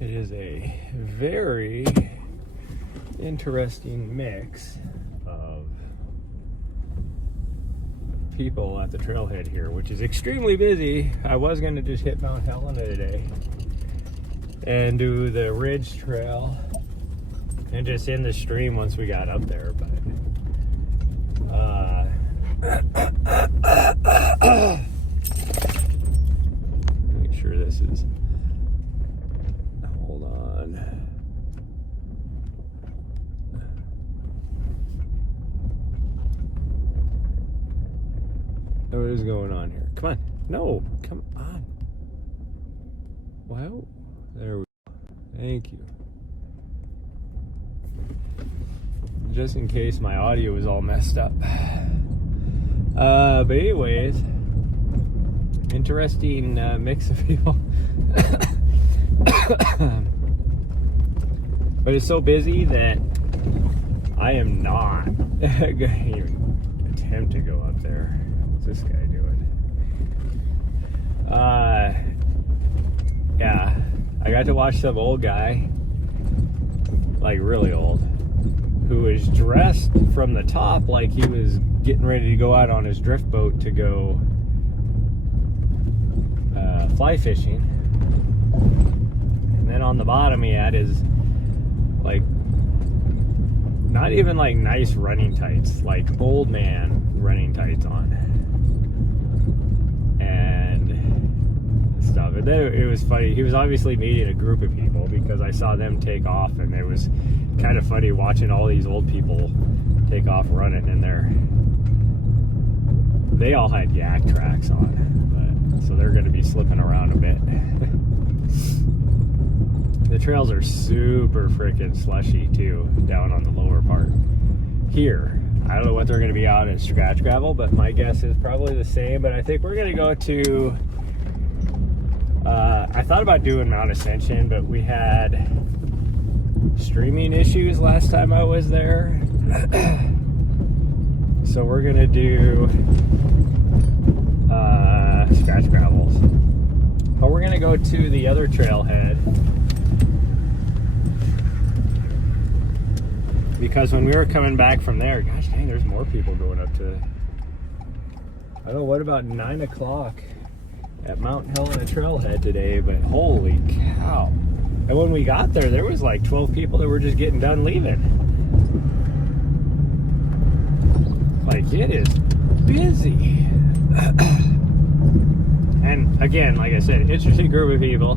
It is a very interesting mix of people at the trailhead here, which is extremely busy. I was going to just hit Mount Helena today and do the Ridge Trail and just in the stream once we got up there, but make sure this is, hold on. What is going on here? Come on. No, come on. Wow. There we go. Thank you. Just in case my audio is all messed up. But anyways, interesting mix of people. But it's so busy that I am not going to even attempt to go up there. What's this guy doing? Yeah, I got to watch some old guy, like really old, who was dressed from the top like he was getting ready to go out on his drift boat to go fly fishing. And then on the bottom he had his, like, not even like nice running tights, like old man running tights on. And stuff. And then it was funny. He was obviously meeting a group of people because I saw them take off, and it was kind of funny watching all these old people take off running in there. They all had yak tracks on, but so they're going to be slipping around a bit. The trails are super freaking slushy too, down on the lower part here. I don't know what they're going to be out at Scratchgravel, but my guess is probably the same. But I think we're going to go to, I thought about doing Mount Ascension, but we had streaming issues last time I was there. So we're going to do Scratchgravels. But we're going to go to the other trailhead, because when we were coming back from there, gosh dang, there's more people going up to, I don't know, what about 9 o'clock at Mount Helena trailhead today, but holy cow. And when we got there, there was like 12 people that were just getting done leaving. Like, it is busy. And again, like I said, interesting group of people.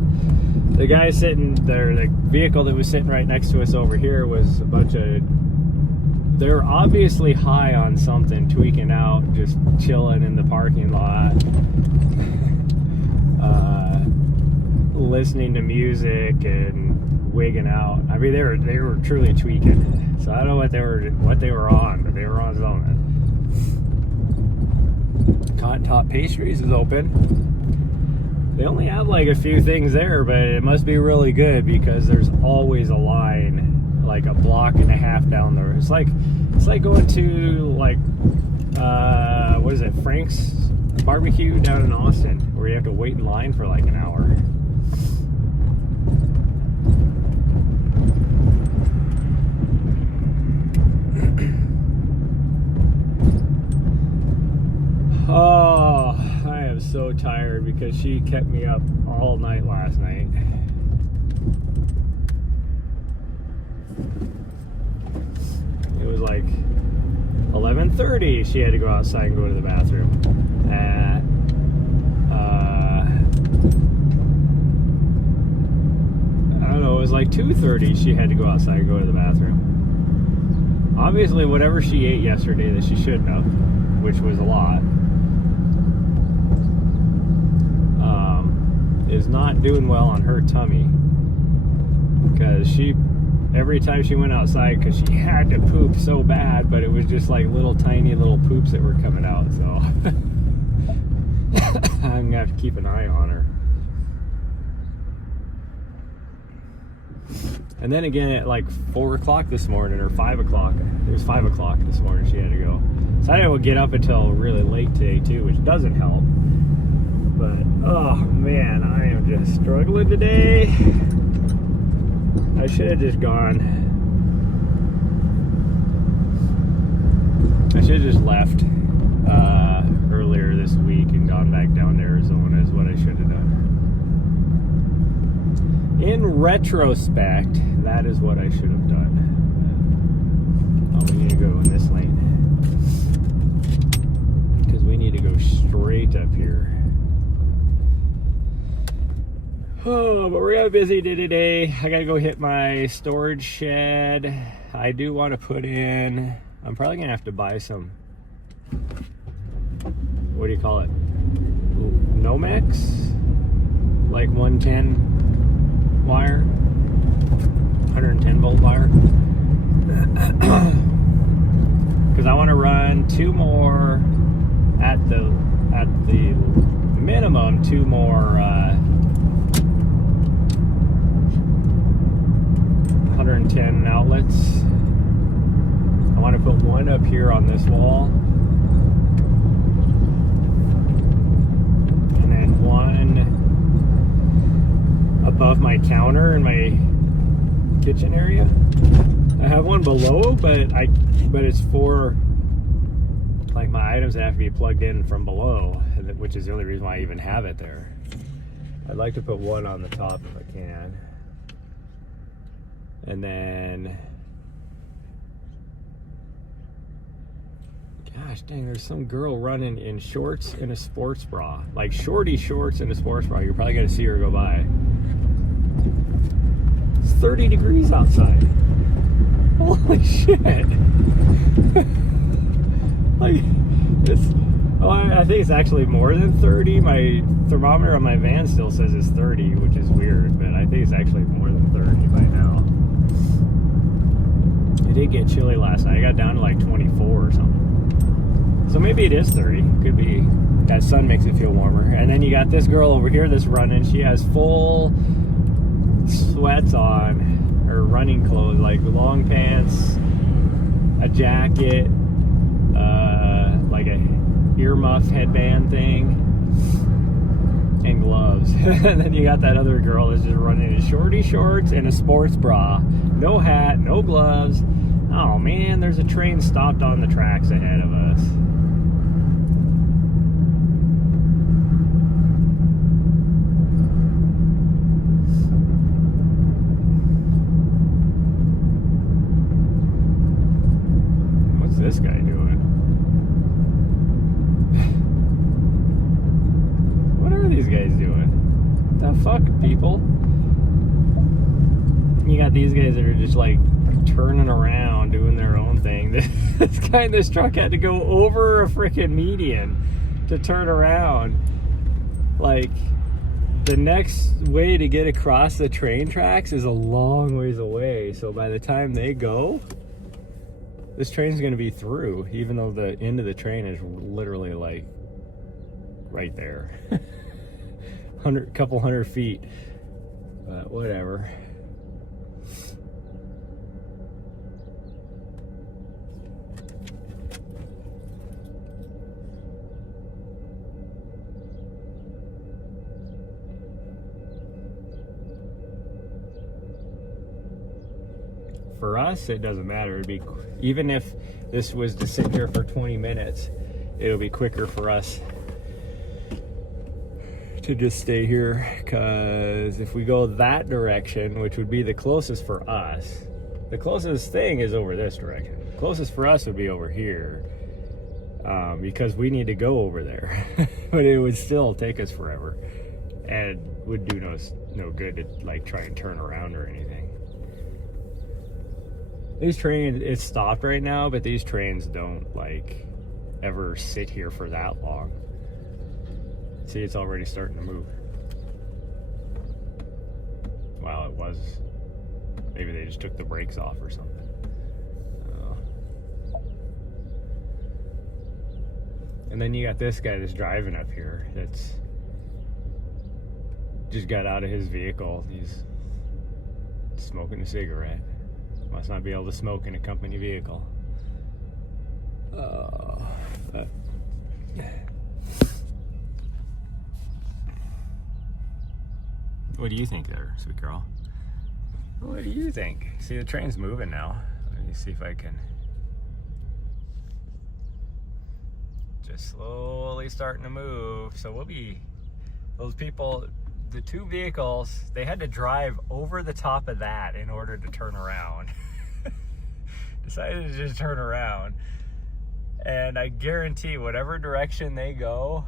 The guy sitting there, the vehicle that was sitting right next to us over here was a bunch of, they're obviously high on something, tweaking out, just chilling in the parking lot, listening to music and wigging out. I mean, they were truly tweaking. So I don't know what they were on, but they were on something. Cotton Top Pastries is open. They only have like a few things there, but it must be really good because there's always a line, like a block and a half down there. It's like going to like what is it, Frank's Barbecue down in Austin, where you have to wait in line for like an hour. Oh, I am so tired because she kept me up all night last night. It was like 11:30. She had to go outside and go to the bathroom. At I don't know, it was like 2:30. She had to go outside and go to the bathroom. Obviously, whatever she ate yesterday that she shouldn't have, which was a lot, is not doing well on her tummy, because every time she went outside, because she had to poop so bad, but it was just like tiny little poops that were coming out, so I'm gonna have to keep an eye on her. And then again at like 4 o'clock this morning, or 5 o'clock, it was 5 o'clock this morning she had to go. So I didn't get up until really late today too, which doesn't help. But, oh man, I am just struggling today. should have just gone. I should have just left earlier this week and gone back down to Arizona is what I should have done. In retrospect, that is what I should have done. Oh, we need to go in this lane. Because we need to go straight up here. Oh, but we're got a busy day today. I gotta go hit my storage shed. I do want to put in, I'm probably gonna have to buy some, what do you call it? Nomex? Like 110 wire, 110 volt wire. Because I want to run 2 more at the minimum, 2 more 110 outlets. I want to put one up here on this wall, and then one above my counter in my kitchen area. I have one below, but it's for like my items that have to be plugged in from below, which is the only reason why I even have it there. I'd like to put one on the top if I can. And then, gosh dang, there's some girl running in shorts and a sports bra. Like shorty shorts and a sports bra. You're probably gonna see her go by. It's 30 degrees outside. Holy shit. Like, it's, oh, I think it's actually more than 30. My thermometer on my van still says it's 30, which is weird, but I think it's actually more than 30 by now. It did get chilly last night. I got down to like 24 or something. So maybe it is 30. Could be. That sun makes it feel warmer. And then you got this girl over here that's running. She has full sweats on, or running clothes, like long pants, a jacket, like a earmuff headband thing, and gloves. And then you got that other girl that's just running in shorty shorts and a sports bra, no hat, no gloves. Oh man, there's a train stopped on the tracks ahead of us. What's this guy doing? What are these guys doing? What the fuck, people? You got these guys that are just like turning around, doing their own thing. This guy in this truck had to go over a freaking median to turn around. Like, the next way to get across the train tracks is a long ways away. So by the time they go, this train's gonna be through, even though the end of the train is literally like right there. Couple hundred feet, but whatever. For us, it doesn't matter. It'd be, even if this was to sit here for 20 minutes, it'll be quicker for us to just stay here, because if we go that direction, which would be the closest for us, the closest thing is over this direction. The closest for us would be over here, because we need to go over there. But it would still take us forever, and would do no good to like try and turn around or anything. These trains, it's stopped right now, but these trains don't like ever sit here for that long. See, it's already starting to move. Wow, it was. Maybe they just took the brakes off or something. And then you got this guy that's driving up here that's just got out of his vehicle. He's smoking a cigarette. Must not be able to smoke in a company vehicle. But what do you think there, sweet girl? What do you think? See, the train's moving now. Let me see if I can. Just slowly starting to move. So we'll be, those people, the two vehicles, they had to drive over the top of that in order to turn around. Decided to just turn around. And I guarantee whatever direction they go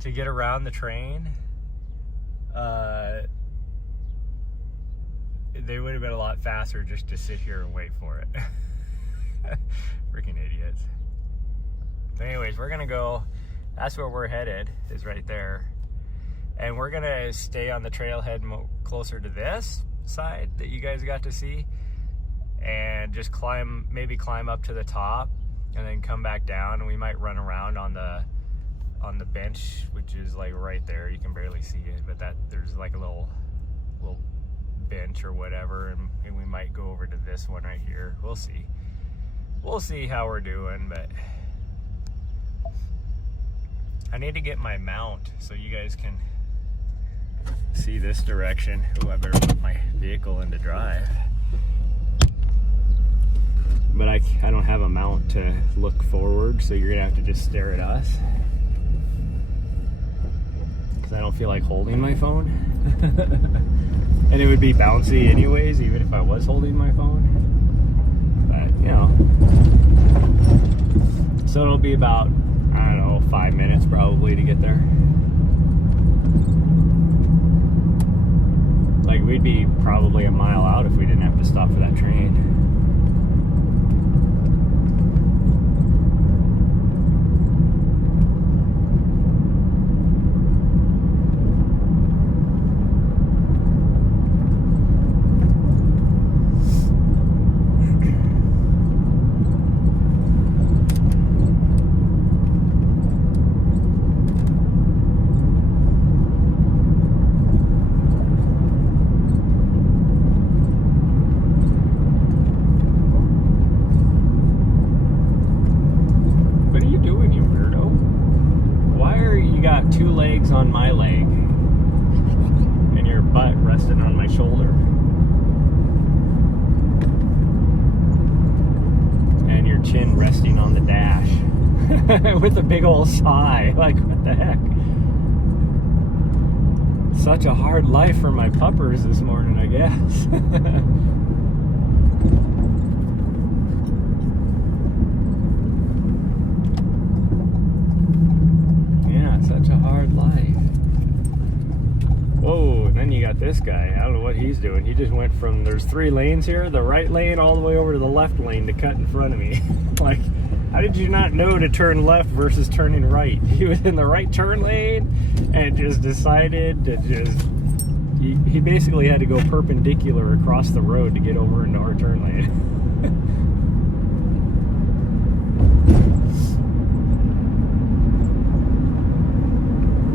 to get around the train, they would have been a lot faster just to sit here and wait for it. Freaking idiots. So anyways, we're gonna go, that's where we're headed, is right there. And we're gonna stay on the trailhead closer to this side that you guys got to see, and just maybe climb up to the top and then come back down, and we might run around on the bench, which is like right there. You can barely see it, but there's like a little bench or whatever, and we might go over to this one right here. We'll see how we're doing, but I need to get my mount so you guys can see this direction. Oh, I better put my vehicle into drive. But I don't have a mount to look forward, so you're gonna have to just stare at us. Because I don't feel like holding my phone. And it would be bouncy anyways, even if I was holding my phone. But, you know. So it'll be about, I don't know, 5 minutes probably to get there. Like, we'd be probably a mile out if we didn't have to stop for that train. Two legs on my leg and your butt resting on my shoulder and your chin resting on the dash with a big old sigh. Like, what the heck? Such a hard life for my puppers this morning, I guess. Such a hard life. Whoa, and then you got this guy. I don't know what he's doing. He just went from, there's 3 lanes here, the right lane all the way over to the left lane to cut in front of me. Like, how did you not know to turn left versus turning right? He was in the right turn lane and just decided to he basically had to go perpendicular across the road to get over into our turn lane.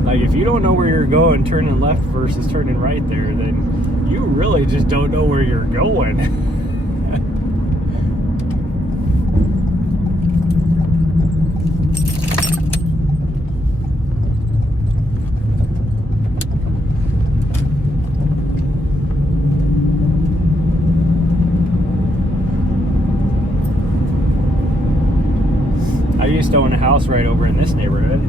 Like, if you don't know where you're going, turning left versus turning right there, then you really just don't know where you're going. I used to own a house right over in this neighborhood.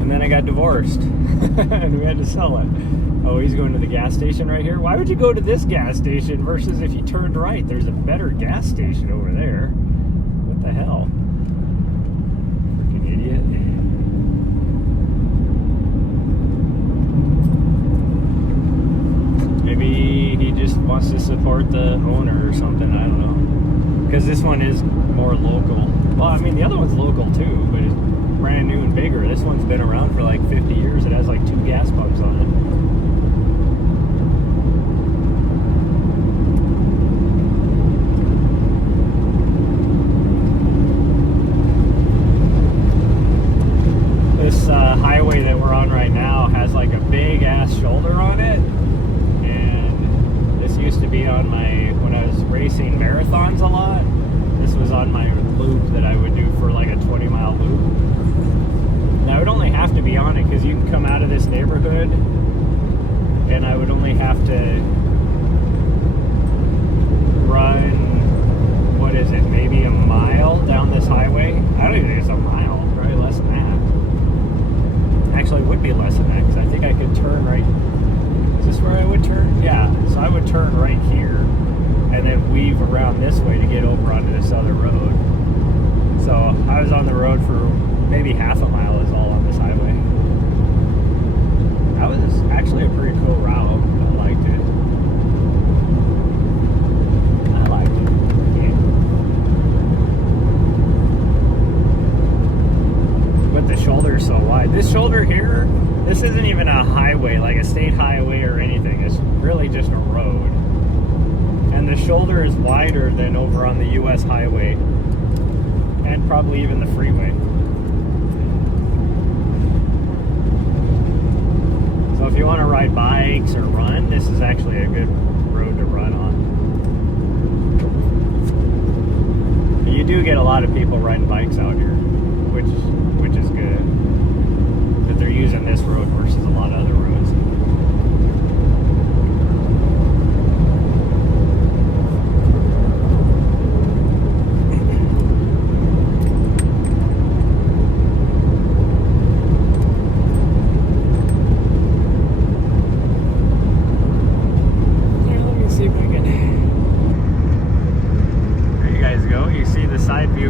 And then I got divorced and we had to sell it. Oh, he's going to the gas station right here. Why would you go to this gas station versus if you turned right? There's a better gas station over there. What the hell? Freaking idiot. Maybe he just wants to support the owner or something. I don't know. Because this one is more local. Well, I mean, the other one's local too, but it's brand new and bigger. This one's been around for like 50 years. It has like 2 gas pumps on it. This highway that we're on right now has like a big ass shoulder on it, and this used to be on when I was racing marathons a lot. This was on my loop that I would do for like a 20-mile loop. Now, it would only have to be on it because you can come out of this neighborhood and then I would only have to run, what is it, maybe a mile down this highway. I don't even think it's a mile, probably less than that. Actually, it would be less than that, because I think I could turn right. Is this where I would turn? Yeah, so I would turn right here and then weave around this way to get over onto this other road. So I was on the road for maybe half a mile is all on this highway. That was actually a pretty cool route. I liked it. Yeah. But the shoulder's so wide. This shoulder here, this isn't even a highway, like a state highway or anything. It's really just a road. And the shoulder is wider than over on the US highway. And probably even the freeway. So if you want to ride bikes or run, this is actually a good road to run on. You do get a lot of people riding bikes out here, which is good. That they're using this road versus a lot of other roads.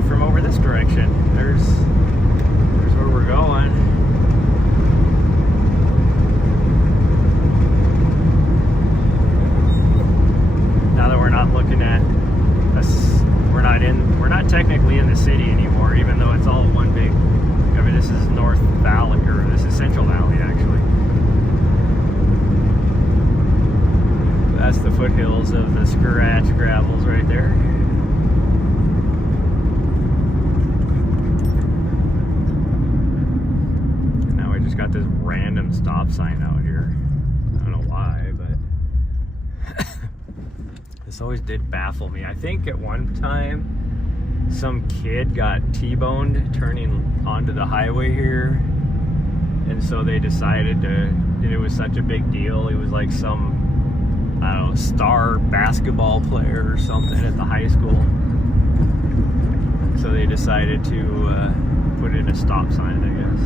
From over this direction. There's where we're going. Now that we're not looking at us, we're not technically in the city anymore, even though it's all one big, I mean, this is North Valley, or this is Central Valley actually. That's the foothills of the Scratchgravels right there. Got this random stop sign out here. I don't know why, but this always did baffle me. I think at one time some kid got T-boned turning onto the highway here, and so they decided to, it was such a big deal. He was like some, I don't know, star basketball player or something at the high school, so they decided to put in a stop sign, I guess.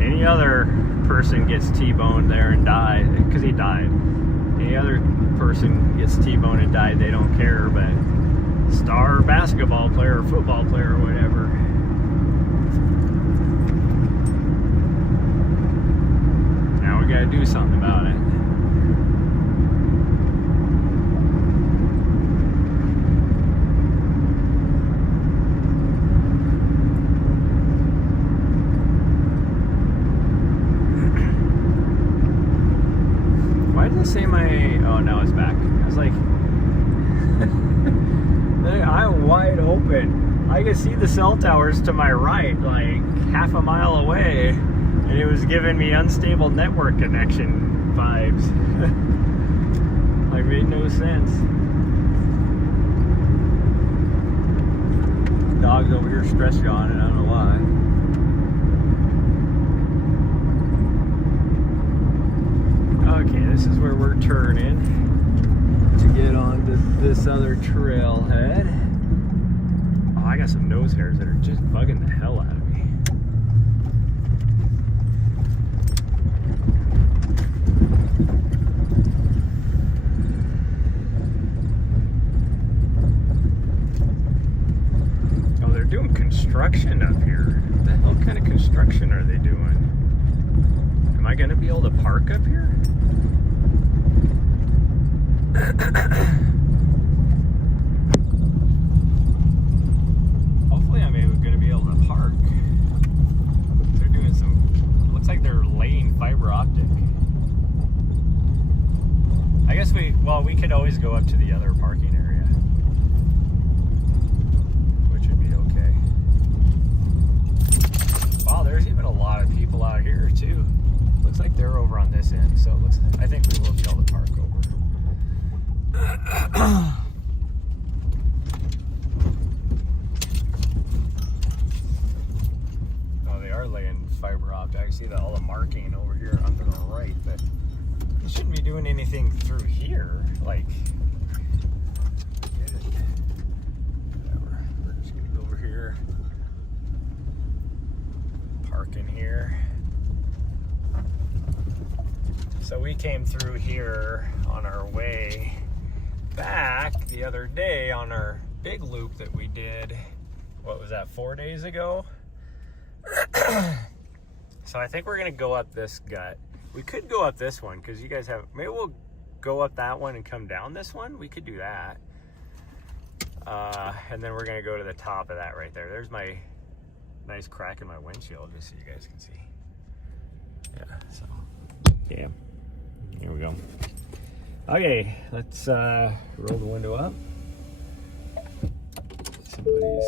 Any other person gets T-boned there and died, because he died. Any other person gets T-boned and died, they don't care, but star basketball player or football player or whatever. Now we gotta do something about it. Say oh, now it's back. I was like, I'm wide open. I could see the cell towers to my right, like half a mile away, and it was giving me unstable network connection vibes. Like, made no sense. Dog's over here stress yawning, I don't know why. Okay, this is where we're turning to get onto this other trailhead. Oh, I got some nose hairs that are just bugging the hell out of me. Oh, they're doing construction up here. What the hell kind of construction are they doing? Am I going to be able to park up here? Hopefully I'm going to be able to park. They're doing some, it looks like they're laying fiber optic. I guess we could always go up to the other parking area, which would be okay. Wow, there's even a lot of people out here too. Looks like they're over on this end, so it looks, I think we will be able to park over. Oh, they are laying fiber optic. I see all the marking over here on the right, but it shouldn't be doing anything through here. Like, whatever. We're just gonna go over here, park in here. So we came through here on our way back the other day on our big loop that we did. What was that, 4 days ago? So I think we're gonna go up this gut. We could go up this one because you guys have, maybe we'll go up that one and come down this one. We could do that. And then we're gonna go to the top of that right there. There's my nice crack in my windshield, just so you guys can see. Yeah, so, yeah. Here we go. Okay, let's roll the window up. Somebody's,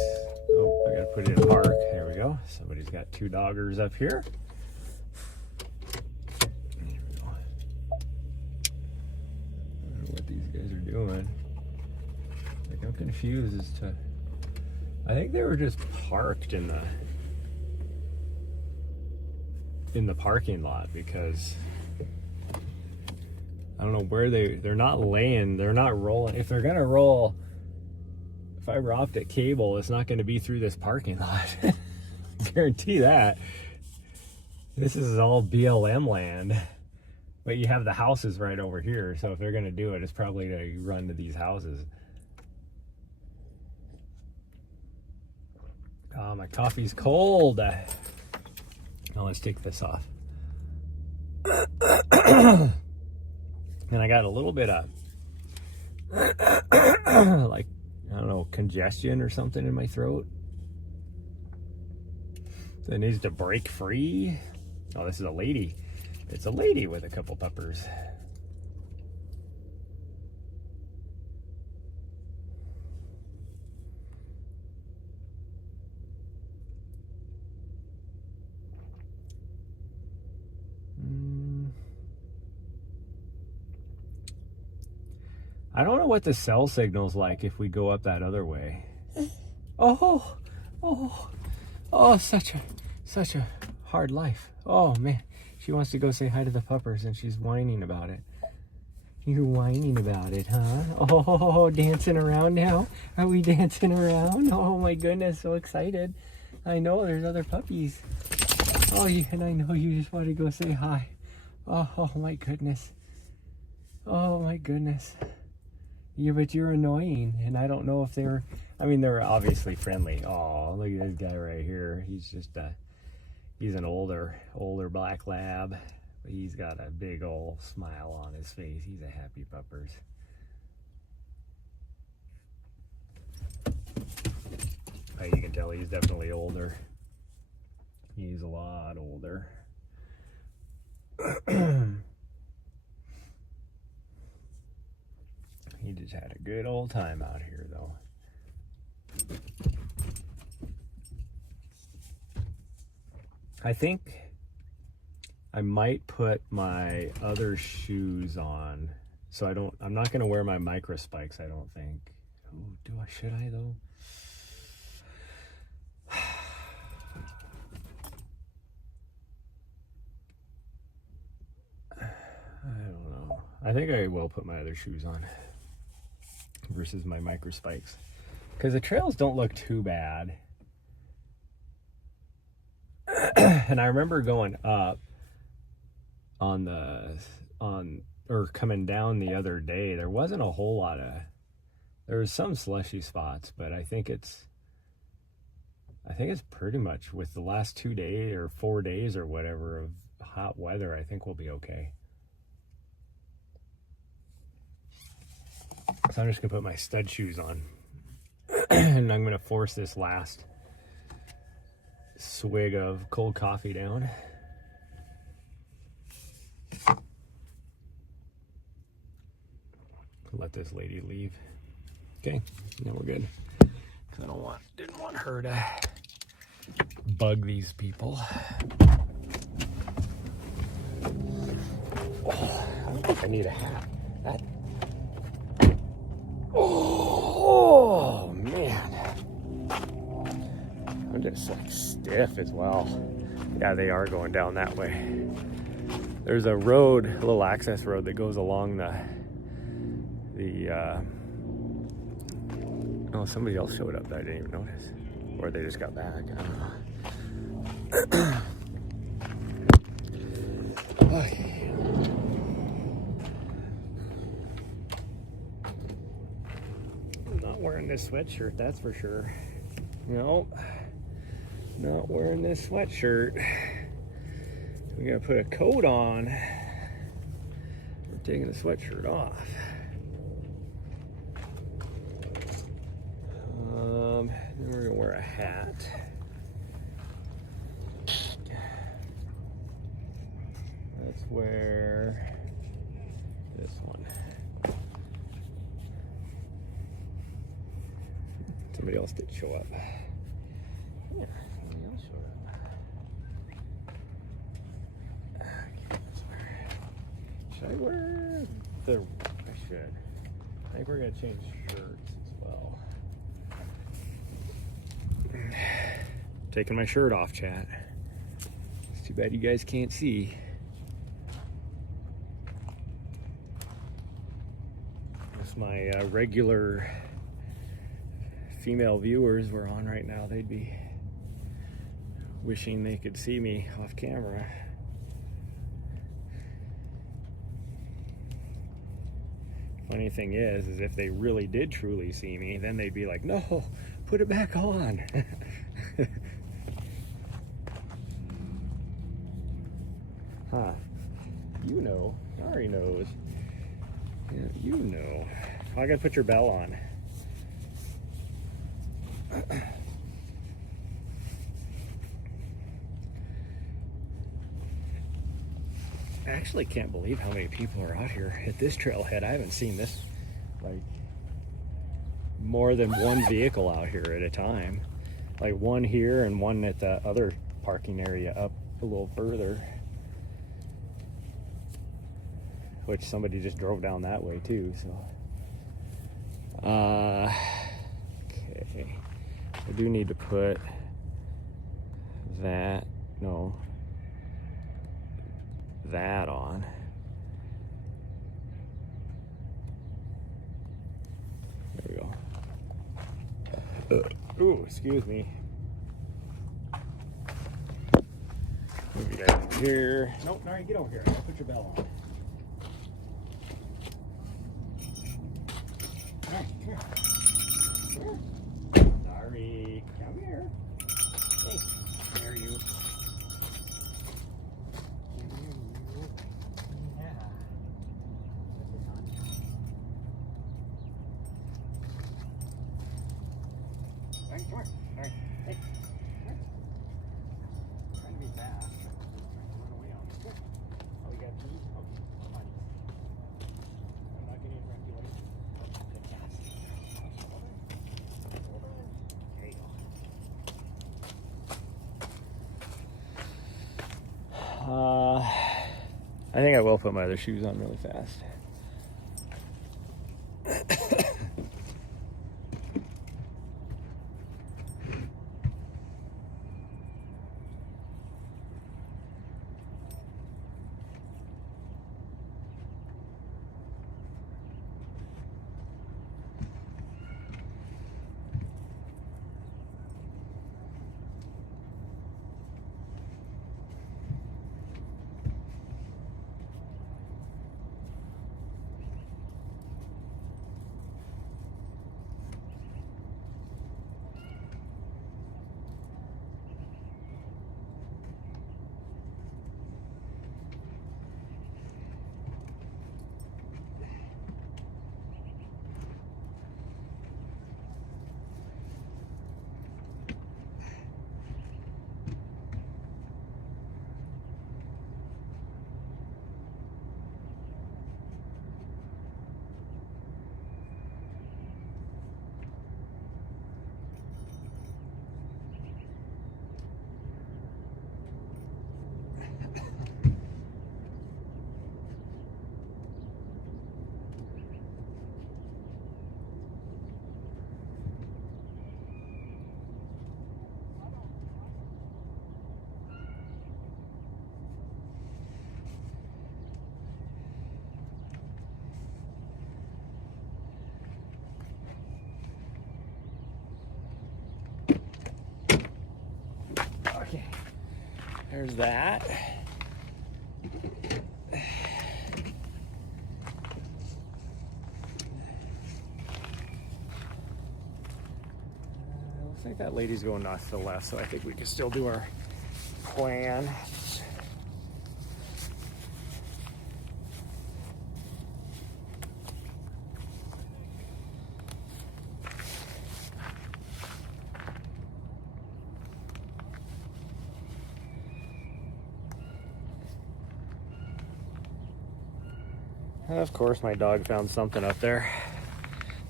oh, I gotta put it in park. There we go. Somebody's got 2 doggers up here. There we go. I don't know what these guys are doing. Like, I'm confused as to, I think they were just parked in the parking lot because I don't know where they're not laying, they're not rolling. If they're gonna roll fiber optic cable, it's not gonna be through this parking lot. Guarantee that. This is all BLM land, but you have the houses right over here. So if they're gonna do it, it's probably to run to these houses. Oh, my coffee's cold. Now let's take this off. And I got a little bit of like, I don't know, congestion or something in my throat that needs to break free. Oh, this is a lady. It's a lady with a couple puppers. I don't know what the cell signal's like if we go up that other way. Oh, such a hard life. Oh man, she wants to go say hi to the puppers and she's whining about it. You're whining about it, huh? Oh, dancing around now? Are we dancing around? Oh my goodness, so excited. I know there's other puppies. Oh, and I know you just want to go say hi. Oh my goodness. Oh my goodness. Yeah, but you're annoying, and I don't know if they're, I mean, they're obviously friendly. Oh, look at this guy right here. He's just he's an older black lab, but he's got a big old smile on his face. He's a happy puppers. Oh, you can tell he's definitely older. He's a lot older. He just had a good old time out here, though. I think I might put my other shoes on, so I'm not gonna wear my micro spikes, I don't think. Ooh, should I though? I don't know. I think I will put my other shoes on versus my micro spikes, because the trails don't look too bad. And I remember going up or coming down the other day, there wasn't a whole lot of, there was some slushy spots, but I think it's pretty much with the last 2 days or 4 days or whatever of hot weather, I think we'll be okay. So I'm just gonna put my stud shoes on and I'm gonna force this last swig of cold coffee down. Let this lady leave. Okay, now we're good. Cause I didn't want her to bug these people. Oh, I don't think I need a hat. Oh man, I'm just like stiff as well. Yeah, they are going down that way. There's a road, a little access road that goes along the oh, somebody else showed up that I didn't even notice. Or they just got back. I don't know. Okay. I'm not wearing this sweatshirt, that's for sure. No, not wearing this sweatshirt. We gotta put a coat on. We're taking the sweatshirt off. Then we're gonna wear a hat. Let's wear this one. Somebody else did show up. Yeah, somebody else showed up. Okay, let's wear. Should I wear the? I should. I think we're gonna change shirts as well. Taking my shirt off, chat. It's too bad you guys can't see. If my regular female viewers were on right now, they'd be wishing they could see me off camera. Funny thing is if they really did truly see me, then they'd be like, no, put it back on. Huh. You know. Ari knows. Yeah, you know. I gotta put your bell on. I actually can't believe how many people are out here at this trailhead. I haven't seen this, like, more than one vehicle out here at a time. Like one here and one at the other parking area up a little further. Which somebody just drove down that way too, so. Okay. I do need to put that, no, that on. There we go. Ooh, excuse me. Move you guys over here. Nope, all right, get over here. I'll put your bell on. All right, come here. Sorry, come here. Hey, there you. Yeah. All right, come here. All right, hey. Come here. Trying to be fast. Run away on me. Good. Oh, we got these? Okay, come on. I'm not getting regulated. Good cast. Hold on. There you go. I think I will put my other shoes on really fast. Okay, there's that. I think that lady's going off to the left, so I think we can still do our plan. And of course, my dog found something up there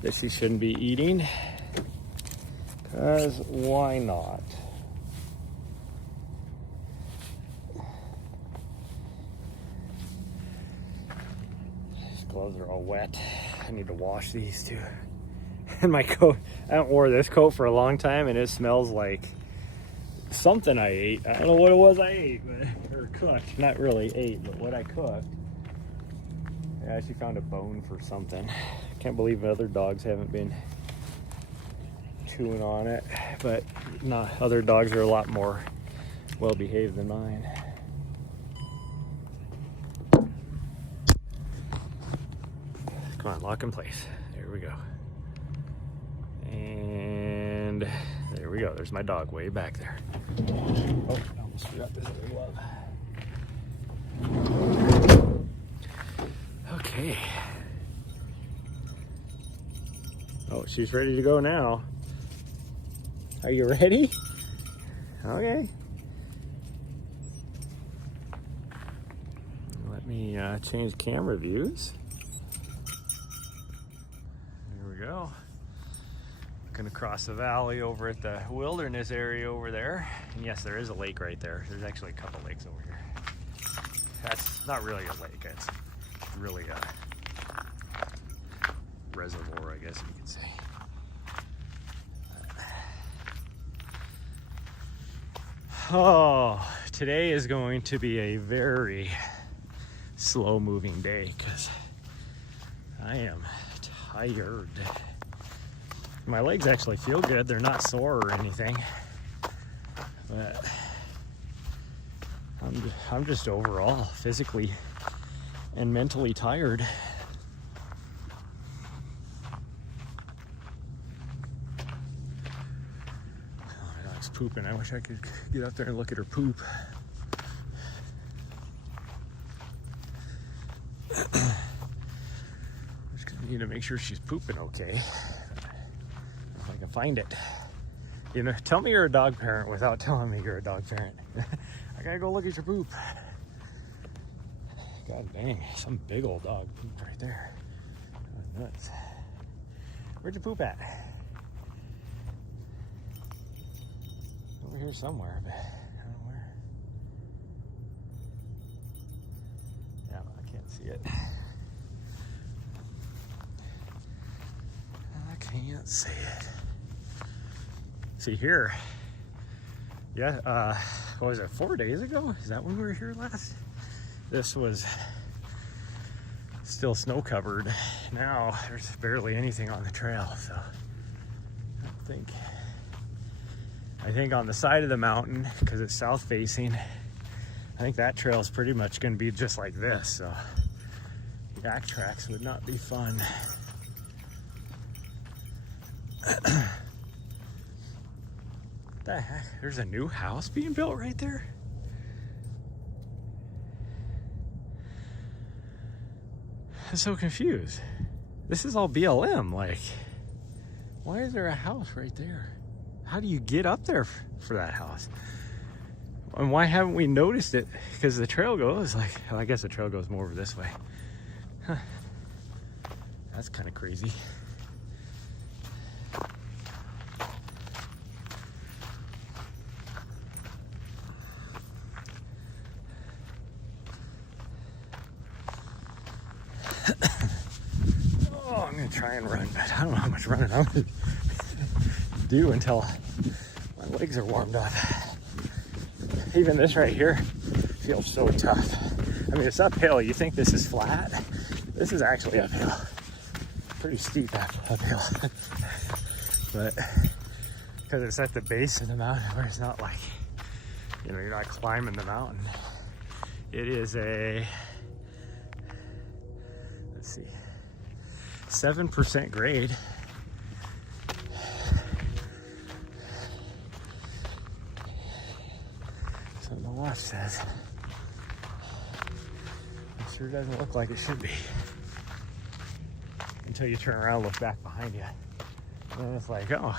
that she shouldn't be eating. Because why not? These gloves are all wet. I need to wash these too. And my coat, I haven't worn this coat for a long time and it smells like something I ate. I don't know what it was I ate, or cooked. Not really ate, but what I cooked. I actually found a bone for something. Can't believe other dogs haven't been chewing on it, but no, other dogs are a lot more well behaved than mine. Come on, lock in place. There we go. And there we go. There's my dog way back there. Oh, I almost forgot this other glove. Okay. Oh, she's ready to go now. Are you ready? Okay. Let me change camera views. There we go. Gonna cross the valley over at the wilderness area over there. And yes, there is a lake right there. There's actually a couple lakes over here. That's not really a lake. It's really a reservoir, I guess you could say. Oh, today is going to be a very slow moving day because I am tired. My legs actually feel good. They're not sore or anything, but I'm just overall physically and mentally tired. Pooping. I wish I could get up there and look at her poop. Just gonna need to make sure she's pooping okay. If I can find it. You know, tell me you're a dog parent without telling me you're a dog parent. I gotta go look at your poop. God dang, some big old dog pooped right there. That was nuts. Where'd you poop at? Over here somewhere, but I don't know where. Yeah, I can't see it. I can't see it. See here. Yeah, what was it, 4 days ago? Is that when we were here last? This was still snow covered. Now there's barely anything on the trail, so I think on the side of the mountain, because it's south facing, I think that trail is pretty much going to be just like this, so back tracks would not be fun. The heck? There's a new house being built right there? I'm so confused. This is all BLM, like, why is there a house right there? How do you get up there for that house? And why haven't we noticed it? Because the trail goes like, well, I guess the trail goes more over this way. Huh. That's kind of crazy. Oh, I'm gonna try and run, but I don't know how much running I'm gonna do until my legs are warmed up. Even this right here feels so tough. I mean, it's uphill. You think this is flat? This is actually uphill. Pretty steep uphill. But because it's at the base of the mountain where it's not like, you know, you're not climbing the mountain. It is a, let's see, 7% grade. So the watch says. It sure doesn't look like it should be. Until you turn around and look back behind you. And then it's like, oh,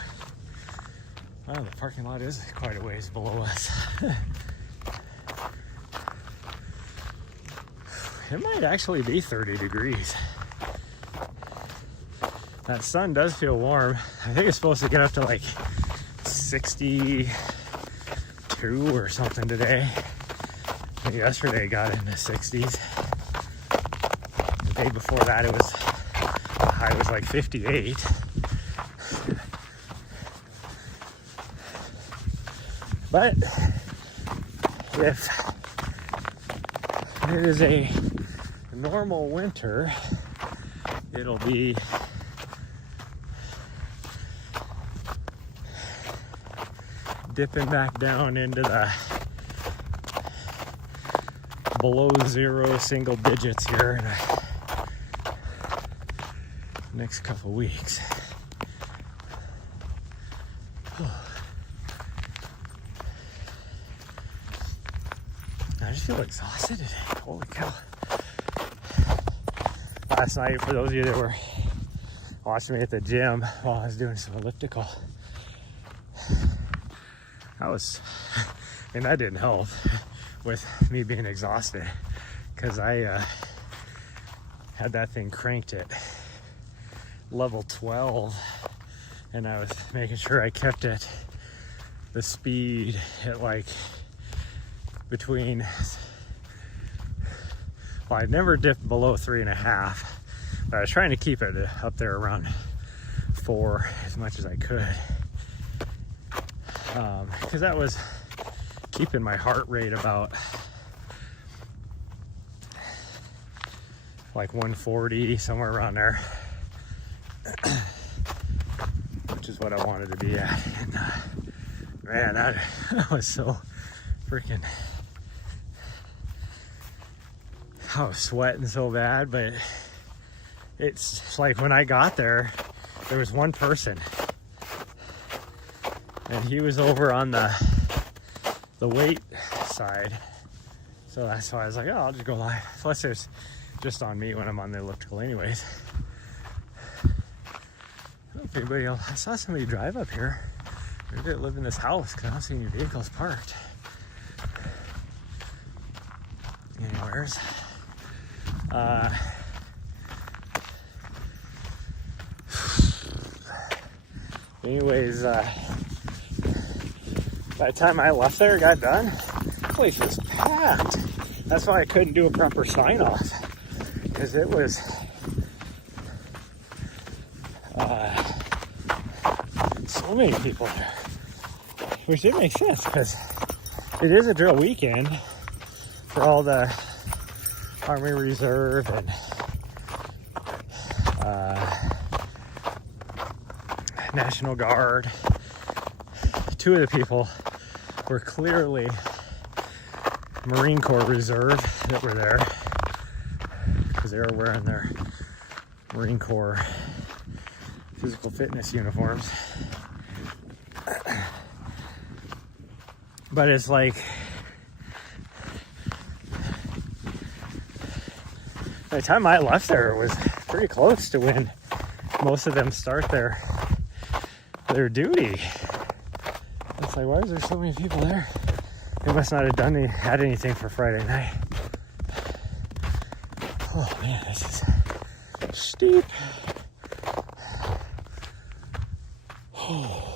wow, the parking lot is quite a ways below us. It might actually be 30 degrees. That sun does feel warm. I think it's supposed to get up to like 62 or something today. And yesterday got in the 60s. The day before that, the high was like 58. But if it is a normal winter, it'll be dipping back down into the below zero single digits here in the next couple weeks. I just feel exhausted today. Holy cow. Last night, for those of you that were watching me at the gym while I was doing some elliptical, and that didn't help with me being exhausted, because I had that thing cranked at level 12, and I was making sure I kept it, the speed at like between, well, I'd never dipped below 3.5, but I was trying to keep it up there around 4 as much as I could, because that was keeping my heart rate about like 140, somewhere around there, which is what I wanted to be at. And man, that was so freaking, I was sweating so bad. But it's like when I got there was one person, and he was over on the weight side, so that's why I was like, oh, I'll just go live. Plus it's just on me when I'm on the elliptical anyways. I don't know if anybody else, I saw somebody drive up here. Maybe they live in this house, because I don't see any vehicles parked anywheres. Anyways, by the time I left there, got done, the place was packed. That's why I couldn't do a proper sign off, because it was so many people there, which did make sense, because it is a drill weekend for all the Army Reserve and National Guard. Two of the people were clearly Marine Corps Reserve that were there, because they were wearing their Marine Corps physical fitness uniforms. But it's like, by the time I left there, it was pretty close to when most of them start their duty. It's like, why is there so many people there? They must not have had anything for Friday night. Oh man, this is steep. Oh.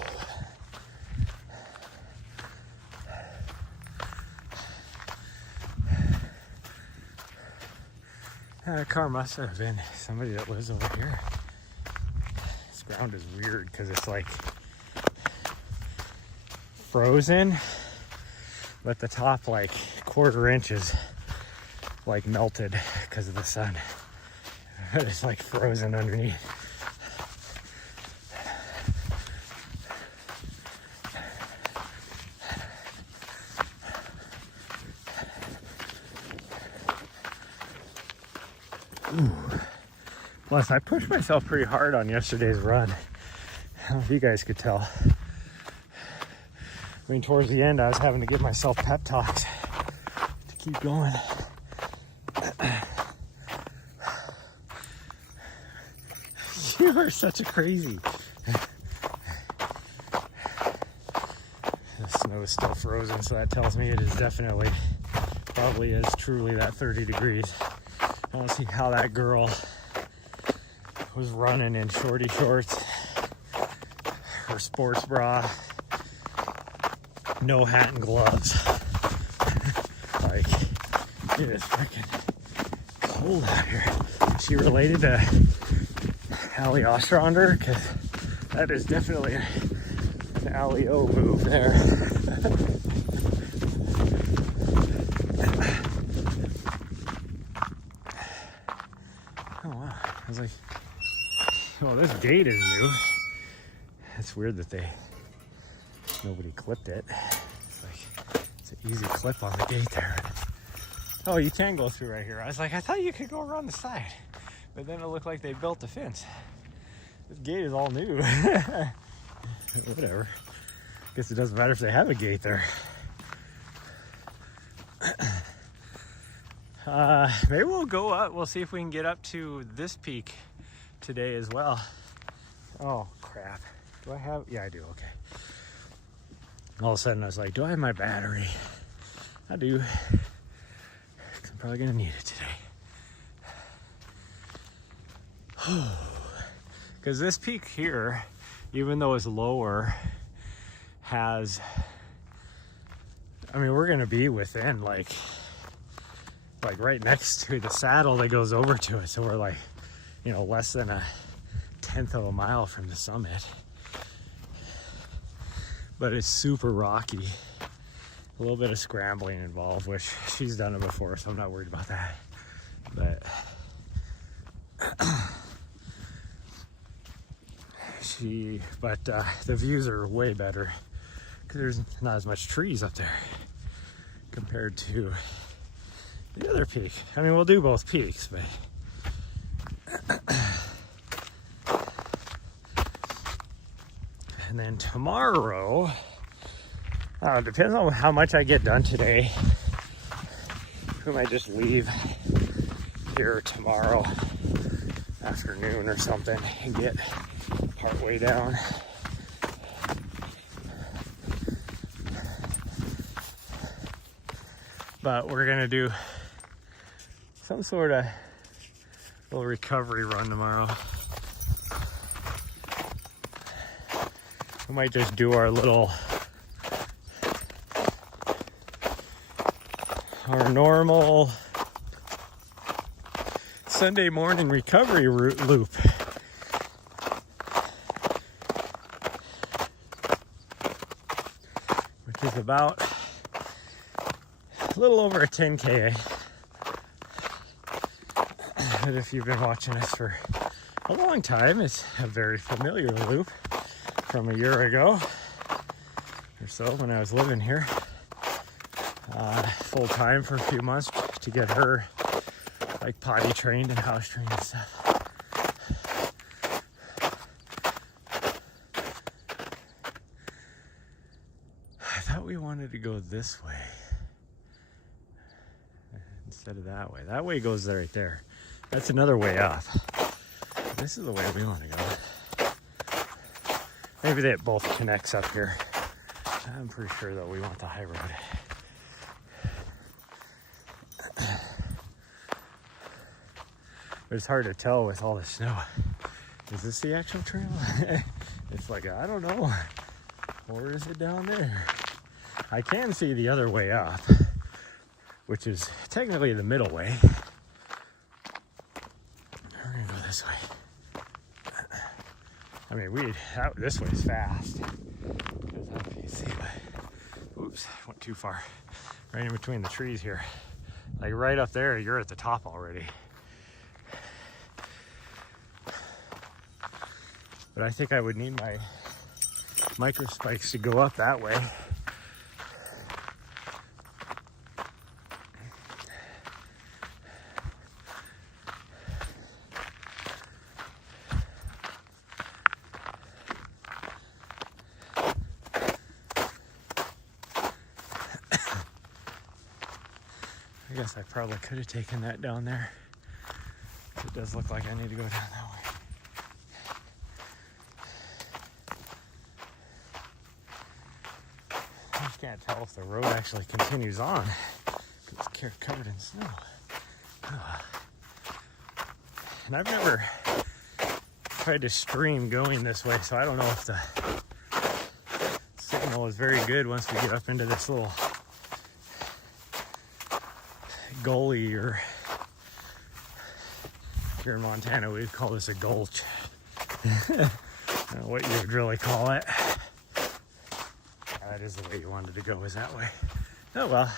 That car must have been somebody that lives over here. This ground is weird because it's like frozen, but the top like 1/4 inch is like melted because of the sun. It's like frozen underneath. Plus, I pushed myself pretty hard on yesterday's run. I don't know if you guys could tell. I mean, towards the end, I was having to give myself pep talks to keep going. You are such a crazy. The snow is still frozen, so that tells me it is definitely, probably is truly that 30 degrees. I want to see how that girl was running in shorty shorts, her sports bra, no hat and gloves. Like, it is freaking cold out here. Is she related to Allie Ostrander? Because that is definitely an Allie O move there. Oh wow. I was like, well, this gate is new. It's weird that nobody clipped it. It's like, it's an easy clip on the gate there. Oh, you can go through right here. I was like, I thought you could go around the side. But then it looked like they built the fence. This gate is all new. Whatever. Guess it doesn't matter if they have a gate there. Maybe we'll go up. We'll see if we can get up to this peak today as well. Oh, crap. Do I have? Yeah, I do. Okay. All of a sudden, I was like, do I have my battery? I do. I'm probably going to need it today. Because this peak here, even though it's lower, has, I mean, we're going to be within like right next to the saddle that goes over to it. So we're like, you know, less than a 1/10 of a mile from the summit. But it's super rocky. A little bit of scrambling involved, which she's done it before, so I'm not worried about that. But the views are way better because there's not as much trees up there compared to the other peak. I mean, we'll do both peaks, but and then tomorrow, depends on how much I get done today. We might just leave here tomorrow afternoon or something and get partway down. But we're gonna do some sort of little recovery run tomorrow. We might just do our normal Sunday morning recovery loop. Which is about a little over a 10K. But if you've been watching us for a long time, it's a very familiar loop from a year ago or so when I was living here full time for a few months to get her like potty trained and house trained and stuff. I thought we wanted to go this way instead of that way. That way goes right there. That's another way up. This is the way we want to go. Maybe that both connects up here. I'm pretty sure though we want the high road. But it's hard to tell with all the snow. Is this the actual trail? It's like, I don't know. Or is it down there? I can see the other way up, which is technically the middle way. We're gonna go this way. I mean, this way's fast. You see, but, oops, went too far. Right in between the trees here. Like right up there, you're at the top already. But I think I would need my micro spikes to go up that way. guess I probably could have taken that down there. It does look like I need to go down that way. I just can't tell if the road actually continues on because it's covered in snow. And I've never tried to stream going this way, so I don't know if the signal is very good once we get up into this little gully, or here in Montana we'd call this a gulch. I don't know what you would really call it. That is the way you wanted to go, is that way. Oh well,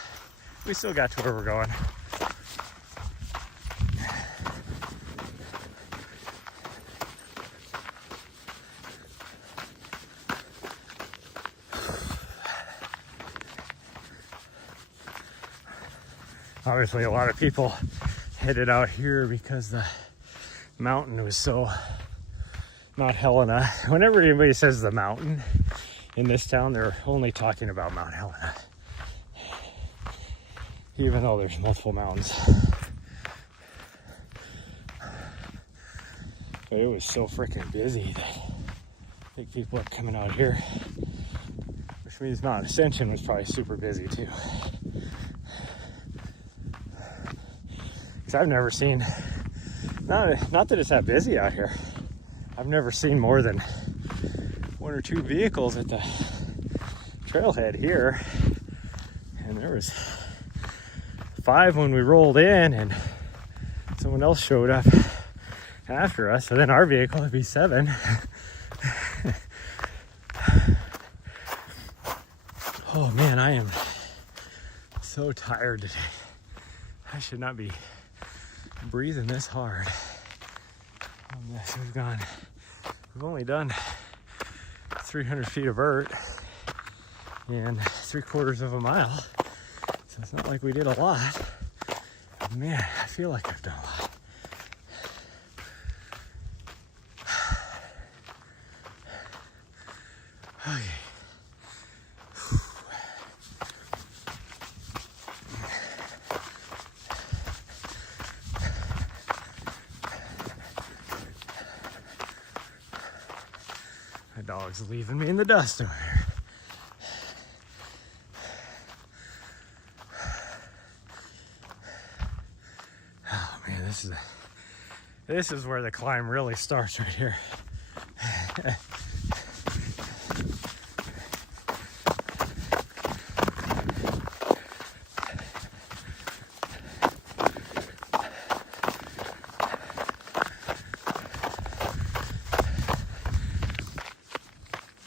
we still got to where we're going. Obviously a lot of people headed out here because the mountain was so, Mount Helena. Whenever anybody says the mountain in this town, they're only talking about Mount Helena, even though there's multiple mountains. But it was so freaking busy that I think people are coming out here, which means Mount Ascension was probably super busy too. Because I've never seen, not that it's that busy out here, I've never seen more than 1 or 2 vehicles at the trailhead here, and there was 5 when we rolled in, and someone else showed up after us, so then our vehicle would be 7. Oh man, I am so tired today. I should not be breathing this hard on this. We've only done 300 feet of vert and 3/4 of a mile, so it's not like we did a lot. Man, I feel like I've done a lot. Okay. My dog's leaving me in the dust over there. Oh man, this is where the climb really starts, right here.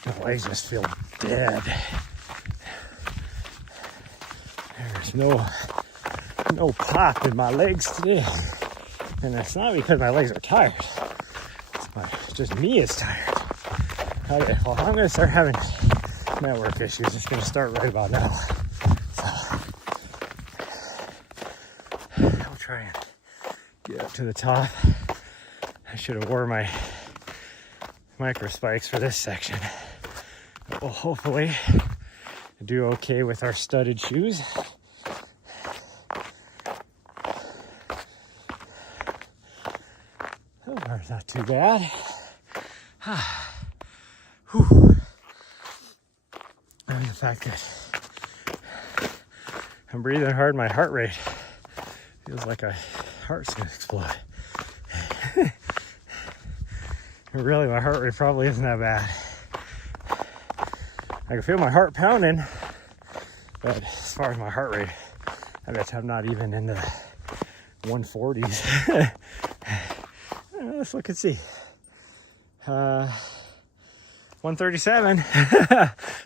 My legs just feel dead. There's no pop in my legs today. And it's not because my legs are tired. It's just me is tired. Okay, well, I'm going to start having network issues. It's going to start right about now. So, I'll try and get up to the top. I should have worn my micro spikes for this section. Well, hopefully do okay with our studded shoes. So far, it's not too bad. Whew. And the fact that I'm breathing hard, my heart rate feels like my heart's gonna explode. Really, my heart rate probably isn't that bad. I can feel my heart pounding, but as far as my heart rate, I bet I'm not even in the 140s. Let's look and see. 137.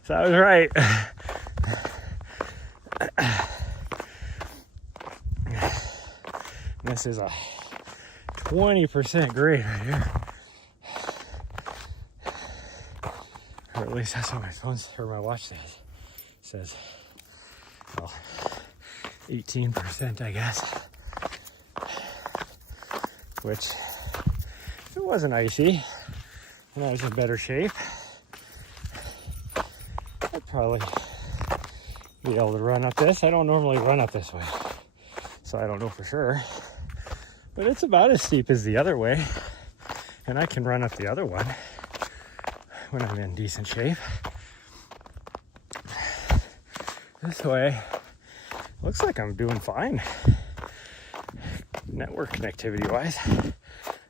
So I was right. This is a 20% grade right here. Or at least that's what my phone or my watch says. It says, well, 18%, I guess. Which, if it wasn't icy and I was in better shape, I'd probably be able to run up this. I don't normally run up this way. so I don't know for sure. But it's about as steep as the other way, and I can run up the other one when I'm in decent shape. This way, looks like I'm doing fine, network connectivity wise.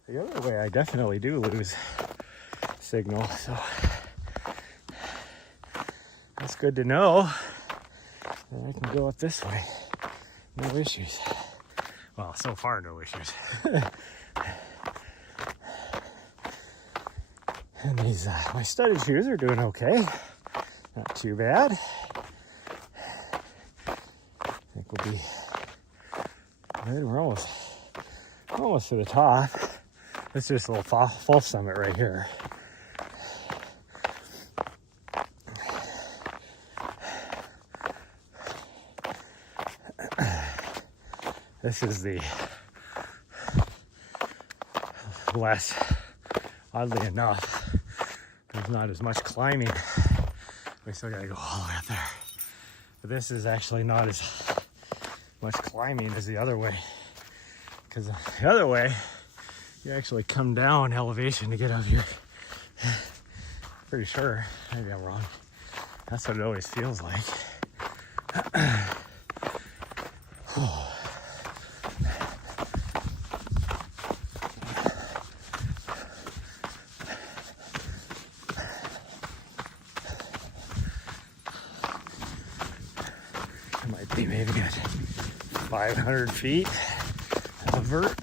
The other way, I definitely do lose signal, so that's good to know that I can go up this way. No issues. Well, so far, no issues. And these, my studded shoes are doing okay. Not too bad. I think we'll be good. We're almost to the top. It's just a little false summit right here. This is the less, oddly enough, there's not as much climbing. We still gotta go all the way up there. But this is actually not as much climbing as the other way. Because the other way, you actually come down elevation to get up here. Pretty sure, maybe I'm wrong. That's what it always feels like. Might be maybe at 500 feet of vert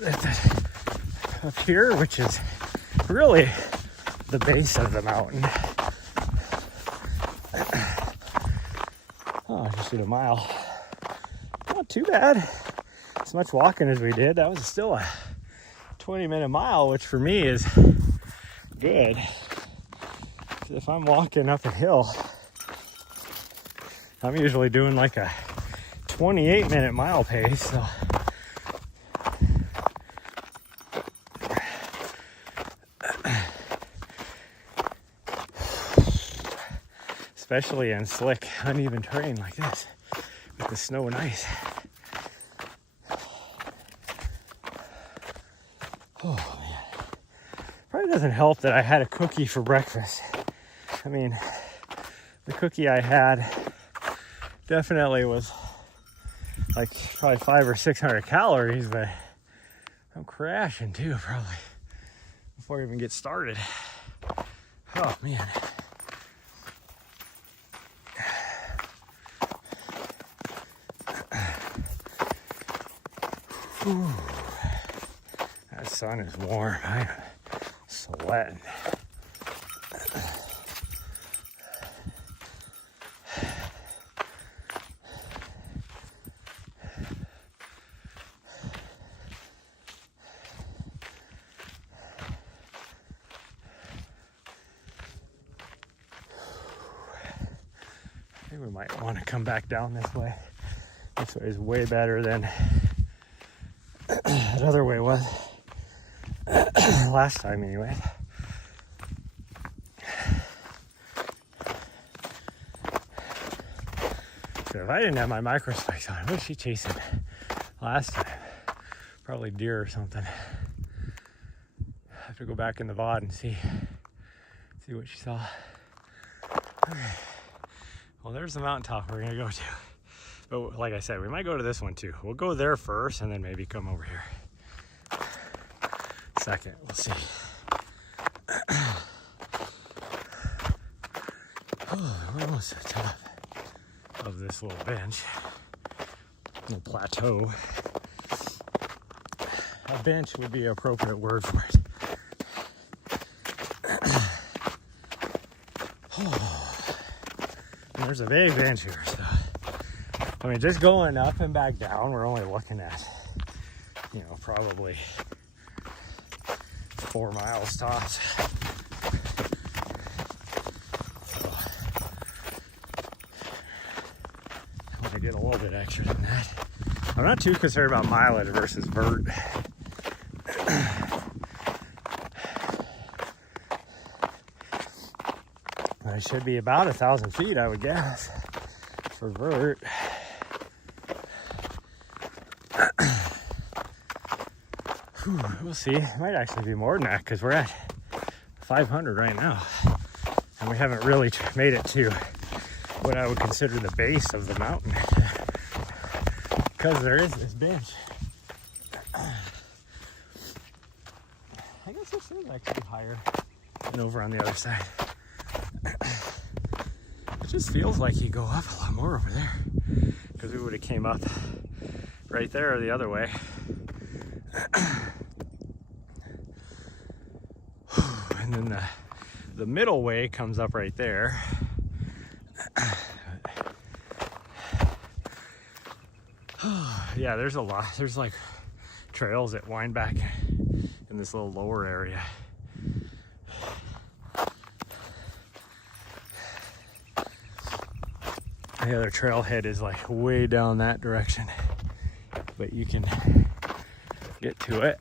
up here, which is really the base of the mountain. Oh, just did a mile. Not too bad. As much walking as we did. That was still a 20-minute mile, which for me is good. If I'm walking up a hill, I'm usually doing like a 28-minute mile pace, so especially in slick, uneven terrain like this with the snow and ice. Oh man. Probably doesn't help that I had a cookie for breakfast. I mean, the cookie I had definitely was like probably 500 or 600 calories, but I'm crashing too, probably before I even get started. Oh man. Whew. That sun is warm. I'm sweating. I think we might want to come back down this way. This way is way better than that other way was last time anyway. So if I didn't have my micro spikes on, what was she chasing last time? Probably deer or something. I have to go back in the VOD and see what she saw. Okay. Well, there's the mountaintop we're gonna go to. But like I said, we might go to this one too. We'll go there first and then maybe come over here second. We'll see. Oh, we're almost at the top of this little bench, little plateau. A bench would be an appropriate word for it. Oh, and there's a big bench here, so I mean, just going up and back down, we're only looking at, you know, probably 4 miles tops. So, I want to get a little bit extra than that. I'm not too concerned about mileage versus vert. I should be about 1,000 feet, I would guess, for vert. We'll see. It might actually be more than that because we're at 500 right now. And we haven't really made it to what I would consider the base of the mountain. Because there is this bench. I guess this is actually higher than over on the other side. It just feels like you go up a lot more over there. Because we would have came up right there the other way. And then the middle way comes up right there. Yeah, there's a lot. There's like trails that wind back in this little lower area. The other trailhead is like way down that direction, but you can get to it.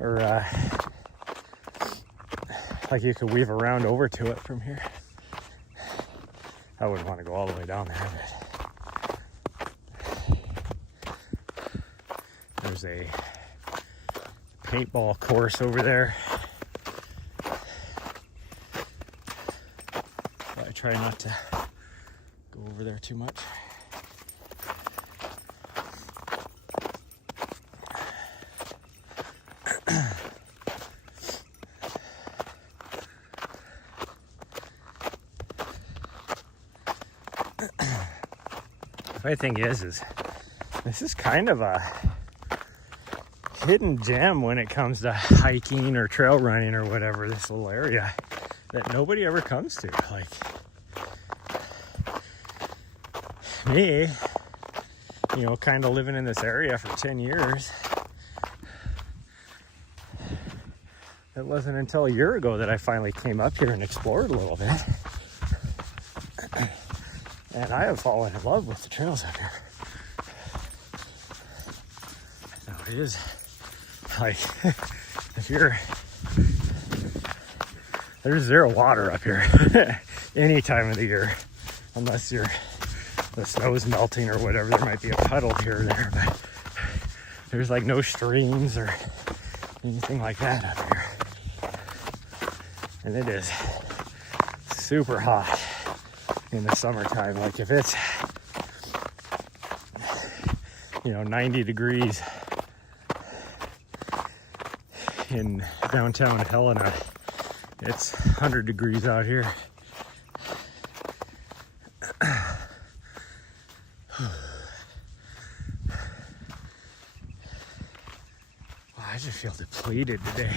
Or like you could weave around over to it from here. I wouldn't want to go all the way down there, but there's a paintball course over there. But I try not to go over there too much. My thing is this is kind of a hidden gem when it comes to hiking or trail running or whatever, this little area that nobody ever comes to. Like me, you know, kind of living in this area for 10 years. It wasn't until a year ago that I finally came up here and explored a little bit. And I have fallen in love with the trails up here. So it is like, there's zero water up here any time of the year, unless the snow's melting or whatever. There might be a puddle here or there, but there's like no streams or anything like that up here. And it is super hot in the summertime. Like if it's, you know, 90 degrees in downtown Helena, it's 100 degrees out here. I just feel depleted today.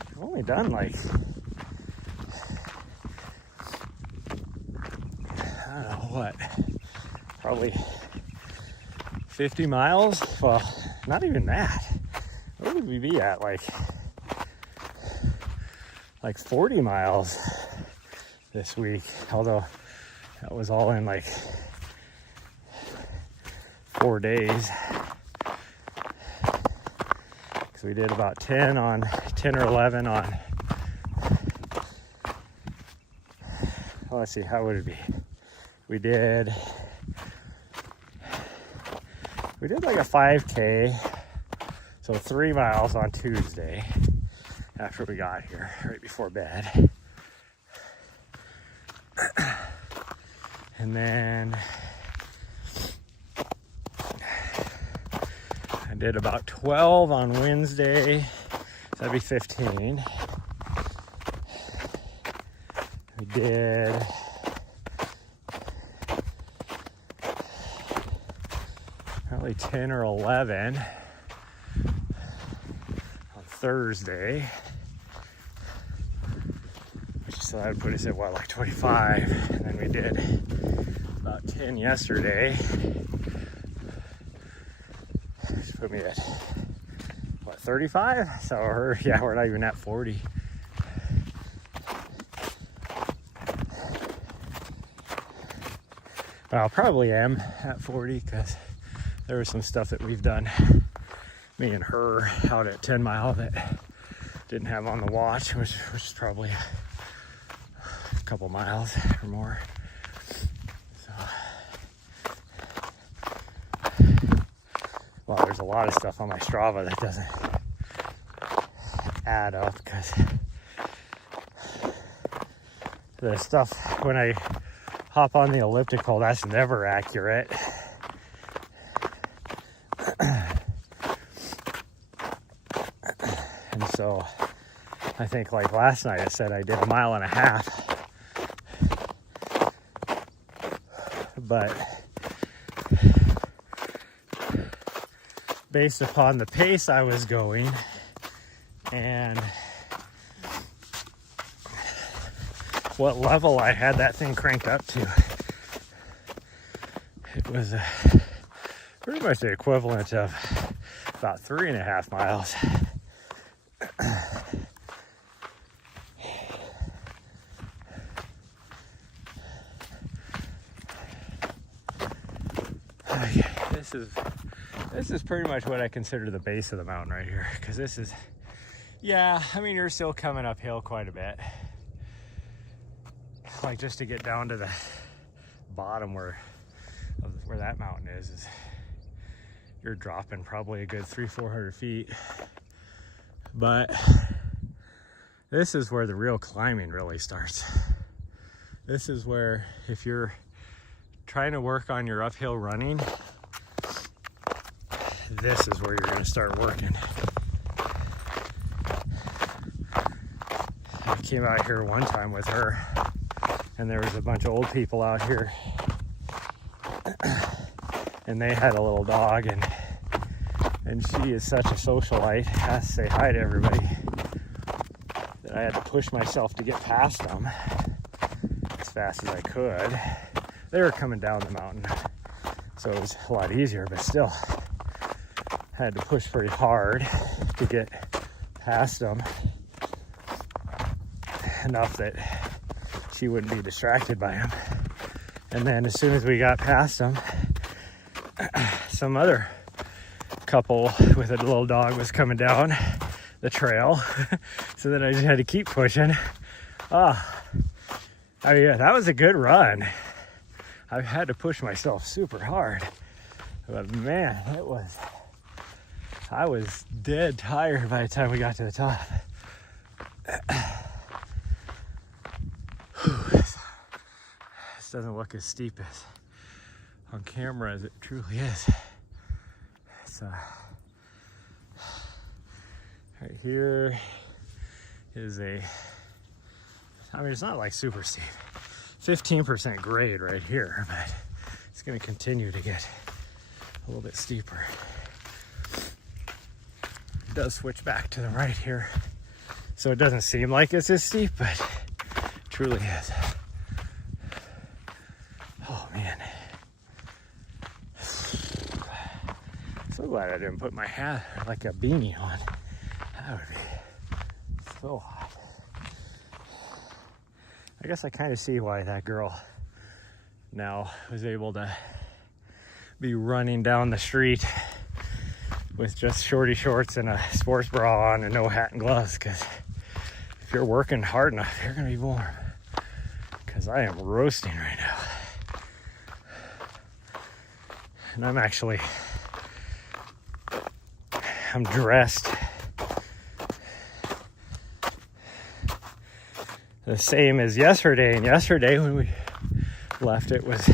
I've only done like, I don't know what, probably 50 miles. Well, not even that. Where would we be at? Like 40 miles this week. Although that was all in like 4 days. So we did about 10 or 11 on, well, let's see, how would it be? We did like a 5K, so 3 miles on Tuesday after we got here, right before bed. And then I did about 12 on Wednesday, so that'd be 15. We did probably 10 or 11 on Thursday, so that would put us at what, like 25. And then we did about 10 yesterday, which put me at what, 35? So we're not even at 40. Well, I probably am at 40 because there was some stuff that we've done, me and her, out at 10 Mile that didn't have on the watch, which is probably a couple miles or more. a lot of stuff on my Strava that doesn't add up, because the stuff when I hop on the elliptical, that's never accurate. And so I think like last night I said I did 1.5 miles, but based upon the pace I was going and what level I had that thing cranked up to, it was pretty much the equivalent of about 3.5 miles. Okay, this is pretty much what I consider the base of the mountain right here, because this is, yeah, I mean, you're still coming uphill quite a bit. Like, just to get down to the bottom where that mountain is you're dropping probably a good 300-400 feet. But this is where the real climbing really starts. This is where, if you're trying to work on your uphill running, this is where you're going to start working. I came out here one time with her, and there was a bunch of old people out here, and they had a little dog, and she is such a socialite, has to say hi to everybody, that I had to push myself to get past them as fast as I could. They were coming down the mountain, so it was a lot easier, but still had to push pretty hard to get past them, enough that she wouldn't be distracted by him. And then as soon as we got past them, some other couple with a little dog was coming down the trail. So then I just had to keep pushing. I mean, that was a good run. I had to push myself super hard, but man, I was dead tired by the time we got to the top. This doesn't look as steep as on camera as it truly is. It's right here is I mean, it's not like super steep. 15% grade right here, but it's going to continue to get a little bit steeper. It does switch back to the right here, so it doesn't seem like it's as steep, but it truly is. Oh man. So glad I didn't put my hat like a beanie on. That would be so hot. I guess I kind of see why that girl now was able to be running down the street with just shorty shorts and a sports bra on and no hat and gloves, because if you're working hard enough, you're gonna be warm. Because I am roasting right now. And I'm dressed the same as yesterday, and yesterday when we left it was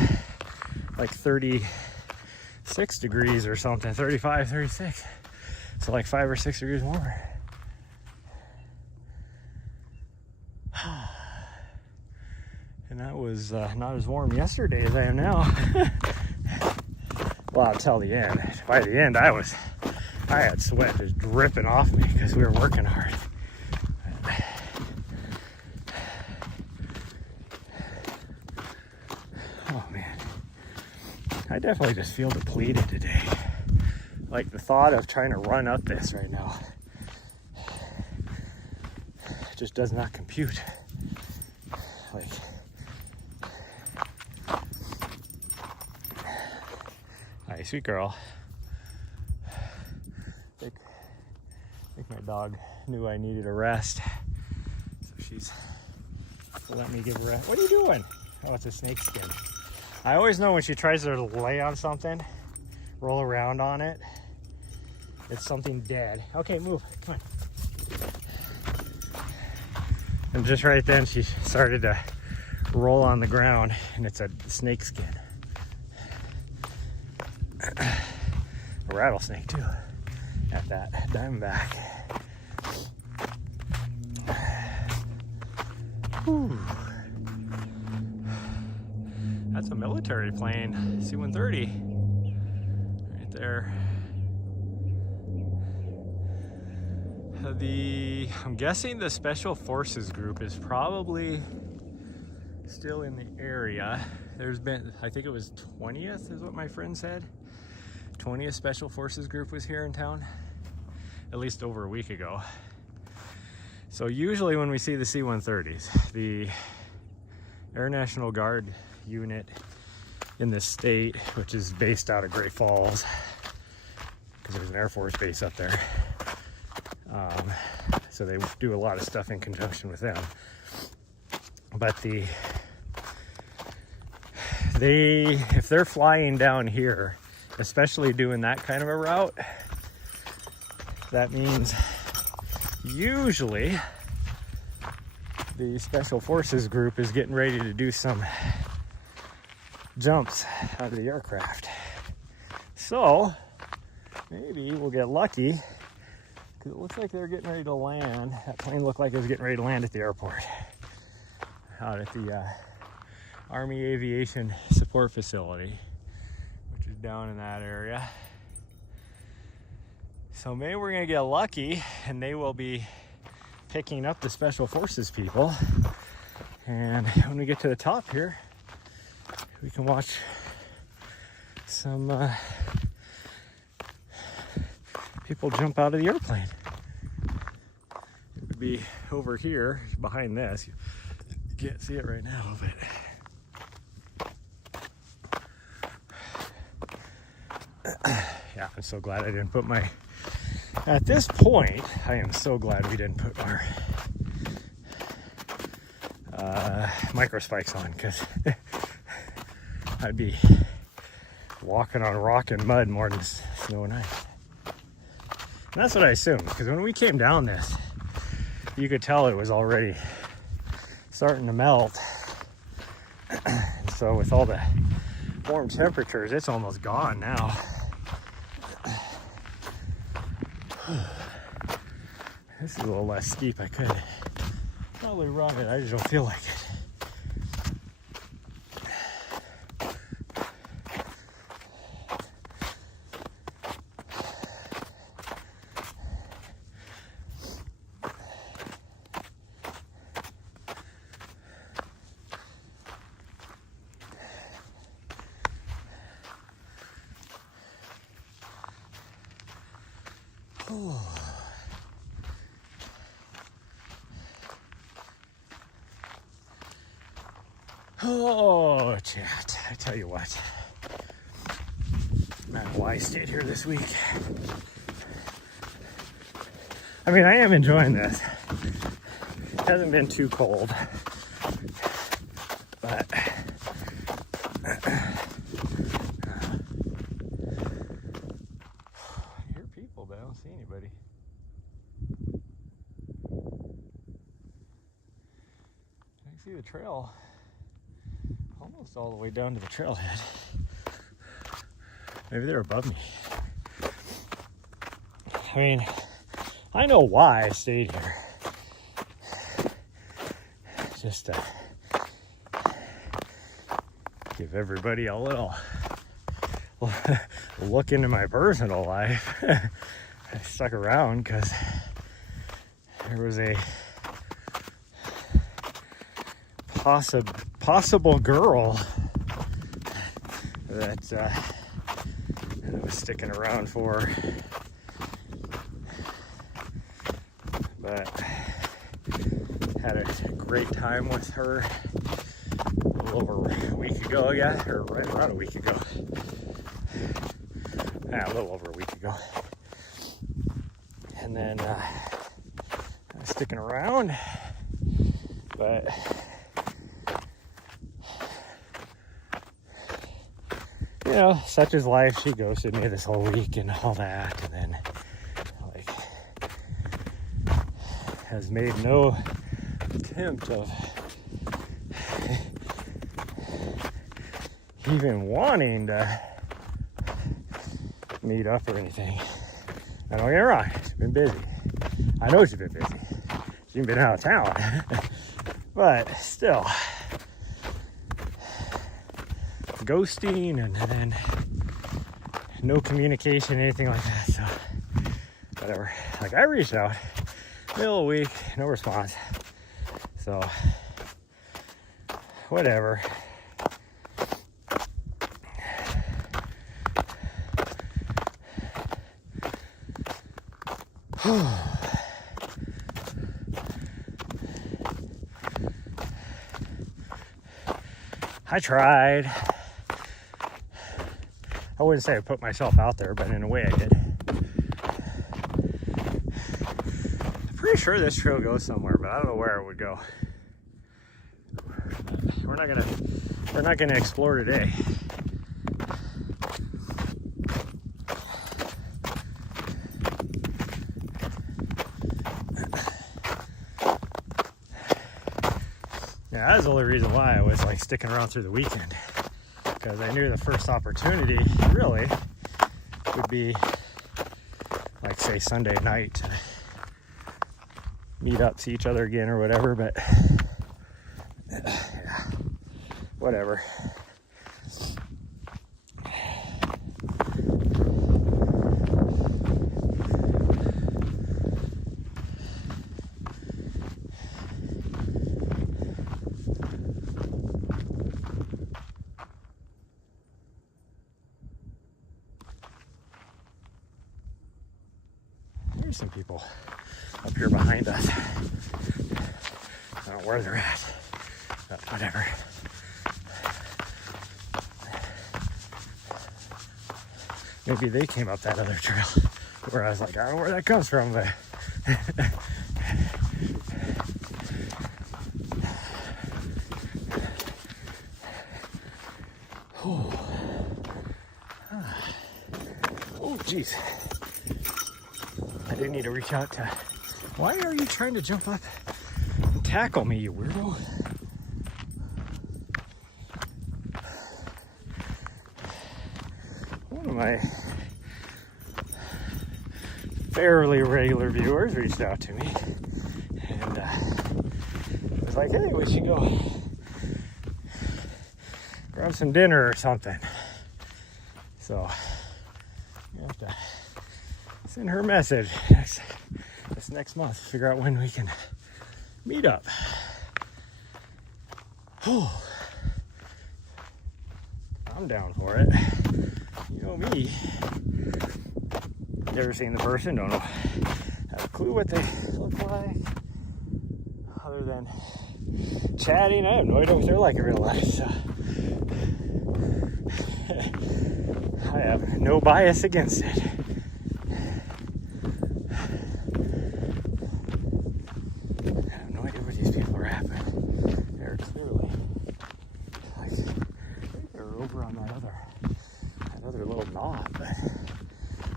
like 36 degrees or something, 35, 36, so like 5 or 6 degrees warmer. And that was not as warm yesterday as I am now. Well, until the end. By the end I had sweat just dripping off me because we were working hard. I definitely just feel depleted today. Like, the thought of trying to run up this right now just does not compute. Like, hi, sweet girl. I think my dog knew I needed a rest, so she's let me give her a rest. What are you doing? Oh, it's a snake skin. I always know when she tries to lay on something, roll around on it, It's something dead. Okay, move. Come on. And just right then, she started to roll on the ground, and it's a snake skin. A rattlesnake, too, at that diamondback. Whew. That's a military plane, C-130, right there. I'm guessing the Special Forces group is probably still in the area. There's been, I think it was 20th is what my friend said. 20th Special Forces group was here in town, at least over a week ago. So usually when we see the C-130s, the Air National Guard unit in this state, which is based out of Great Falls, because there's an Air Force base up there. So they do a lot of stuff in conjunction with them. But if they're flying down here, especially doing that kind of a route, that means usually the Special Forces group is getting ready to do some jumps out of the aircraft. So maybe we'll get lucky, because it looks like they're getting ready to land. That plane looked like it was getting ready to land at the airport, out at the Army Aviation Support Facility, which is down in that area. So maybe we're gonna get lucky and they will be picking up the Special Forces people. And when we get to the top here, we can watch some people jump out of the airplane. It would be over here behind this. You can't see it right now, but yeah, I'm so glad I didn't put my, at this point, I am so glad we didn't put our micro spikes on, because I'd be walking on rock and mud more than snow and ice. And that's what I assumed, because when we came down this, you could tell it was already starting to melt. So with all the warm temperatures, it's almost gone now. This is a little less steep. I could probably run it, I just don't feel like it. Oh, chat, I tell you what, I don't know why I stayed here this week. I mean, I am enjoying this. It hasn't been too cold, but I hear people, but I don't see anybody. I can see the trail almost all the way down to the trailhead. Maybe they're above me. I mean, I know why I stayed here. Just to give everybody a little look into my personal life. I stuck around because there was a possible girl that I was sticking around for, but had a great time with her a little over a week ago, yeah, or right around a week ago. Yeah, a little over a week ago. And then I was sticking around, but you know, such is life. She ghosted me this whole week and all that, and then has made no attempt of even wanting to meet up or anything. I don't get me wrong, she's been busy. I know she's been busy. She's been out of town. But still, ghosting and then no communication, anything like that. So whatever. Like, I reached out middle of the week, no response. So whatever. I tried. I wouldn't say I put myself out there, but in a way I did. I'm pretty sure this trail goes somewhere, but I don't know where it would go. We're not gonna explore today. Yeah, that's the only reason why I was like sticking around through the weekend, because I knew the first opportunity really would be like, say, Sunday night to meet up, see each other again or whatever. But yeah, whatever. There's some people up here behind us. I don't know where they're at, but whatever. Maybe they came up that other trail where I was like, I don't know where that comes from, but oh, geez. I didn't need to reach out to... Why are you trying to jump up and tackle me, you weirdo? One of my fairly regular viewers reached out to me and was like, hey, we should go grab some dinner or something. So you have to send her a message this next month, figure out when we can meet up. Oh, I'm down for it. You know me. Never seen the person, don't know, have a clue what they look like other than chatting. I have no idea what they're like in real life, so I have no bias against it. I have no idea where these people are at, but they're clearly like, they're over on that other little knob, but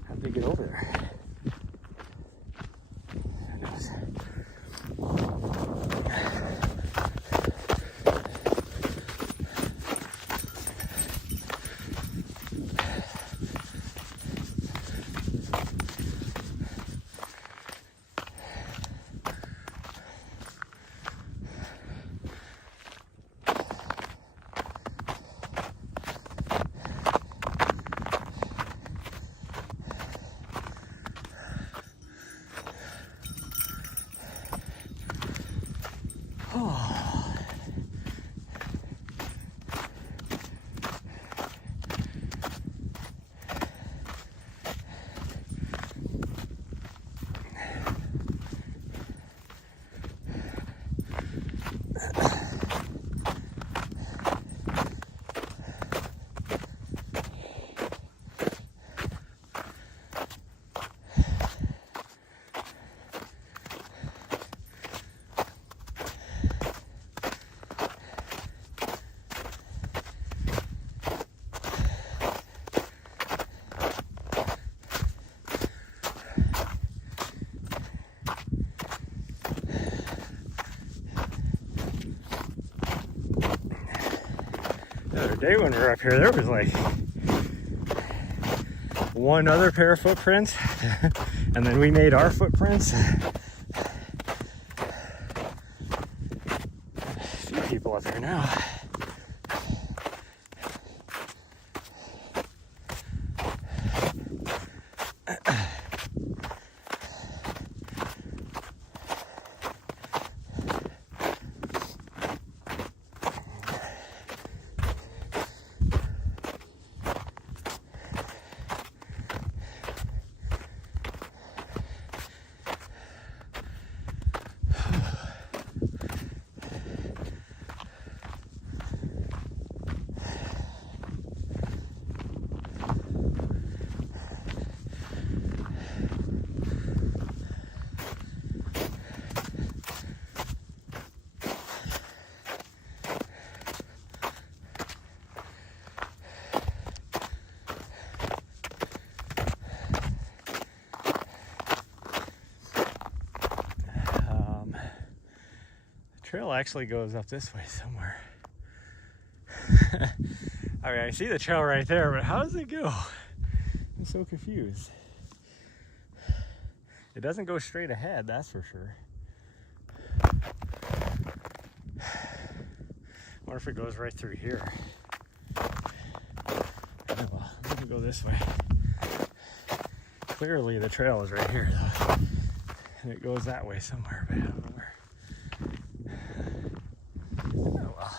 how'd they get over there? Who knows? day when we were up here, there was like one other pair of footprints, and then we made our footprints. A few people up here now. Trail actually goes up this way somewhere. I mean, I see the trail right there, but how does it go? I'm so confused. It doesn't go straight ahead, that's for sure. I wonder if it goes right through here. Oh, well, I'm gonna go this way. Clearly the trail is right here though. And it goes that way somewhere, but I don't know where. Oh well.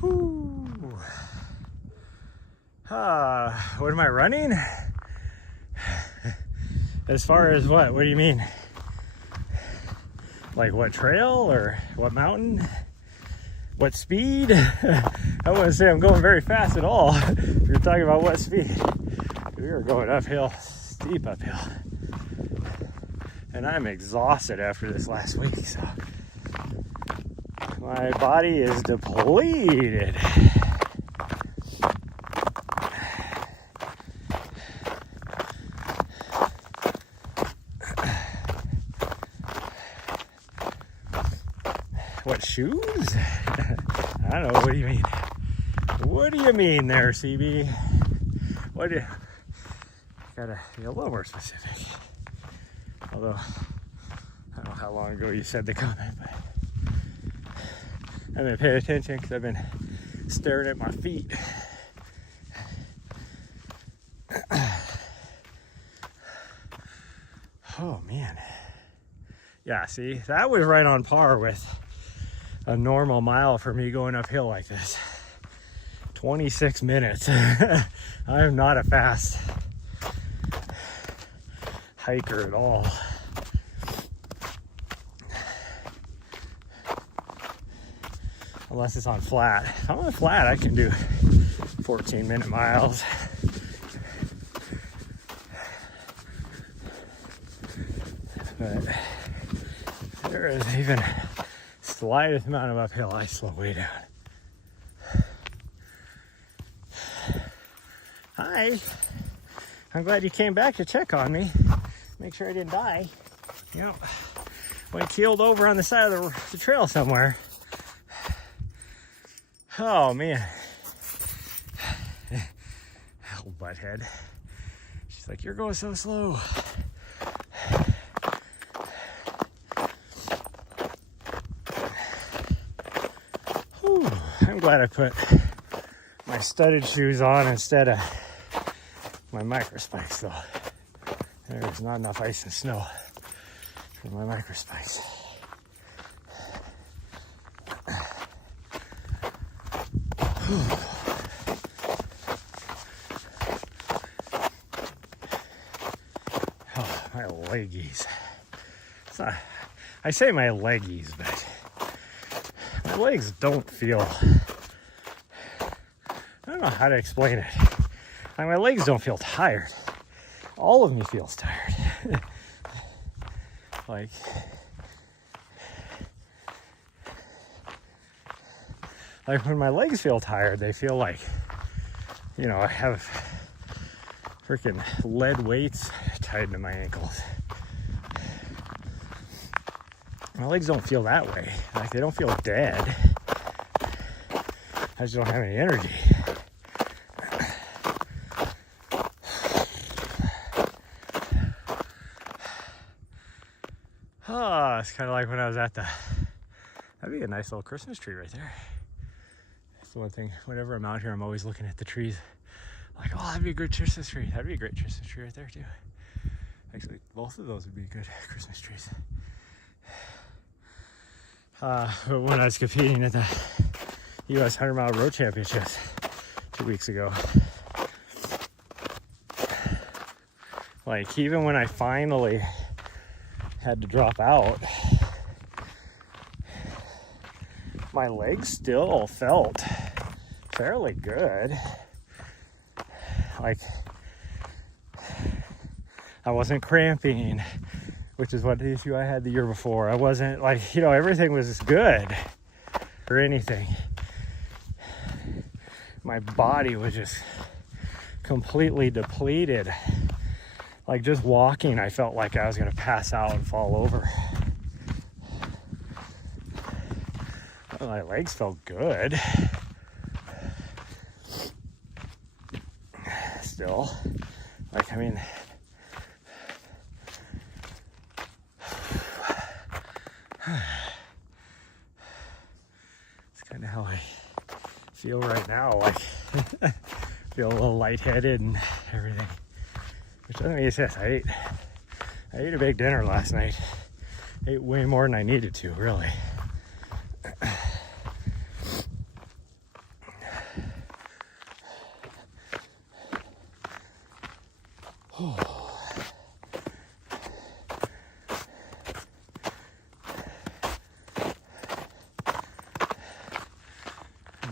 Whew. What am I running? As far as what? What do you mean? Like what trail or what mountain? What speed? I wouldn't say I'm going very fast at all. If you're talking about what speed. We are going uphill, steep uphill. And I'm exhausted after this last week, so my body is depleted. What shoes? I don't know. What do you mean? What do you mean there, CB? What do you... Gotta be a little more specific. Although, I don't know how long ago you said the comment, but I've been paying attention because I've been staring at my feet. Oh man. Yeah, see, that was right on par with a normal mile for me going uphill like this. 26 minutes. I am not a fast hiker at all. Unless it's on flat. If I'm on flat, I can do 14-minute miles. But there is even slightest amount of uphill, I slow way down. Hi. I'm glad you came back to check on me. Make sure I didn't die. You know, went keeled over on the side of the trail somewhere. Oh man. Oh, butthead. She's like, you're going so slow. Whew. I'm glad I put my studded shoes on instead of my micro spikes though. There's not enough ice and snow for my micro spikes. Oh, my leggies. It's not, I say my leggies, but my legs don't feel, I don't know how to explain it. Like, my legs don't feel tired. All of me feels tired. Like when my legs feel tired, they feel like, you know, I have freaking lead weights tied to my ankles. My legs don't feel that way. Like, they don't feel dead. I just don't have any energy. Oh, it's kind of like when I was at the, that'd be a nice little Christmas tree right there. That's the one thing, whenever I'm out here, I'm always looking at the trees. Like, oh, that'd be a good Christmas tree. That'd be a great Christmas tree right there too. Actually, both of those would be good Christmas trees. But when I was competing at the U.S. 100-mile road championships 2 weeks ago, like even when I finally had to drop out, my legs still felt fairly good. Like, I wasn't cramping, which is what the issue I had the year before. I wasn't like, you know, everything was good or anything. My body was just completely depleted. Like just walking, I felt like I was gonna pass out and fall over. My legs felt good. Still, like, I mean, it's kind of how I feel right now. Like, feel a little lightheaded and everything. Which doesn't make sense. I ate a big dinner last night. I ate way more than I needed to, really. I'm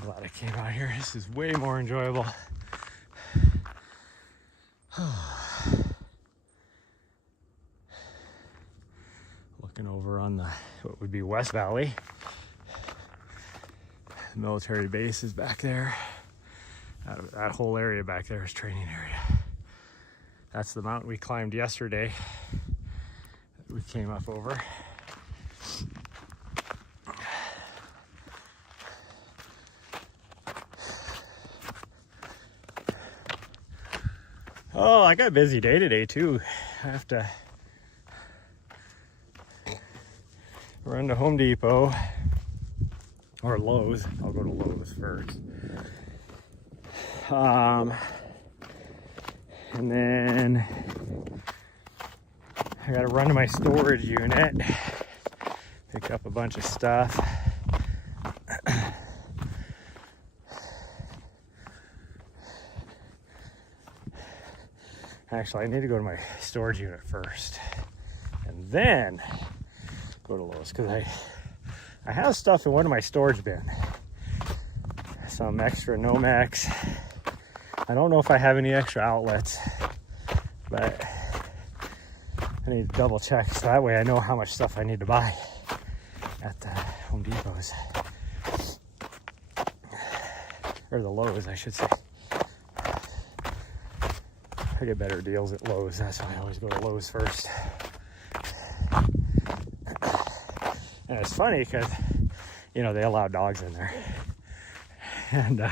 glad I came out here. This is way more enjoyable. Looking over on the what would be West Valley. The military base is back there. That whole area back there is training area. That's the mountain we climbed yesterday that we came up over. Oh, I got a busy day today too. I have to run to Home Depot or Lowe's. I'll go to Lowe's first. And then I gotta run to my storage unit, pick up a bunch of stuff. Actually, I need to go to my storage unit first and then go to Lowe's, because I have stuff in one of my storage bins. Some extra Nomex. I don't know if I have any extra outlets, but I need to double check so that way I know how much stuff I need to buy at the Home Depots. Or the Lowe's, I should say. I get better deals at Lowe's. That's why I always go to Lowe's first. And it's funny because, you know, they allow dogs in there. And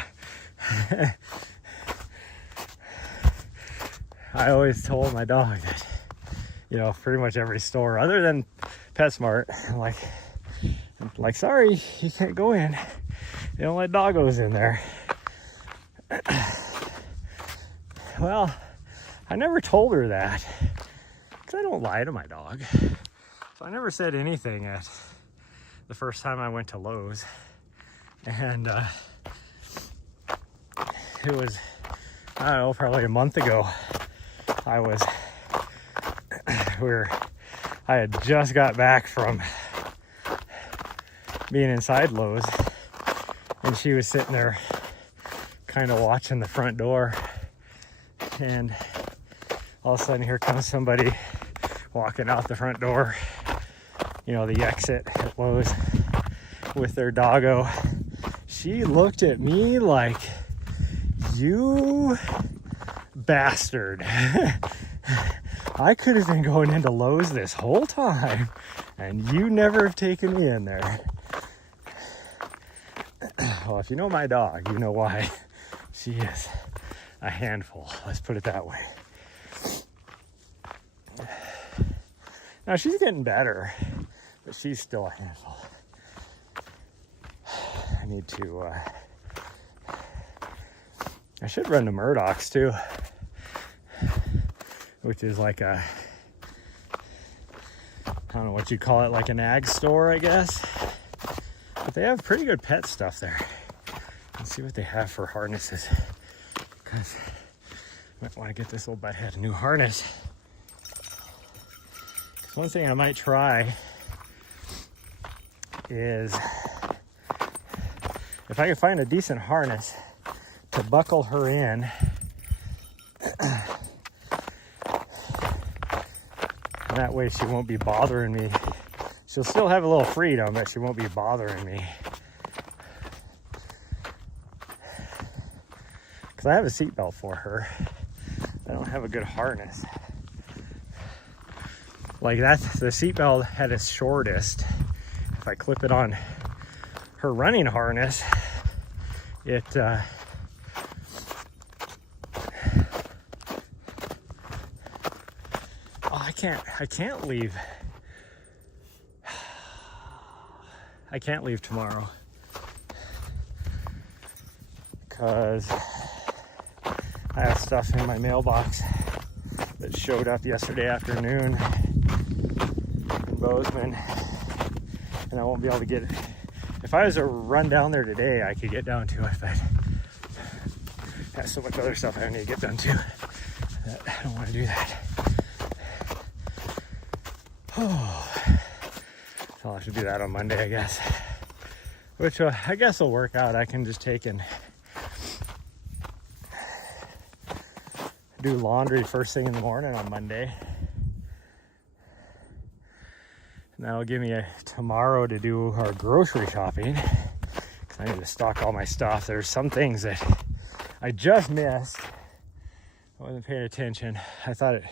I always told my dog that, you know, pretty much every store other than PetSmart, I'm like, sorry, you can't go in. They don't let doggos in there. Well, I never told her that because I don't lie to my dog. So I never said anything at the first time I went to Lowe's. And it was, I don't know, probably a month ago. I had just got back from being inside Lowe's, and she was sitting there kind of watching the front door, and all of a sudden here comes somebody walking out the front door, you know, the exit at Lowe's, with their doggo. She looked at me like, you bastard. I could have been going into Lowe's this whole time and you never have taken me in there. Well, if you know my dog, you know why she is a handful. Let's put it that way. Now she's getting better, but she's still a handful. I need to, I should run to Murdoch's too, which is like a, I don't know what you call it, like an ag store, I guess. But they have pretty good pet stuff there. Let's see what they have for harnesses, because I might want to get this little butthead a new harness. One thing I might try is if I can find a decent harness to buckle her in, and that way she won't be bothering me. She'll still have a little freedom, but she won't be bothering me. Because I have a seatbelt for her. I don't have a good harness. Like that's the seatbelt at its shortest. If I clip it on her running harness, it I can't leave. I can't leave tomorrow because I have stuff in my mailbox that showed up yesterday afternoon in Bozeman, and I won't be able to get it. If I was to run down there today, I could get down to it, but I have so much other stuff I need to get done too that I don't want to do that. Oh, so I'll have to do that on Monday, I guess, which I guess will work out. I can just take and do laundry first thing in the morning on Monday, and that'll give me tomorrow to do our grocery shopping, because I need to stock all my stuff. There's some things that I just missed. I wasn't paying attention. I thought it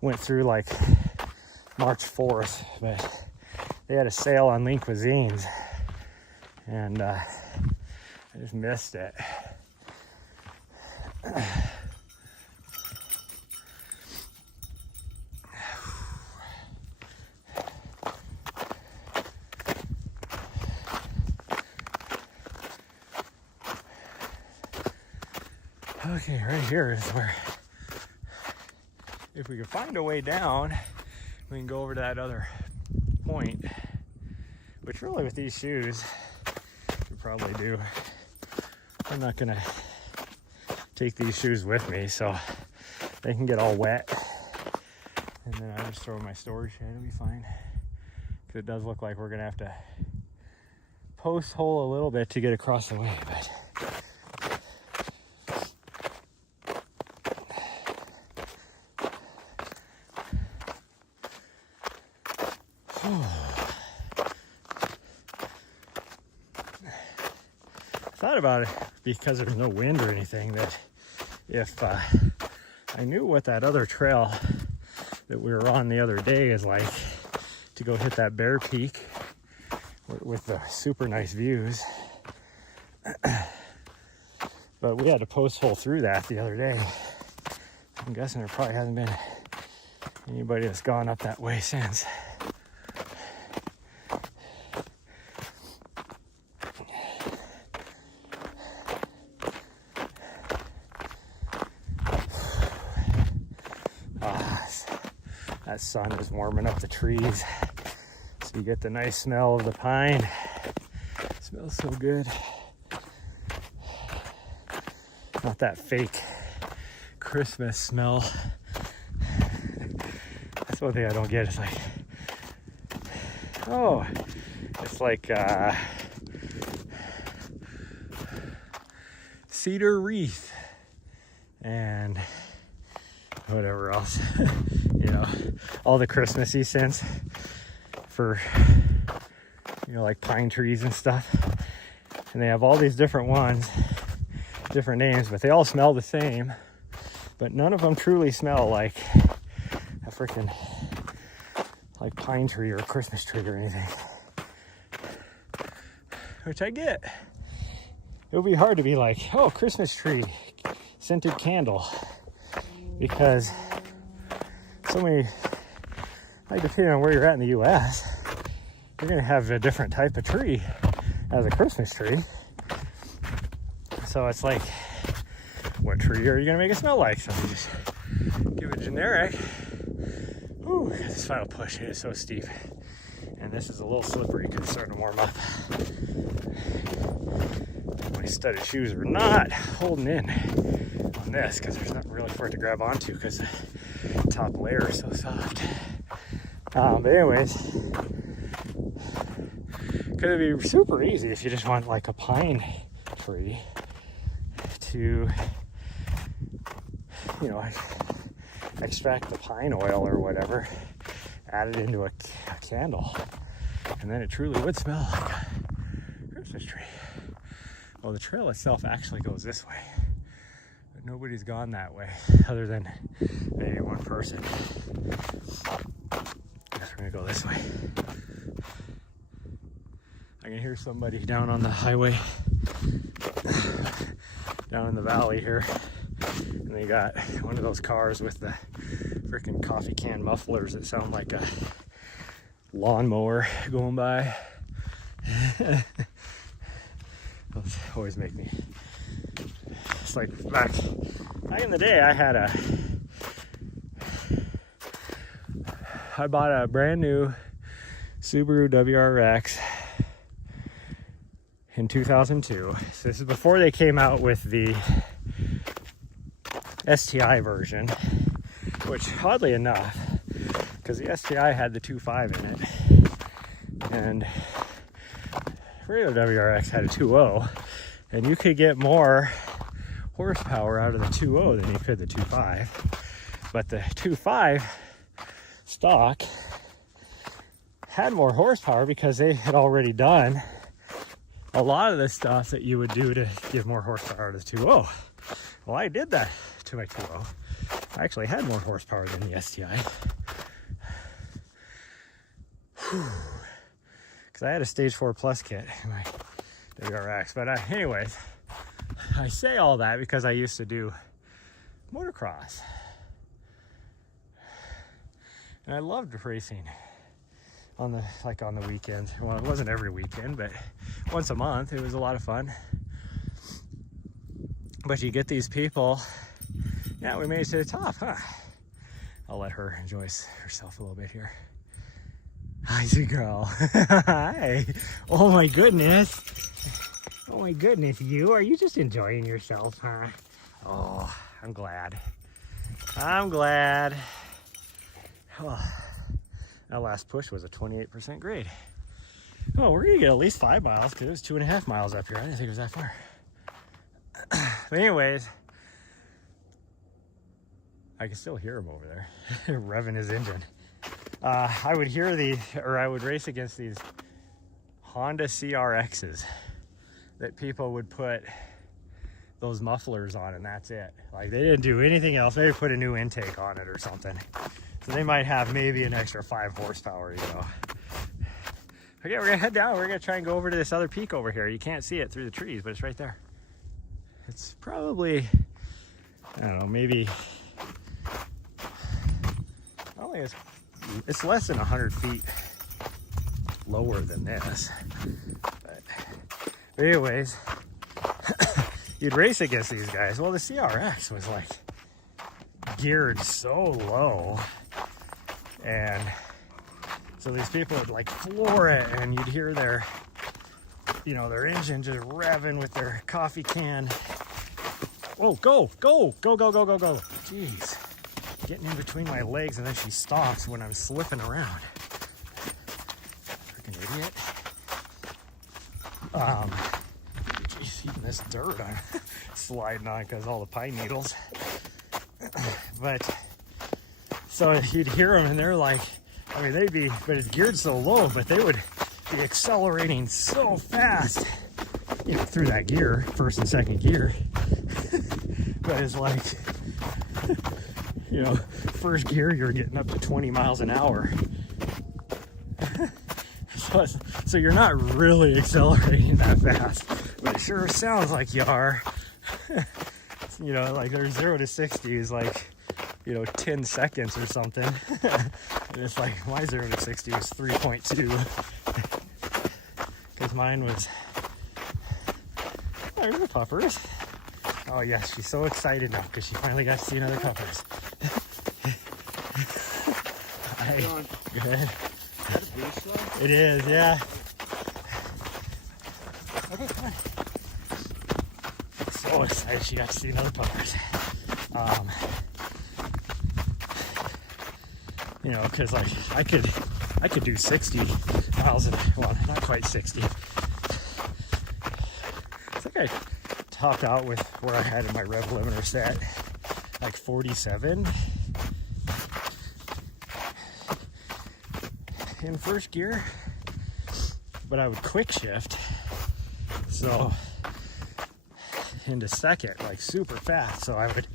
went through like March 4th, but they had a sale on Lean Cuisines, and I just missed it. Okay, right here is where, if we can find a way down, we can go over to that other point, which really with these shoes, we probably do. I'm not gonna take these shoes with me, so they can get all wet. And then I just throw in my storage shed, it'll be fine. Because it does look like we're gonna have to post hole a little bit to get across the way, but thought about it, because there's no wind or anything, that if I knew what that other trail that we were on the other day is like, to go hit that Bear Peak with the super nice views, but we had to post hole through that the other day. I'm guessing there probably hasn't been anybody that's gone up that way since. That sun is warming up the trees, so you get the nice smell of the pine. It smells so good. Not that fake Christmas smell. That's one thing I don't get. It's like, oh, it's like cedar wreath and whatever else. You know, all the Christmassy scents for, you know, like pine trees and stuff. And they have all these different ones, different names, but they all smell the same. But none of them truly smell like a freaking like pine tree or a Christmas tree or anything. Which I get. it would be hard to be like, oh, Christmas tree, scented candle, because so many, like depending on where you're at in the US, you're gonna have a different type of tree as a Christmas tree. So it's like, what tree are you gonna make it smell like? So you just give it generic. Whew, this final push, it is so steep. And this is a little slippery because it's starting to warm up. My studded shoes are not holding in on this because there's nothing really for it to grab onto because the top layer is so soft. But anyways, could it be super easy if you just want like a pine tree to, you know, extract the pine oil or whatever, add it into a candle, and then it truly would smell like a Christmas tree. Well, the trail itself actually goes this way, but nobody's gone that way other than maybe one person. I guess we're gonna go this way. I can hear somebody down on the highway, down in the valley here, and they got one of those cars with the freaking coffee can mufflers that sound like a lawnmower going by. Those always make me, it's like back in the day, I bought a brand new Subaru WRX in 2002. So this is before they came out with the STI version, which oddly enough, because the STI had the 2.5 in it, and regular WRX had a 2.0, and you could get more horsepower out of the 2.0 than you could the 2.5. But the 2.5 stock had more horsepower because they had already done a lot of the stuff that you would do to give more horsepower to the 2.0. Well, I did that to my 2.0. I actually had more horsepower than the STI. Because I had a stage 4 plus kit in my WRX. But anyways, I say all that because I used to do motocross. And I loved racing on the weekends. Well, it wasn't every weekend, but once a month. It was a lot of fun. But you get these people, yeah, we made it to the top, huh? I'll let her enjoy herself a little bit here. Hi, girl. Hi. Oh my goodness. Oh my goodness, are you just enjoying yourself, huh? Oh, I'm glad. I'm glad. Oh, that last push was a 28% grade. Oh, we're gonna get at least 5 miles because it was 2.5 miles up here. I didn't think it was that far. But anyways, I can still hear him over there revving his engine. I would race against these Honda CRXs that people would put those mufflers on, and that's it. Like, they didn't do anything else. Maybe put a new intake on it or something. So they might have maybe an extra 5 horsepower, you know. Okay, we're gonna head down. We're gonna try and go over to this other peak over here. You can't see it through the trees, but it's right there. It's probably, I don't know, maybe, I don't think it's less than 100 feet lower than this. But anyways, you'd race against these guys. Well, the CRX was like geared so low, and so these people would like floor it, and you'd hear their, you know, their engine just revving with their coffee can. Oh, go, go, go, go, go, go, go. Jeez. Getting in between my legs, and then she stops when I'm slipping around. Freaking idiot. Jeez, even this dirt I'm sliding on because all the pine needles. But, so you'd hear them, and they're like, I mean, but it's geared so low, but they would be accelerating so fast, you know, through that gear, first and second gear. But it's like, you know, first gear, you're getting up to 20 miles an hour. So you're not really accelerating that fast, but it sure sounds like you are. You know, like their 0 to 60 is like, you know, 10 seconds or something. And it's like my 0 to 60 was 3.2. Because mine was, oh, there's the puppers. Oh yes, she's so excited now because she finally got to see another puppers. Good. It is, yeah. Okay, come on. So excited she got to see another puppers. You know, because like I could do 60,000. Well, not quite 60. I think I topped out with where I had in my rev limiter set, like 47 in first gear, but I would quick shift, so into second, like super fast, so I would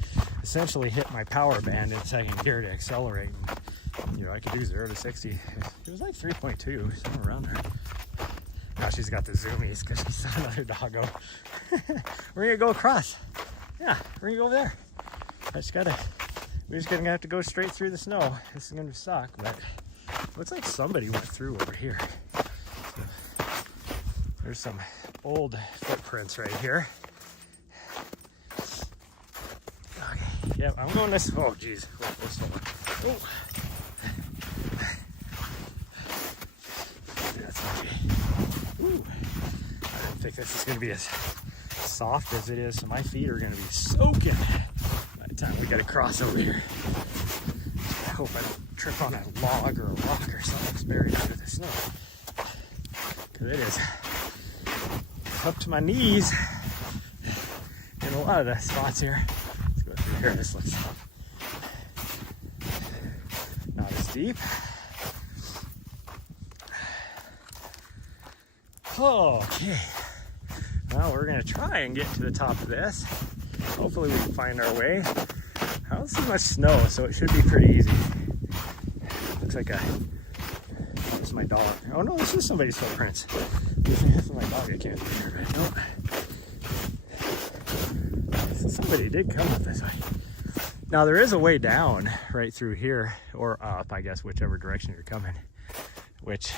essentially hit my power band in second gear to accelerate. And, you know, I could do 0 to 60. It was like 3.2, somewhere around there. Now she's got the zoomies because she saw another doggo. We're gonna go across. Yeah, we're gonna go over there. We're just gonna have to go straight through the snow. This is gonna suck, but looks like somebody went through over here. So, there's some old footprints right here. Okay, yep, I'm going this. Oh, geez. Oh. That's okay. Ooh. I don't think this is going to be as soft as it is, so my feet are going to be soaking by the time we got to cross over here. I hope I don't trip on a log or a rock or something that's buried under the snow, because it is up to my knees in a lot of the spots here. Let's go through here. This looks not as deep. Okay, well, we're gonna try and get to the top of this. Hopefully we can find our way. I don't see much snow, so it should be pretty easy. Looks like this is my dog. Oh no, this is somebody's footprints. This is my dog. I can't see her right now. So somebody did come up this way. Now there is a way down right through here, or up, I guess, whichever direction you're coming, which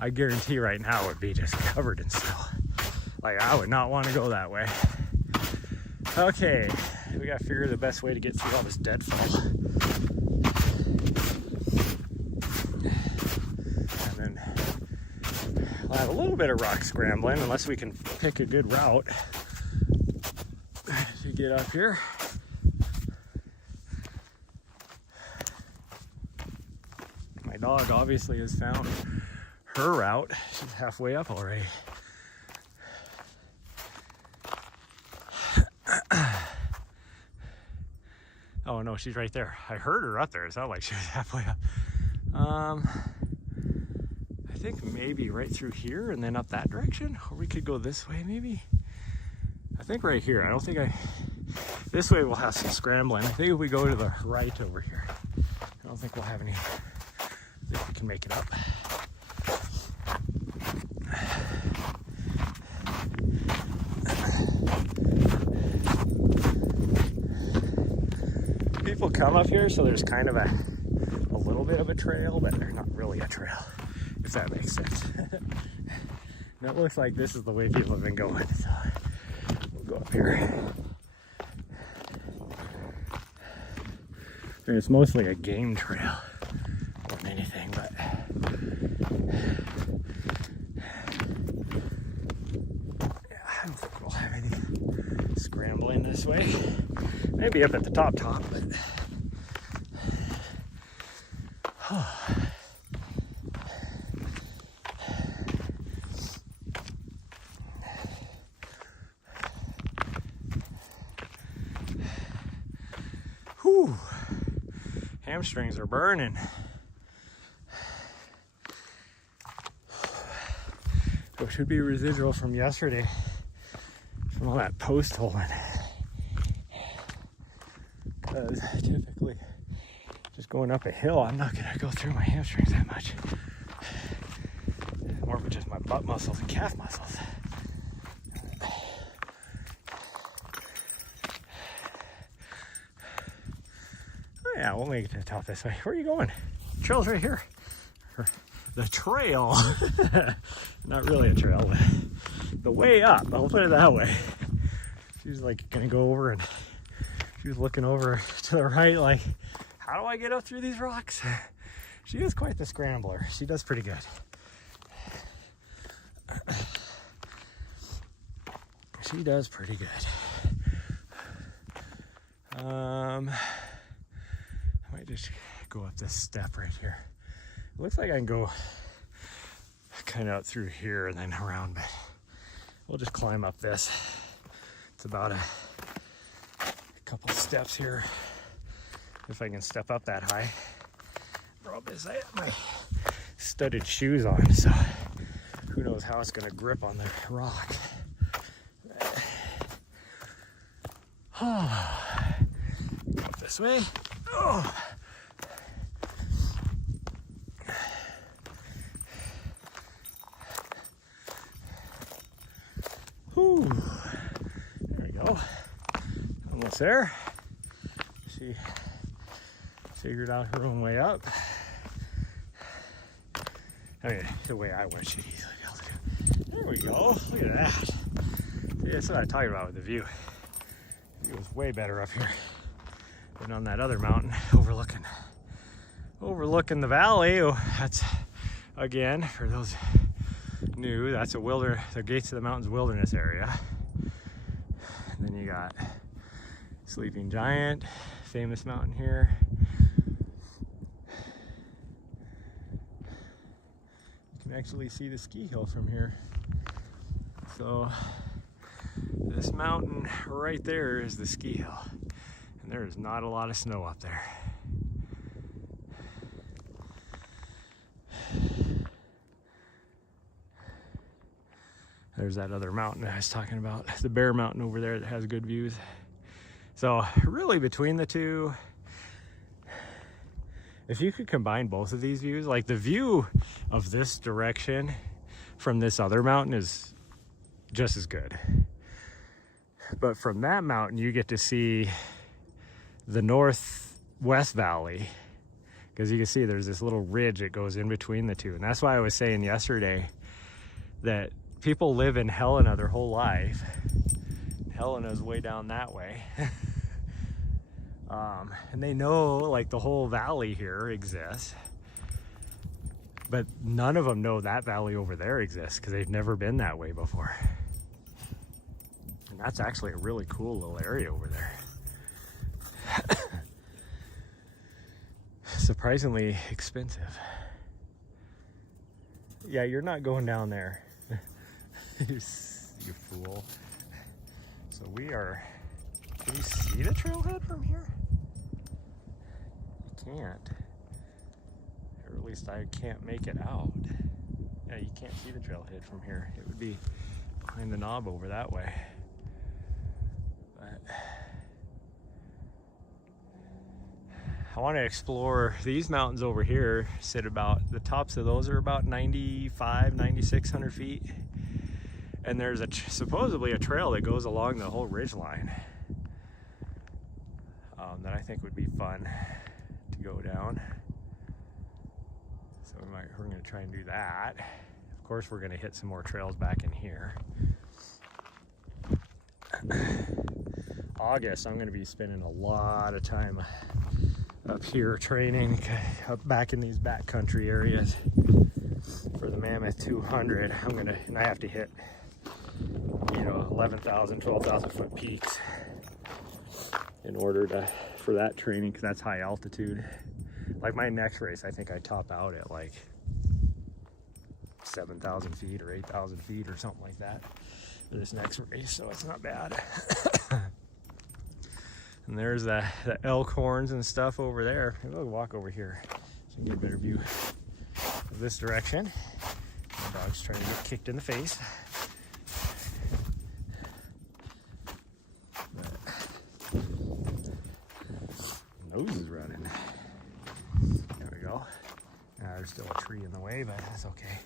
I guarantee right now would be just covered in snow. Like, I would not want to go that way. Okay, we gotta figure the best way to get through all this deadfall. And then we'll have a little bit of rock scrambling, unless we can pick a good route to get up here. My dog obviously has found her route. She's halfway up already. Oh no, she's right there. I heard her up there. It sounded like she was halfway up. I think maybe right through here and then up that direction, or we could go this way maybe. I think right here. I don't think this way we'll have some scrambling. I think if we go to the right over here, I don't think we'll have any. I think we can make it up. People come up here, so there's kind of a little bit of a trail, but they're not really a trail, if that makes sense. And it looks like this is the way people have been going, so we'll go up here. And it's mostly a game trail more than anything, but yeah, I don't think we'll have any scrambling this way. Maybe up at the top, but whew, hamstrings are burning. So it should be residual from yesterday, from all that post holing. Because typically just going up a hill, I'm not going to go through my hamstrings that much. More of just my butt muscles and calf muscles. Oh yeah, we'll make it to the top this way. Where are you going? The trail's right here. The trail. Not really a trail, but the way up, I'll put it that way. She was like gonna go over, and she was looking over to the right like, how do I get up through these rocks? She is quite the scrambler. She does pretty good. She does pretty good. I might just go up this step right here. It looks like I can go kind of out through here and then around, but we'll just climb up this. It's about a couple steps here. If I can step up that high. Problem is I have my studded shoes on, so who knows how it's gonna grip on the rock. Go up this way. Oh. Whew. There we go. Almost there. She figured out her own way up. I mean, the way I went, she'd easily be able to do. There we go. Look at that. Yeah, that's what I'm talking about with the view. The view was way better up here than on that other mountain overlooking the valley. Oh, that's, again, for those new, that's the Gates of the Mountains wilderness area. And then you got Sleeping Giant, famous mountain here. You can actually see the ski hill from here. So this mountain right there is the ski hill, and there is not a lot of snow up there. There's that other mountain I was talking about, the Bear Mountain over there that has good views. So really between the two, if you could combine both of these views, like the view of this direction from this other mountain is just as good. But from that mountain, you get to see the northwest valley, because you can see there's this little ridge that goes in between the two. And that's why I was saying yesterday that people live in Helena their whole life. Helena's way down that way. And they know like the whole valley here exists, but none of them know that valley over there exists because they've never been that way before. And that's actually a really cool little area over there. Surprisingly expensive. Yeah, you're not going down there. You fool. So we are, can you see the trailhead from here? You can't. Or at least I can't make it out. Yeah, you can't see the trailhead from here. It would be behind the knob over that way. But I want to explore these mountains over here. Sit about, the tops of those are about 9,600 feet. And there's supposedly a trail that goes along the whole ridge line that I think would be fun to go down. So we're going to try and do that. Of course, we're going to hit some more trails back in here. August, I'm going to be spending a lot of time up here training up back in these backcountry areas for the Mammoth 200. And I have to hit, 11,000, 12,000 foot peaks in order for that training, because that's high altitude. Like my next race, I think I top out at like 7,000 feet or 8,000 feet or something like that for this next race, so it's not bad. And there's the elk horns and stuff over there. Maybe I'll walk over here so you can get a better view of this direction. My dog's trying to get kicked in the face. Nose is running. There we go. There's still a tree in the way, but that's okay.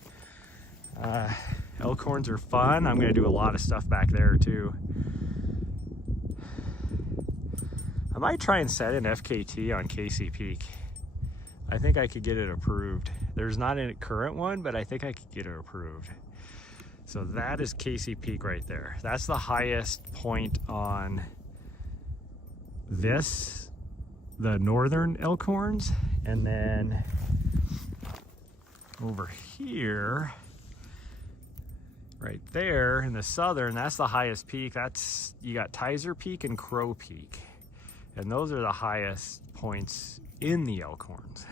Elk horns are fun. I'm going to do a lot of stuff back there too. I might try and set an FKT on Casey Peak. I think I could get it approved. There's not a current one, but I think I could get it approved. So that is Casey Peak right there. That's the highest point on this, the northern Elkhorns. And then over here, right there in the southern, that's the highest peak. That's, you got Tyser Peak and Crow Peak. And those are the highest points in the Elkhorns,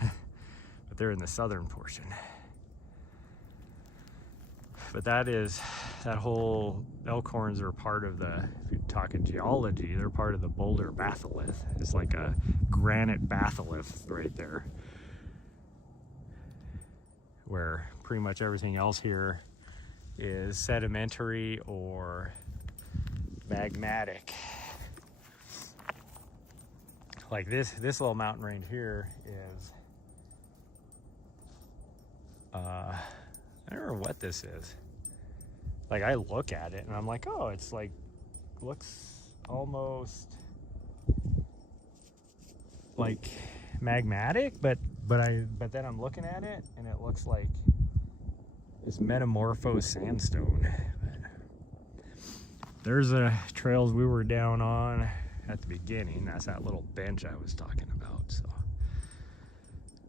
but they're in the southern portion. But that whole Elkhorns are part of the, if you're talking geology, they're part of the boulder batholith. It's like a granite batholith right there, where pretty much everything else here is sedimentary or magmatic. Like this little mountain range here is, I don't know what this is. Like I look at it and I'm like, oh, it's like, looks almost like magmatic, but then I'm looking at it and it looks like this metamorphosed sandstone. There's the trails we were down on at the beginning. That's that little bench I was talking about. So,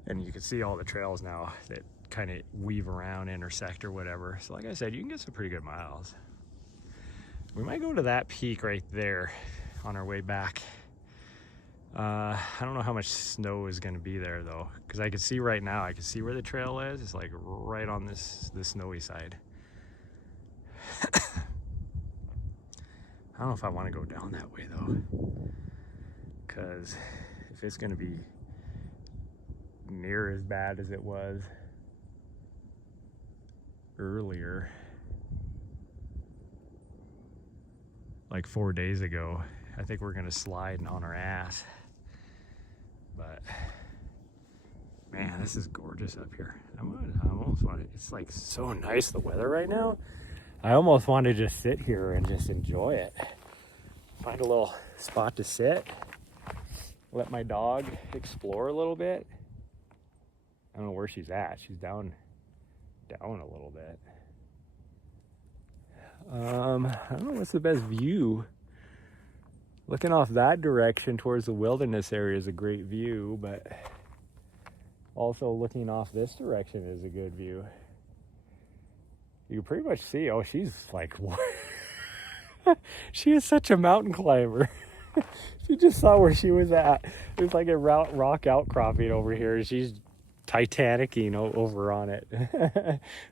and you can see all the trails now that kind of weave around, intersect or whatever. So like I said, you can get some pretty good miles. We might go to that peak right there on our way back. I don't know how much snow is going to be there though, because I can see right now, I can see where the trail is. It's like right on this snowy side. I don't know if I want to go down that way though, because if it's going to be near as bad as it was earlier, like 4 days ago, I think we're going to slide on our ass. But man, this is gorgeous up here. I almost want to, it's like so nice the weather right now. I almost want to just sit here and just enjoy it. Find a little spot to sit. Let my dog explore a little bit. I don't know where she's at. She's down a little bit. I don't know what's the best view. Looking off that direction towards the wilderness area is a great view, but also looking off this direction is a good view. You can pretty much see, oh, she's like, what? She is such a mountain climber. She just saw where she was at. There's like a rock outcropping over here. She's Titanicing over on it.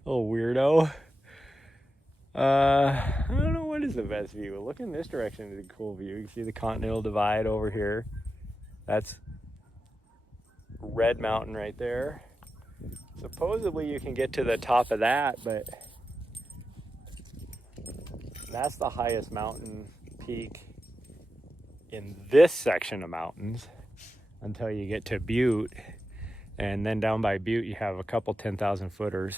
Little weirdo. I don't know what is the best view. Look in this direction is a cool view. You can see the Continental Divide over here. That's Red Mountain right there. Supposedly you can get to the top of that, but that's the highest mountain peak in this section of mountains until you get to Butte. And then down by Butte, you have a couple 10,000 footers.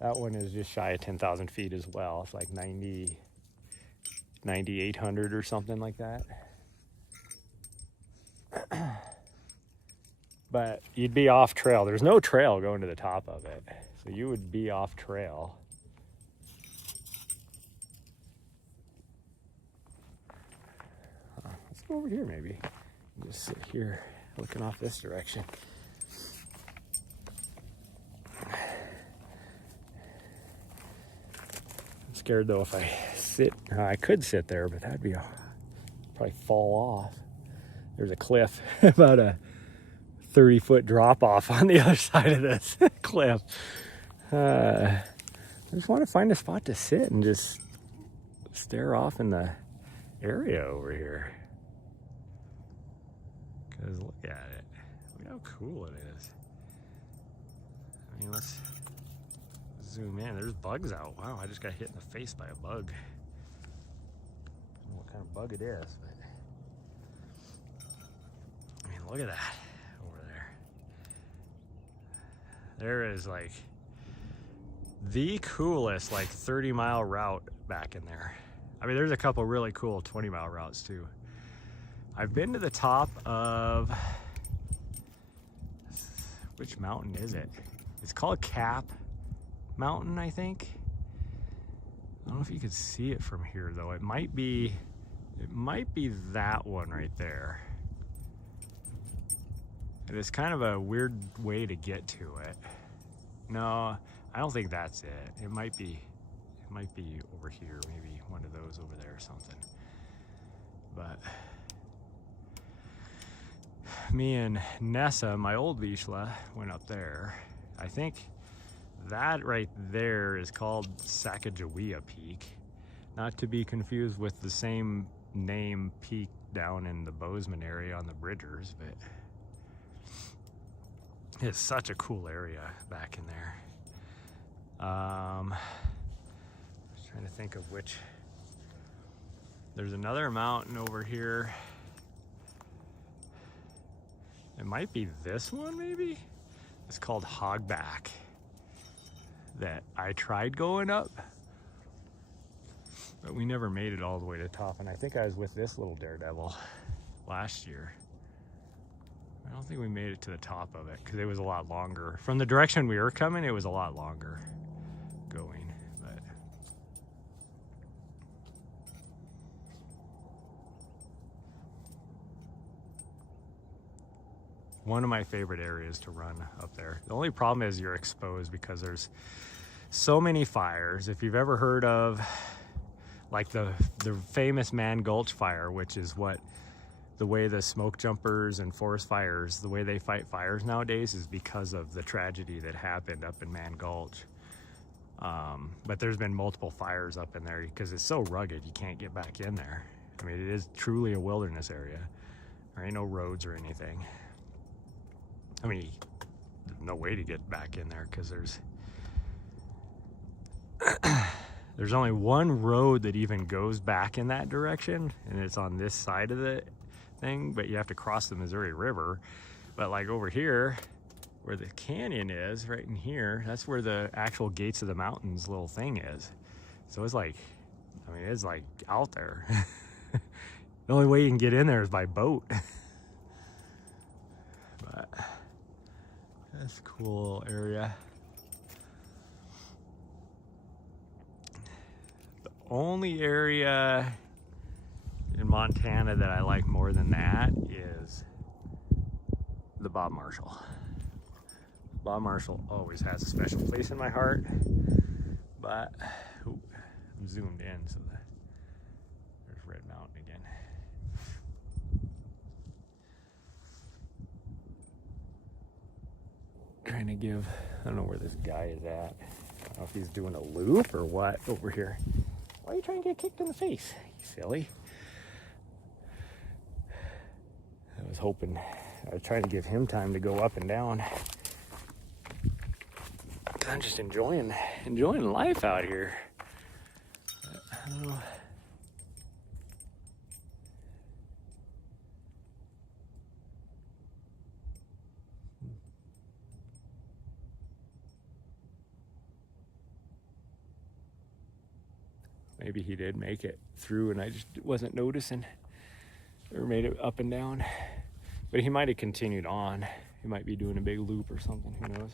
That one is just shy of 10,000 feet as well. It's like 9,800 or something like that. But you'd be off trail. There's no trail going to the top of it. So you would be off trail. Let's go over here maybe. Just sit here looking off this direction. I'm scared though if I sit, I could sit there, but that'd be probably fall off. There's a cliff, about a 30-foot drop off on the other side of this cliff. I just want to find a spot to sit and just stare off in the area over here. Because look at it. Look how cool it is. I mean, let's zoom in. There's bugs out. Wow, I just got hit in the face by a bug. I don't know what kind of bug it is, but I mean, look at that over there. There is like the coolest like 30-mile route back in there. I mean, there's a couple really cool 20-mile routes too. I've been to the top of, which mountain is it? It's called Cap Mountain, I think. I don't know if you could see it from here though. It might be that one right there. And it's kind of a weird way to get to it. No, I don't think that's it. It might be over here, maybe one of those over there or something. But me and Nessa, my old Vizsla, went up there. I think that right there is called Sacagawea Peak. Not to be confused with the same name peak down in the Bozeman area on the Bridgers, but it's such a cool area back in there. I was trying to think of which. There's another mountain over here. It might be this one, maybe? It's called Hogback. That I tried going up, but we never made it all the way to the top. And I think I was with this little daredevil last year. I don't think we made it to the top of it because it was a lot longer. From the direction we were coming, it was a lot longer going. But one of my favorite areas to run up there. The only problem is you're exposed because there's so many fires. If you've ever heard of like the famous Man Gulch fire, which is what the way the smoke jumpers and forest fires, the way they fight fires nowadays is because of the tragedy that happened up in Man Gulch. But there's been multiple fires up in there because it's so rugged you can't get back in there. I mean, it is truly a wilderness area. There ain't no roads or anything. I mean, there's no way to get back in there because there's only one road that even goes back in that direction, and it's on this side of the thing, but you have to cross the Missouri River. But like over here, where the canyon is, right in here, that's where the actual Gates of the Mountains little thing is. So it's like, I mean, it's like out there. The only way you can get in there is by boat. But that's a cool area. The only area in Montana that I like more than that is the Bob Marshall. Bob Marshall always has a special place in my heart, but ooh, I'm zoomed in, so there's Red Mountain again. Trying to give, I don't know where this guy is at. I don't know if he's doing a loop or what over here. Why are you trying to get kicked in the face, you silly? I was hoping, I was trying to give him time to go up and down. I'm just enjoying life out here. I don't know. Maybe he did make it through and I just wasn't noticing, or made it up and down. But he might have continued on. He might be doing a big loop or something, who knows.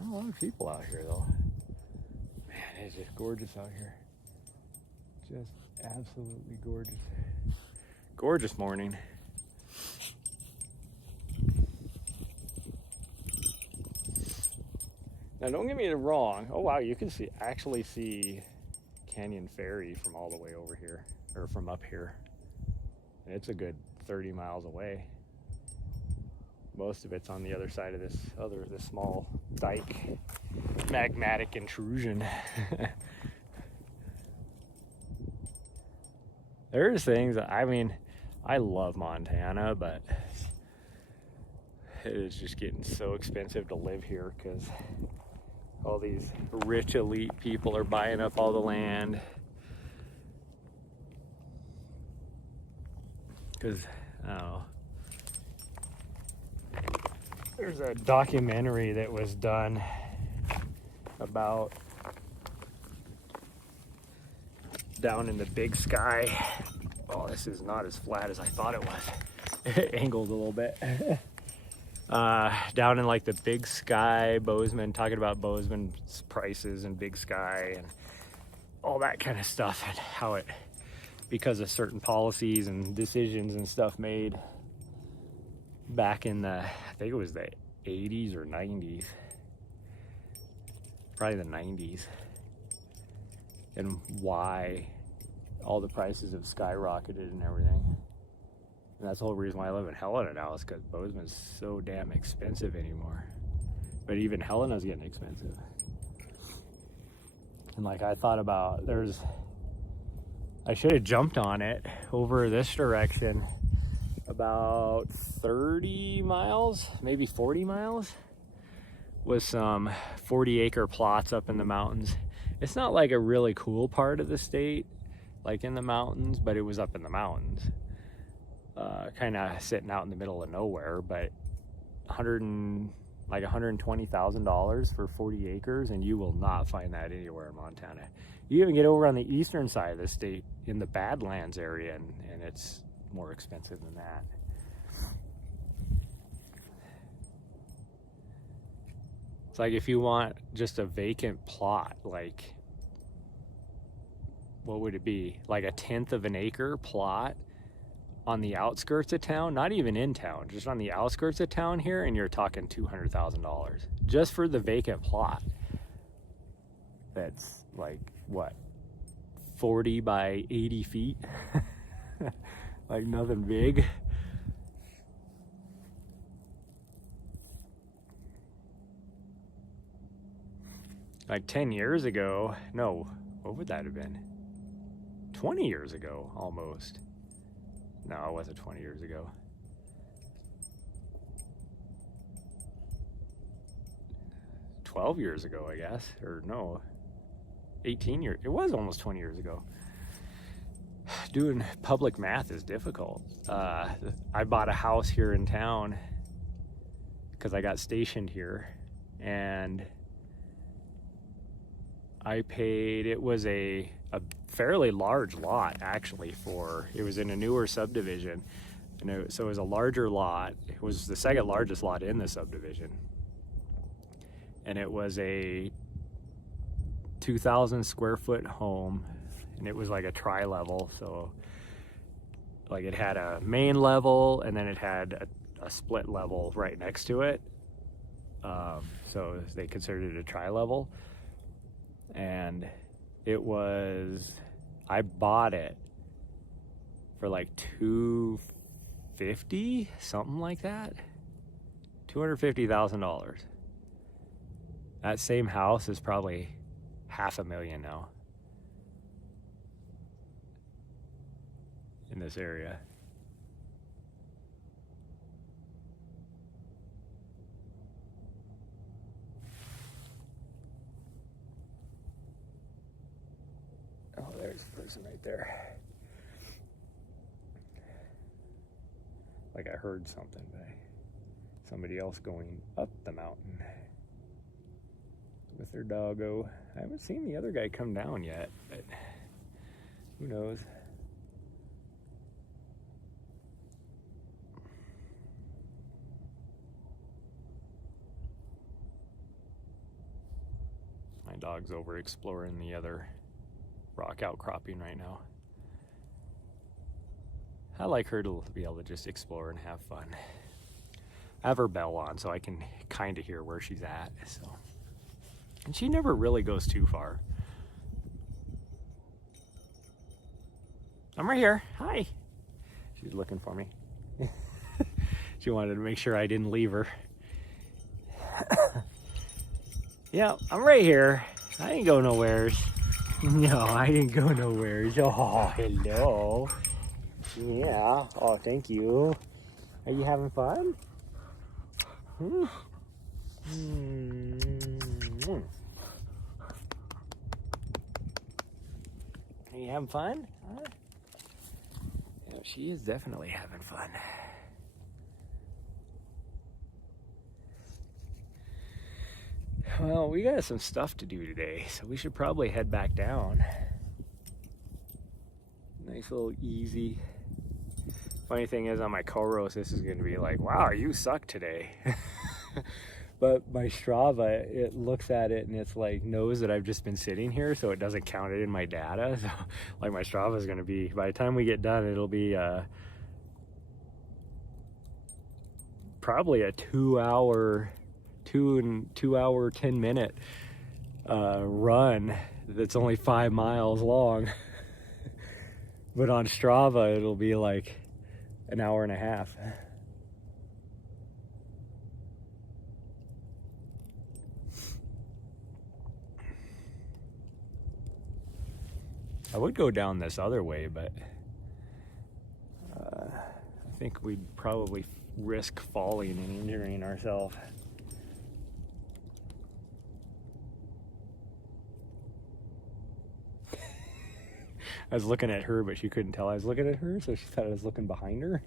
Not a lot of people out here though. Man, it's just gorgeous out here. Just absolutely gorgeous. Gorgeous morning. Now don't get me wrong. Oh wow, you can actually see Canyon Ferry from all the way over here, or from up here. And it's a good 30 miles away. Most of it's on the other side of this small dike, magmatic intrusion. There's things, I mean, I love Montana, but it is just getting so expensive to live here because all these rich elite people are buying up all the land. Because, I don't know, there's a documentary that was done about down in the Big Sky. Oh, this is not as flat as I thought it was. It angled a little bit. Down in like the Big Sky, Bozeman, talking about Bozeman's prices and Big Sky and all that kind of stuff, and how it, because of certain policies and decisions and stuff made back in the, I think it was the 80s or 90s, probably the 90s, and why all the prices have skyrocketed and everything. And that's the whole reason why I live in Helena now, is because Bozeman's so damn expensive anymore. But even Helena's getting expensive. And like I thought about, I should have jumped on it over this direction about 30 miles, maybe 40 miles, with some 40-acre plots up in the mountains. It's not like a really cool part of the state, like in the mountains, but it was up in the mountains. Kind of sitting out in the middle of nowhere, but $120,000 for 40 acres, and you will not find that anywhere in Montana. You even get over on the eastern side of the state in the Badlands area, and it's more expensive than that. It's like if you want just a vacant plot, like, what would it be? Like a 1/10 of an acre plot on the outskirts of town, not even in town, just on the outskirts of town here, and you're talking $200,000 just for the vacant plot. That's like, what, 40 by 80 feet? Like nothing big. Like 10 years ago, no, what would that have been? 20 years ago, almost. No, it wasn't 20 years ago. 12 years ago, I guess. Or no, 18 years. It was almost 20 years ago. Doing public math is difficult. I bought a house here in town because I got stationed here. And I paid, it was a fairly large lot, actually, it was in a newer subdivision, and so it was a larger lot. It was the second largest lot in the subdivision, and it was a 2,000 square foot home, and it was like a tri-level, so like it had a main level and then it had a split level right next to it, so they considered it a tri-level. And it was, I bought it for like $250, something like that. $250,000. That same house is probably $500,000 now in this area. Oh, there's a person right there. Like I heard something by somebody else going up the mountain with their doggo. I haven't seen the other guy come down yet, but who knows? My dog's over exploring the other rock outcropping right now. I like her to be able to just explore and have fun. I have her bell on so I can kind of hear where she's at. So, and she never really goes too far. I'm right here. Hi. She's looking for me. She wanted to make sure I didn't leave her. Yeah, I'm right here. I ain't go nowheres. No, I didn't go nowheres. Oh, hello. Yeah. Oh, thank you. Are you having fun? Hmm. Are you having fun? Huh? Yeah, she is definitely having fun. Well, we got some stuff to do today, so we should probably head back down. Nice little easy. Funny thing is, on my co-roast, this is going to be like, wow, you suck today. But my Strava, it looks at it and it's like, knows that I've just been sitting here, so it doesn't count it in my data. So like my Strava is going to be, by the time we get done, it'll be probably a 2 hour 10-minute run that's only 5 miles long. But on Strava, it'll be like an hour and a half. I would go down this other way, but I think we'd probably risk falling and injuring ourselves. I was looking at her, but she couldn't tell I was looking at her, so she thought I was looking behind her.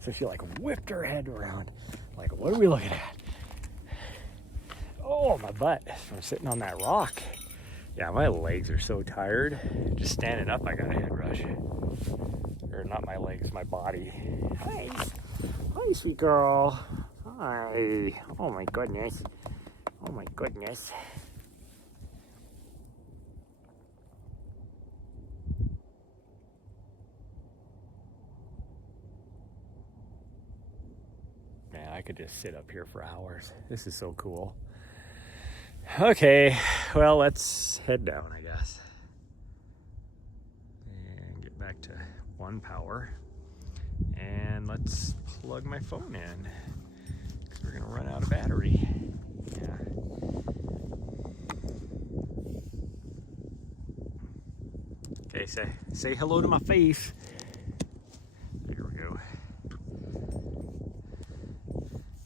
So she like whipped her head around, like, what are we looking at? Oh, my butt from sitting on that rock. Yeah, my legs are so tired. Just standing up, I got a head rush. Or not my legs, my body. Hi. Hi, sweet girl. Hi. Oh my goodness. Oh my goodness. Man, I could just sit up here for hours. This is so cool. Okay, well, let's head down, I guess. And get back to 1 power. And let's plug my phone in, because we're gonna run out of battery. Yeah. Okay, say hello to my face. There we go.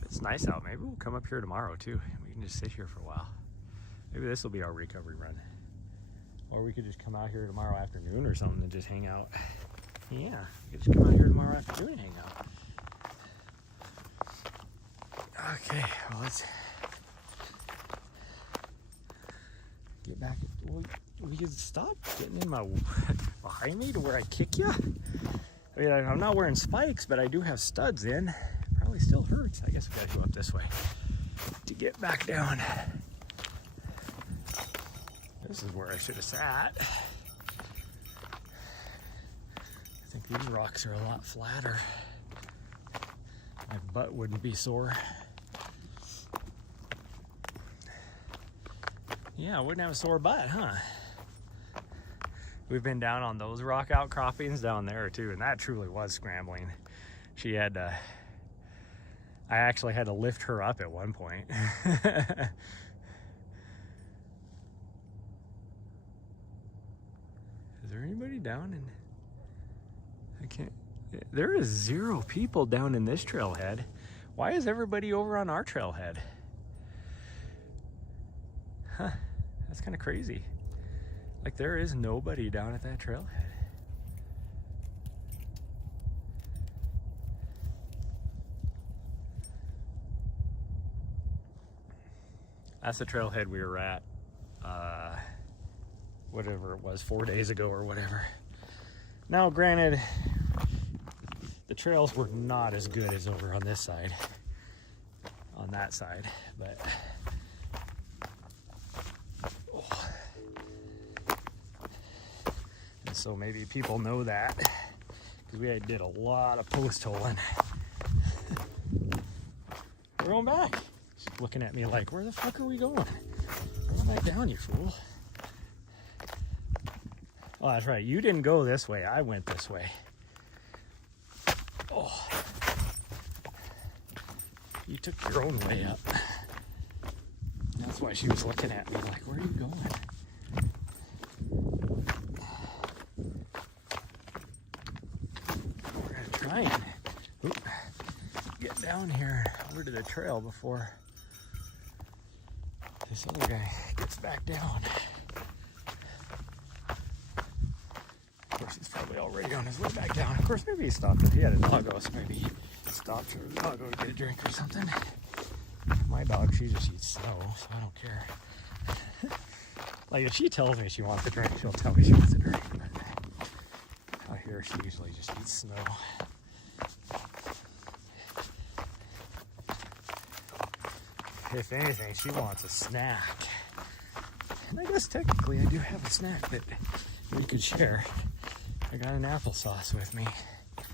It's nice out. Maybe we'll come up here tomorrow too. We can just sit here for a while. Maybe this will be our recovery run. Or we could just come out here tomorrow afternoon or something and just hang out. Yeah, we could just come out here tomorrow afternoon and hang out. Okay, well, let's get back. Well, we could stop getting in my behind me to where I kick you. I mean, I'm not wearing spikes, but I do have studs in. Probably still hurts. I guess we gotta go up this way to get back down. This is where I should have sat. I think these rocks are a lot flatter. My butt wouldn't be sore. Yeah, I wouldn't have a sore butt, huh? We've been down on those rock outcroppings down there too, and that truly was scrambling. She had to, I actually had to lift her up at one point. Is there anybody down in, I can't, there is 0 people down in this trailhead. Why is everybody over on our trailhead? Huh, that's kind of crazy. Like, there is nobody down at that trailhead. That's the trailhead we were at, whatever it was, 4 days ago or whatever. Now, granted, the trails were not as good as over on this side, on that side, but oh. And so maybe people know that, because we did a lot of post holing. We're going back. She's looking at me like, where the fuck are we going? We're going back down, you fool. Oh, that's right. You didn't go this way. I went this way. Oh. You took your own way up. That's why she was looking at me like, where are you going? We're going to try and get down here over to the trail before this other guy gets back down. Of course, he's probably already on his way back down. Of course, maybe he stopped if he had a doggo, so maybe he stopped for a doggo to get a drink or something. My dog, she just eats snow, so I don't care. Like, if she tells me she wants a drink, she'll tell me she wants a drink. But out here, she usually just eats snow. If anything, she wants a snack. And I guess technically I do have a snack that we could share. I got an applesauce with me, so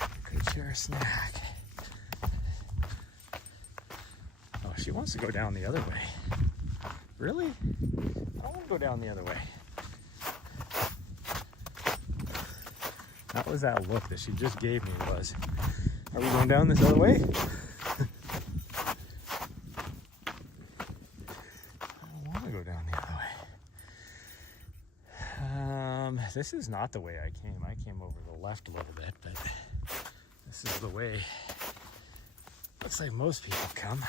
I could share a snack. Oh, she wants to go down the other way. Really? I don't want to go down the other way. That was that look that she just gave me was, are we going down this other way? This is not the way I came. I came over the left a little bit, but this is the way looks like most people come.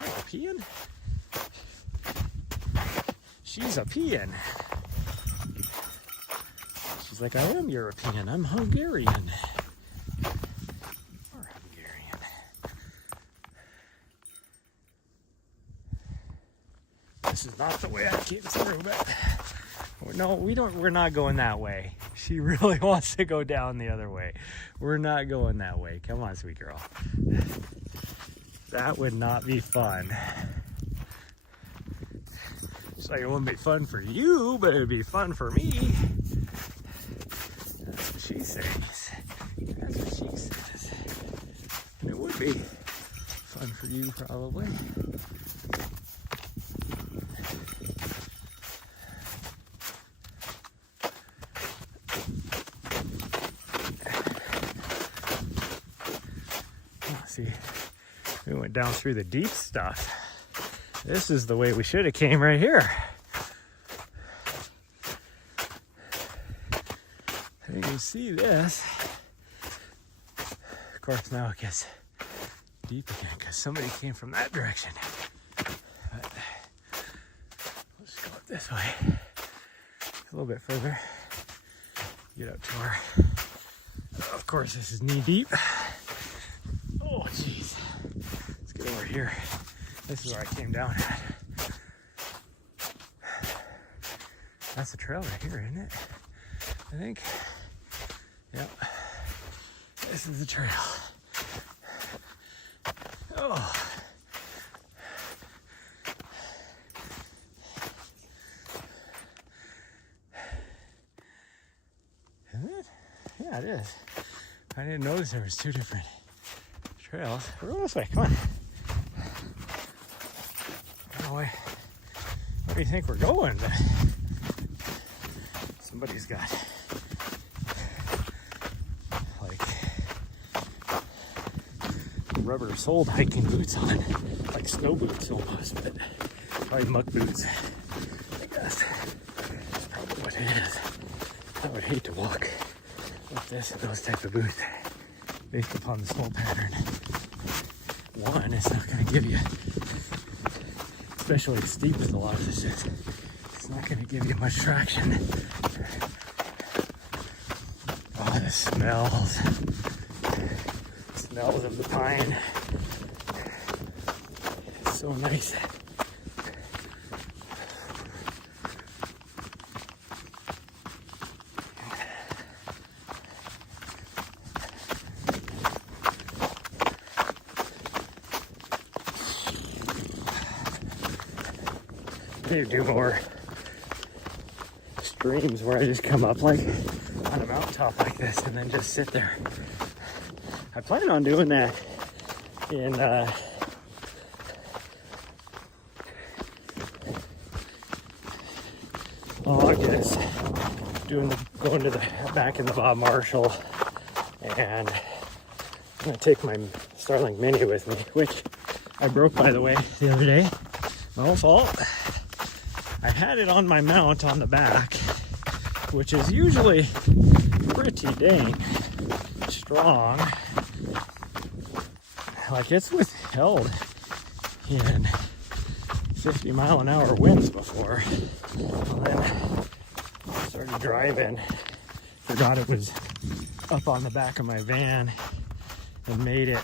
European? She's a peon. She's like, I am European. I'm Hungarian. Or Hungarian. This is not the way I came through, but no, we're not going that way. She really wants to go down the other way. We're not going that way. Come on, sweet girl. That would not be fun. It's like it wouldn't be fun for you, but it'd be fun for me. That's what she says. That's what she says. And it would be fun for you, probably. See, we went down through the deep stuff. This is the way we should have came right here. You can see this. Of course, now it gets deep again because somebody came from that direction. But let's go up this way. A little bit further. Get up to our. Of course, this is knee deep. Oh, jeez. Let's get over here. This is where I came down at. That's the trail right here, isn't it? I think. Yep. This is the trail. Oh. Isn't it? Yeah, it is. I didn't notice there was two different trails. We're going this way, come on. I don't know where do you think we're going? But somebody's got like rubber-soled hiking boots on, like snow boots almost, but probably muck boots, I guess. That's probably what it is. I would hate to walk like this in those type of boots. Based upon the sole pattern. One, it's not going to give you, especially as steep as a lot of this is, it's not going to give you much traction. Oh, the smells. Smells of the pine. It's so nice. I need to do more streams where I just come up like on a mountaintop like this and then just sit there. I plan on doing that in August, going to the back in the Bob Marshall, and I'm gonna take my Starlink Mini with me, which I broke, by the way, the other day. No fault. I had it on my mount on the back, which is usually pretty dang strong. Like, it's withheld in 50-mile-an-hour winds before. And then I started driving, forgot it was up on the back of my van, and made it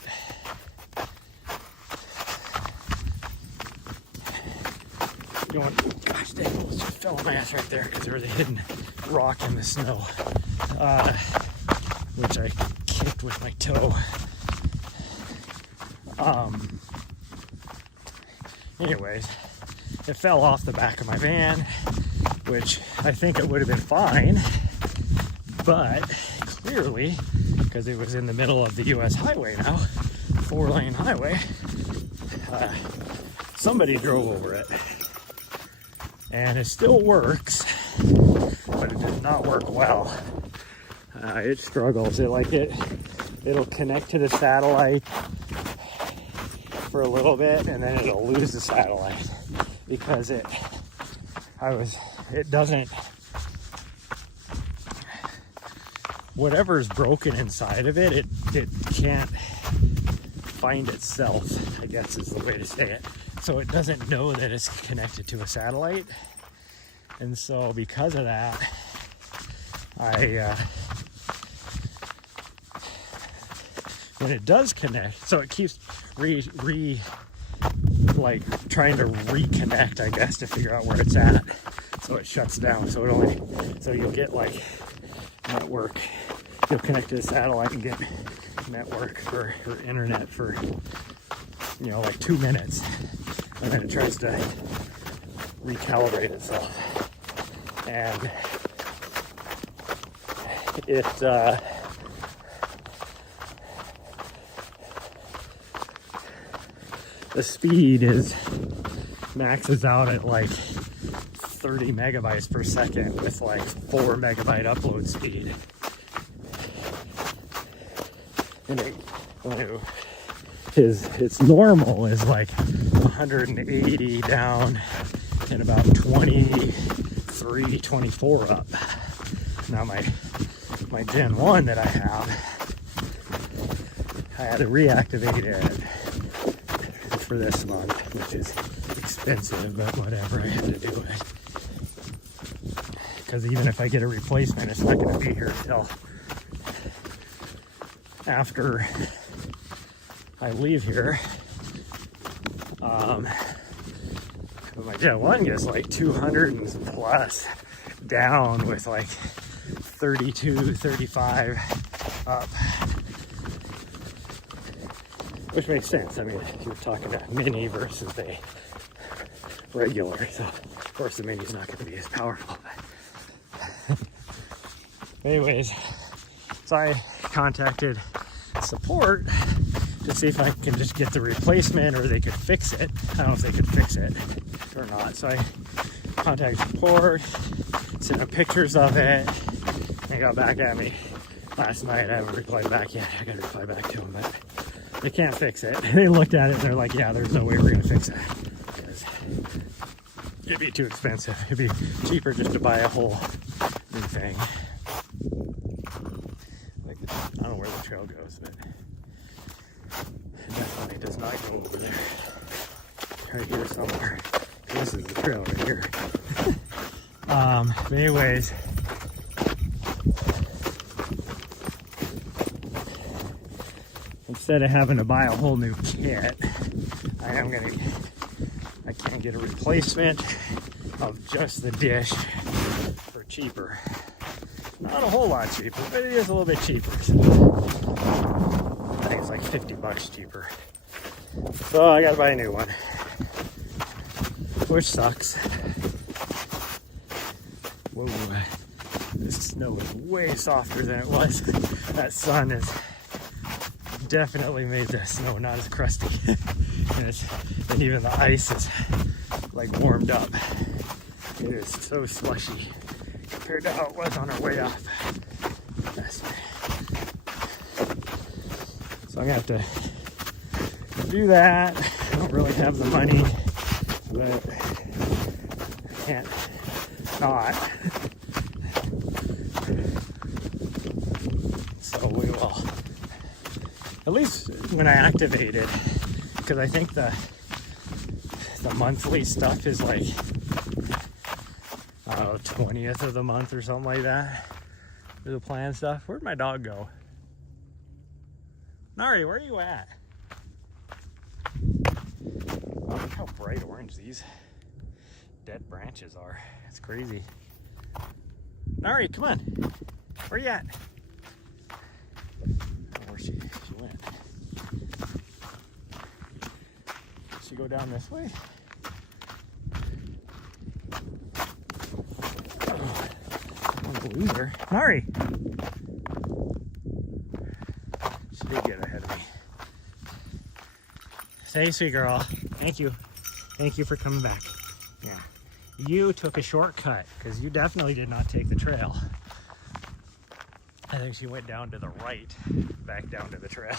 going. Gosh dang, it just fell on my ass right there because there was a hidden rock in the snow, which I kicked with my toe. Anyways, it fell off the back of my van, which I think it would have been fine, but clearly, because it was in the middle of the US highway now, 4-lane highway, somebody drove over it. And it still works, but it does not work well. It struggles. It'll connect to the satellite for a little bit, and then it'll lose the satellite because it doesn't. Whatever's broken inside of it, it can't find itself, I guess is the way to say it. So it doesn't know that it's connected to a satellite. And so because of that, when it does connect, so it keeps trying to reconnect, I guess, to figure out where it's at. So it shuts down. So you'll get like network. You'll connect to the satellite and get network or internet for, like 2 minutes. And then it tries to recalibrate itself. And the speed maxes out at like 30 megabytes per second with like 4 megabyte upload speed. And its normal is like 180 down and about 23, 24 up. Now my Gen 1 that I had to reactivate it for this month, which is expensive, but whatever, I have to do it. Because even if I get a replacement, it's not going to be here till after I leave here. My Gen 1 gets like 200 and plus down with like 32, 35 up. Which makes sense. I mean, you're talking a mini versus a regular, so of course the mini's not going to be as powerful. Anyways, so I contacted support to see if I can just get the replacement or they could fix it. I don't know if they could fix it or not. So I contacted support, sent them pictures of it. They got back at me last night. I haven't replied back yet. I got to reply back to them, but they can't fix it. They looked at it and they're like, yeah, there's no way we're going to fix it. Because it'd be too expensive. It'd be cheaper just to buy a whole new thing. Like, I don't know where the trail goes, but it definitely does not go over there. Right here somewhere. This is the trail right here. But anyways, instead of having to buy a whole new kit, I can't get a replacement of just the dish for cheaper. Not a whole lot cheaper, but it is a little bit cheaper. So I think it's like $50 cheaper. So I gotta buy a new one, which sucks. Whoa, this snow is way softer than it was. That sun has definitely made the snow not as crusty. and even the ice is like warmed up. It is so slushy compared to how it was on our way up. So I'm gonna have to do that. I don't really have the money, but I can't not. So we will, at least when I activate it, because I think the monthly stuff is like, I don't know, 20th of the month or something like that. The plan stuff. Where'd my dog go? Nari, where are you at? Oh, look how bright orange these dead branches are. It's crazy. Nari, come on. Where you at? I don't know where she went. Did she go down this way? I'm gonna lose her. Nari! She did get ahead of me. Say, sweet girl. Thank you. Thank you for coming back. Yeah. You took a shortcut because you definitely did not take the trail. I think she went down to the right, back down to the trail.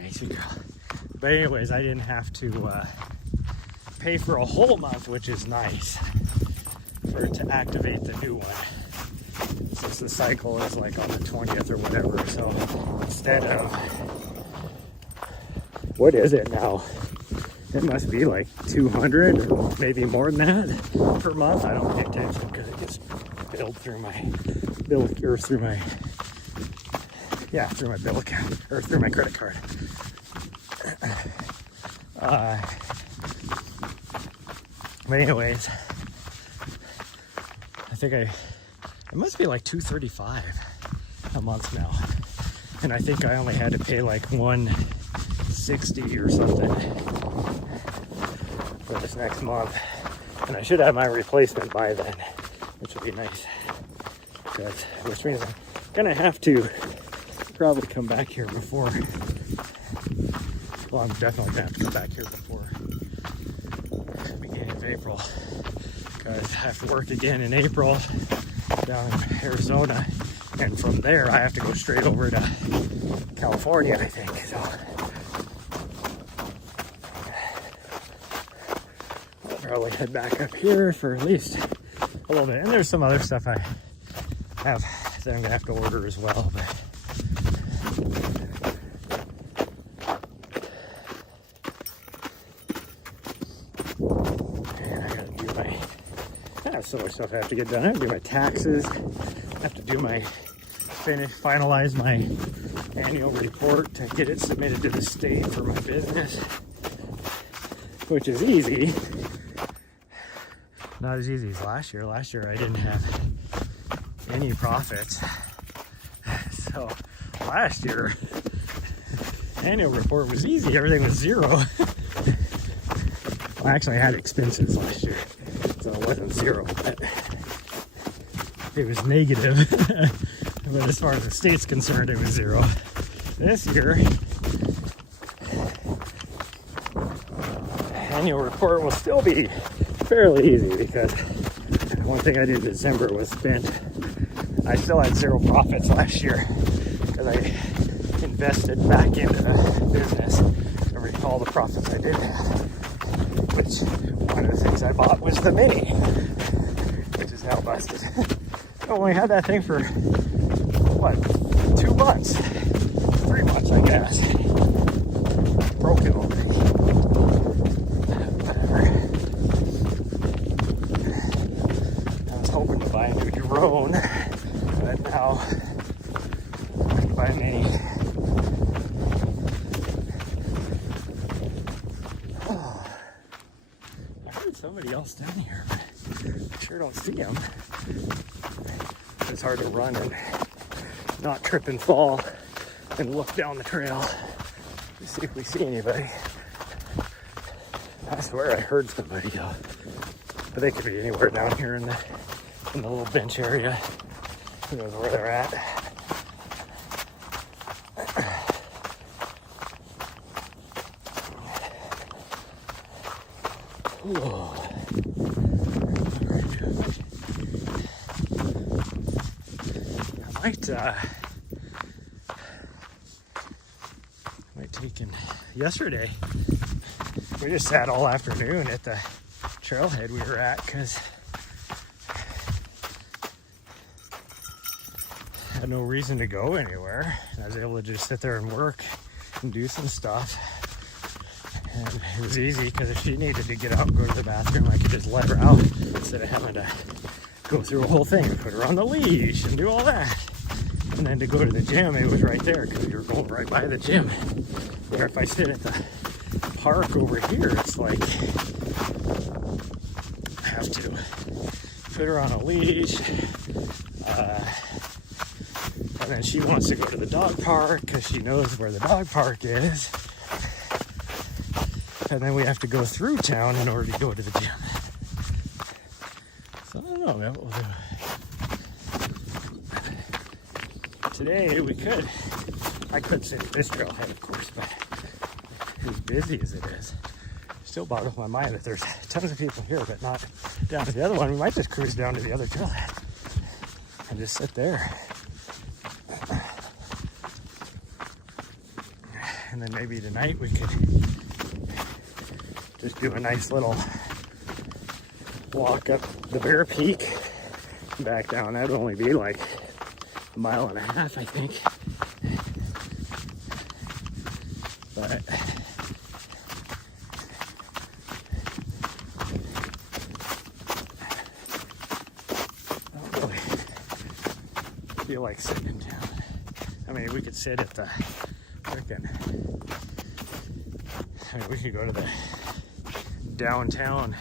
Nice girl. But anyways, I didn't have to pay for a whole month, which is nice, for it to activate the new one. Since the cycle is like on the 20th or whatever, so instead of, what is it now? It must be like 200 or maybe more than that per month. I don't pay attention because it gets billed through my bill, or through my, yeah, through my bill account, or through my credit card. But anyways, I think it must be like $235 a month now. And I think I only had to pay like $160 or something for this next month. And I should have my replacement by then, which would be nice. Which means I'm gonna have to probably come back here before, well, I'm definitely gonna have to come back here before the beginning of April, because I have to work again in April down in Arizona, and from there I have to go straight over to California, I think. So I'll probably head back up here for at least a little bit. And there's some other stuff I have that I'm gonna have to order as well, but so much stuff I have to get done. I have to do my taxes. I have to do my finalize my annual report to get it submitted to the state for my business, which is easy. Not as easy as last year. Last year I didn't have any profits. So last year, annual report was easy. Everything was zero. Well, actually I had expenses last year, so it wasn't zero, but it was negative. But as far as the state's concerned, it was zero. This year, annual report will still be fairly easy, because one thing I did in December was I still had zero profits last year because I invested back into the business and recall the profits I did have. Which, one of the things I bought was the Mini, which is now busted. I only had that thing for, what, 2 months? 3 months, I guess. Broke it already. Whatever. I was hoping to buy a new drone, but now I can buy a Mini. Somebody else down here, but I sure don't see them. It's hard to run and not trip and fall and look down the trail to see if we see anybody. I swear I heard somebody go, but they could be anywhere down here in the little bench area. Who knows where they're at? Whoa. I might take him. Yesterday, we just sat all afternoon at the trailhead we were at because I had no reason to go anywhere. I was able to just sit there and work and do some stuff. And it was easy because if she needed to get out and go to the bathroom, I could just let her out instead of having to go through a whole thing and put her on the leash and do all that. And then to go to the gym, it was right there because you were going right by the gym. Where if I sit at the park over here, it's like I have to put her on a leash. And then she wants to go to the dog park because she knows where the dog park is. And then we have to go through town in order to go to the gym. So I don't know, that will do. Today I could sit at this trailhead, of course, but as busy as it is, it still boggles my mind that there's tons of people here, but not down to the other one. We might just cruise down to the other trailhead and just sit there. And then maybe tonight we could just do a nice little walk up the Bear Peak and back down. That'd only be like a mile and a half, I think. But I don't really feel like sitting down. I mean, we could sit at the we could go to the downtown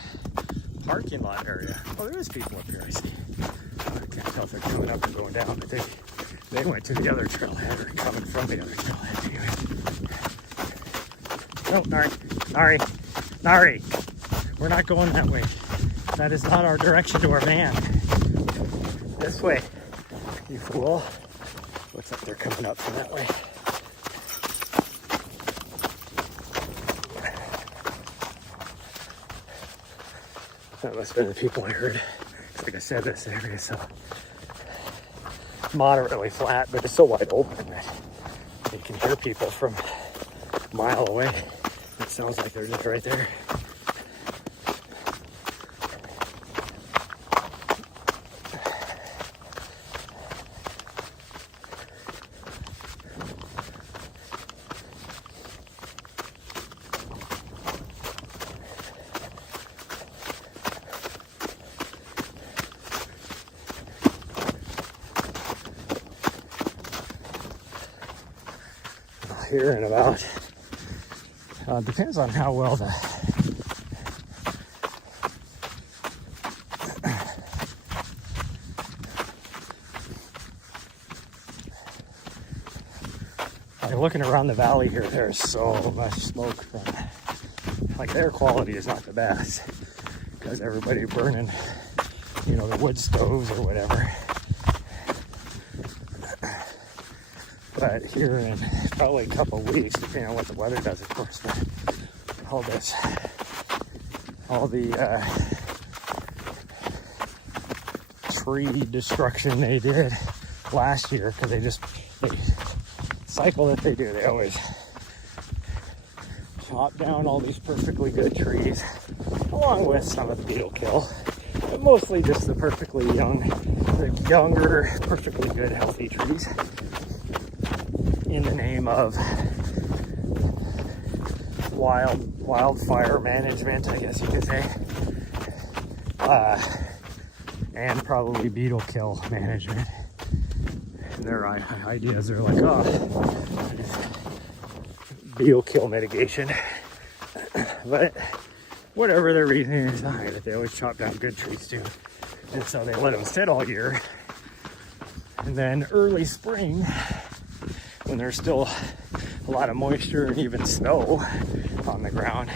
parking lot area. Oh, there is people up here, I see. I can't tell if they're coming up or going down, but they went to the other trailhead or coming from the other trailhead anyway. Oh, Nari. We're not going that way. That is not our direction to our van. This way, you fool. Looks like they're coming up from that way. That must have been the people I heard. Like I said, this area is so moderately flat, but it's so wide open that you can hear people from a mile away. It sounds like they're just right there. Here in about, depends on how well looking around the valley here, there's so much smoke from, like, the air quality is not the best because everybody burning, the wood stoves or whatever. But here in probably a couple of weeks, depending on what the weather does, of course, but all the tree destruction they did last year, because the cycle that they do, they always chop down all these perfectly good trees, along with some of the beetle kill, but mostly just the perfectly younger, perfectly good, healthy trees, in the name of wildfire management, I guess you could say, and probably beetle kill management. And their ideas are like, beetle kill mitigation. But whatever their reasoning is behind it, they always chop down good trees too. And so they let them sit all year. And then early spring, when there's still a lot of moisture and even snow on the ground,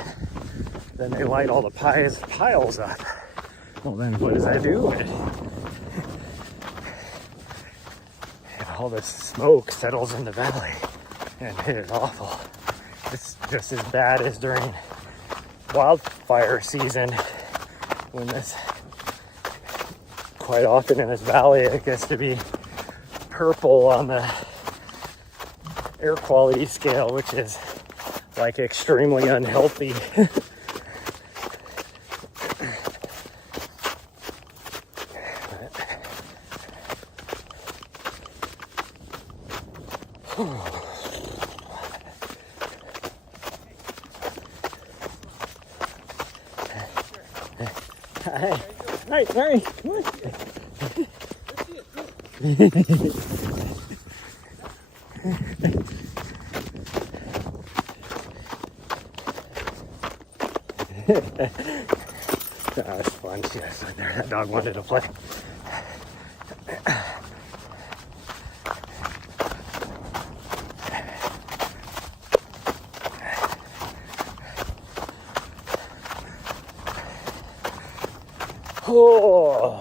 then they light all the piles up. Well, then what does that do? All this smoke settles in the valley, and it is awful. It's just as bad as during wildfire season, when this, quite often in this valley, it gets to be purple on the air quality scale, which is like extremely unhealthy. Hi, come on. That was fun. See, I was there. That dog wanted to play. Oh.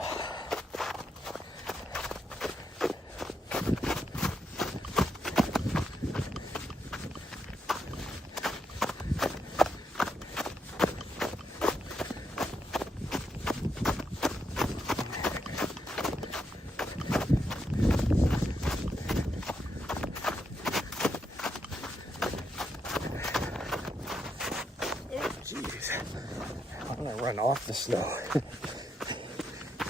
Jeez, I'm gonna run off the snow.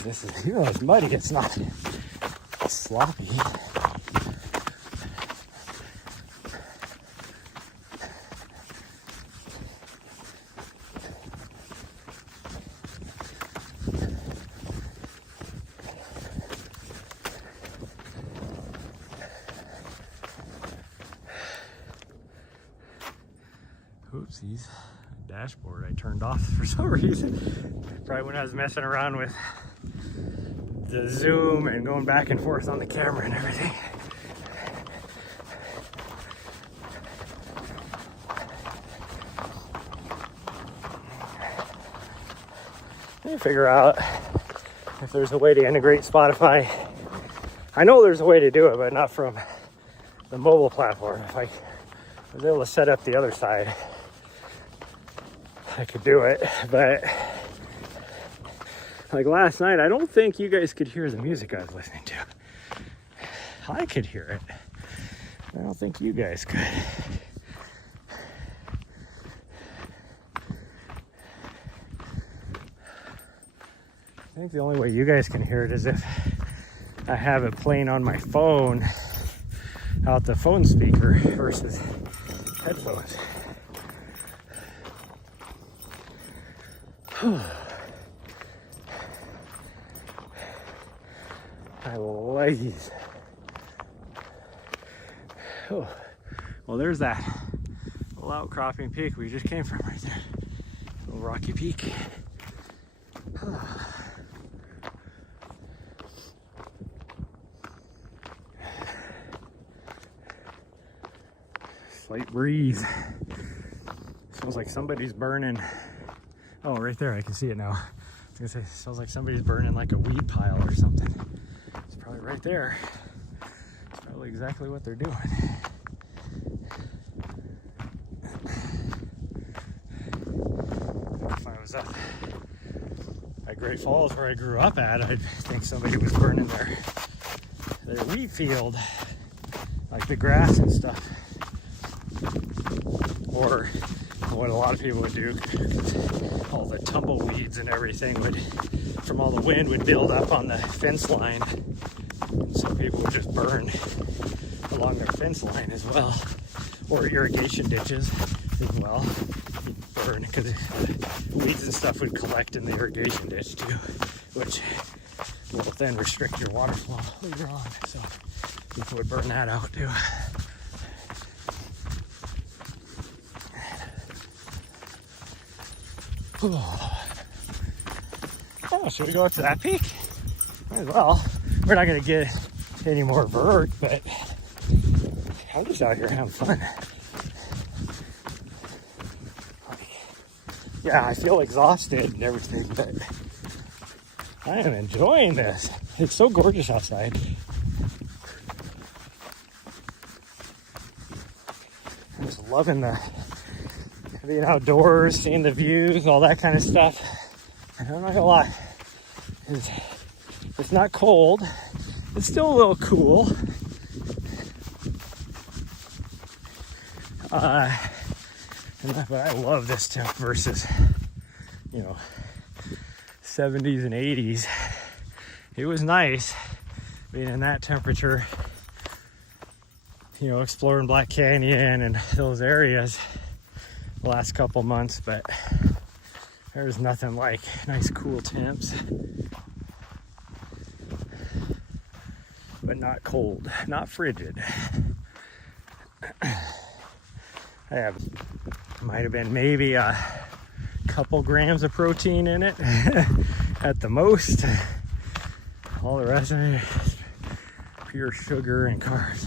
This is, even though it's muddy, it's not sloppy. Oopsies. Dashboard I turned off for some reason. Probably when I was messing around with the zoom and going back and forth on the camera and everything. I need to figure out if there's a way to integrate Spotify. I know there's a way to do it, but not from the mobile platform. If I was able to set up the other side, I could do it, but like last night, I don't think you guys could hear the music I was listening to. I could hear it. I don't think you guys could. I think the only way you guys can hear it is if I have it playing on my phone out the phone speaker versus headphones. My legs. Oh, well, there's that little outcropping peak we just came from right there. Little rocky peak. Slight breeze. Smells like somebody's burning. Oh, right there, I can see it now. I was gonna say, it smells like somebody's burning like a weed pile or something. It's probably right there. It's probably exactly what they're doing. If I was up at Great Falls where I grew up at, I'd think somebody was burning their wheat field, like the grass and stuff. Or what a lot of people would do, all the tumbleweeds and everything from all the wind would build up on the fence line. So people would just burn along their fence line as well, or irrigation ditches as well. You'd burn because weeds and stuff would collect in the irrigation ditch too, which will then restrict your water flow later on. So people would burn that out too. Oh, should we go up to that peak? Might as well. We're not going to get any more vert, but I'm just out here having fun. Yeah, I feel exhausted and everything, but I am enjoying this. It's so gorgeous outside. I'm just loving being outdoors, seeing the views, all that kind of stuff. I'm not gonna lie, it's not cold. It's still a little cool. But I love this temp versus, 70s and 80s. It was nice being in that temperature, exploring Black Canyon and those areas the last couple months, but there's nothing like nice cool temps. but not cold, not frigid. Might have been maybe a couple grams of protein in it at the most. All the rest of it is pure sugar and carbs.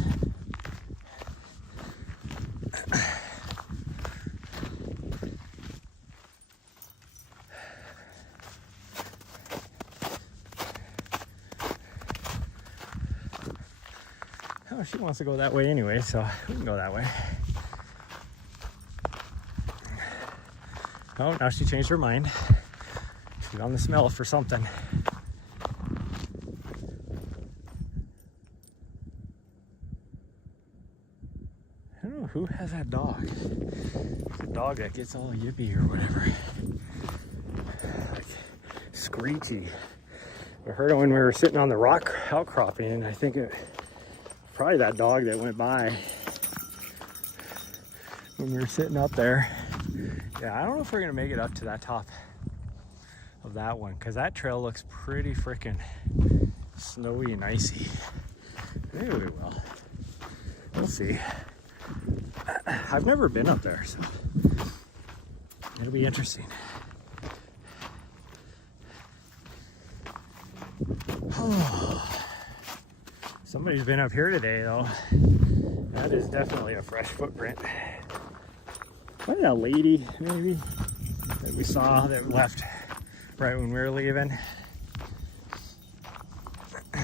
Oh, she wants to go that way anyway, so we can go that way. Oh, now she changed her mind. She's on the smell for something. I don't know who has that dog. It's a dog that gets all yippy or whatever. Like screechy. I heard it when we were sitting on the rock outcropping, and I think it probably that dog that went by when we were sitting up there. Yeah, I don't know if we're gonna make it up to that top of that one, because that trail looks pretty freaking snowy and icy. Maybe we will. We'll see. I've never been up there, so it'll be interesting. Somebody's been up here today, though. That is definitely a fresh footprint. Probably a lady, maybe, that we saw that left right when we were leaving.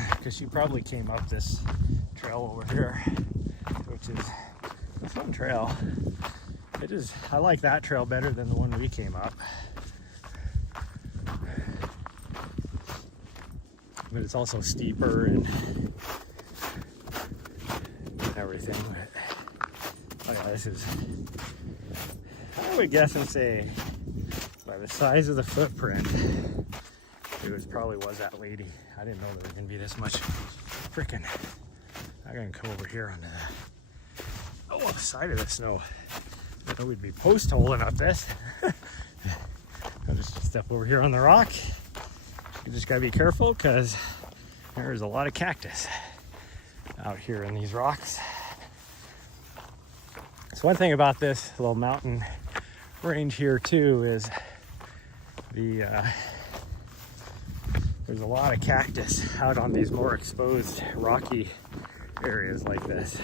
Because she probably came up this trail over here, which is a fun trail. It is. I like that trail better than the one we came up. But it's also steeper and everything. But, oh yeah, this is, I would guess and say, by the size of the footprint, it probably was that lady. I didn't know there was gonna be this much freaking. I'm gonna come over here onto the side of the snow. I thought we'd be post holing up this. I'll just step over here on the rock. You just gotta be careful because there's a lot of cactus out here in these rocks. So one thing about this little mountain range here too is there's a lot of cactus out on these more exposed rocky areas like this.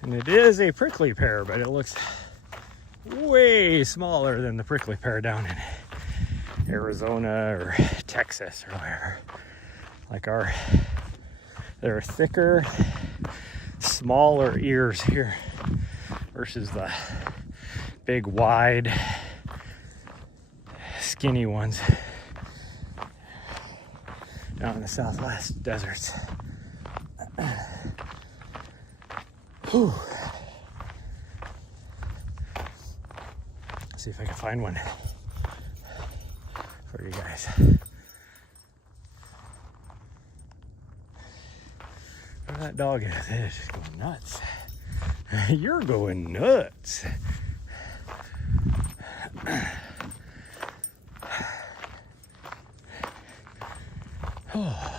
And it is a prickly pear, but it looks way smaller than the prickly pear down in Arizona or Texas or wherever. Like there are thicker, smaller ears here versus the big, wide, skinny ones down in the Southwest deserts. Whew. Let's see if I can find one for you guys. Where that dog is, it's just going nuts. You're going nuts. Oh.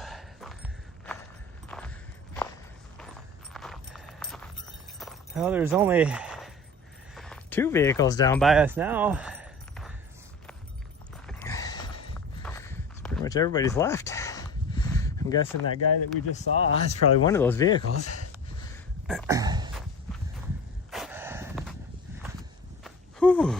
Well, there's only 2 vehicles down by us now. It's pretty much everybody's left. I'm guessing that guy that we just saw is probably one of those vehicles. Whew.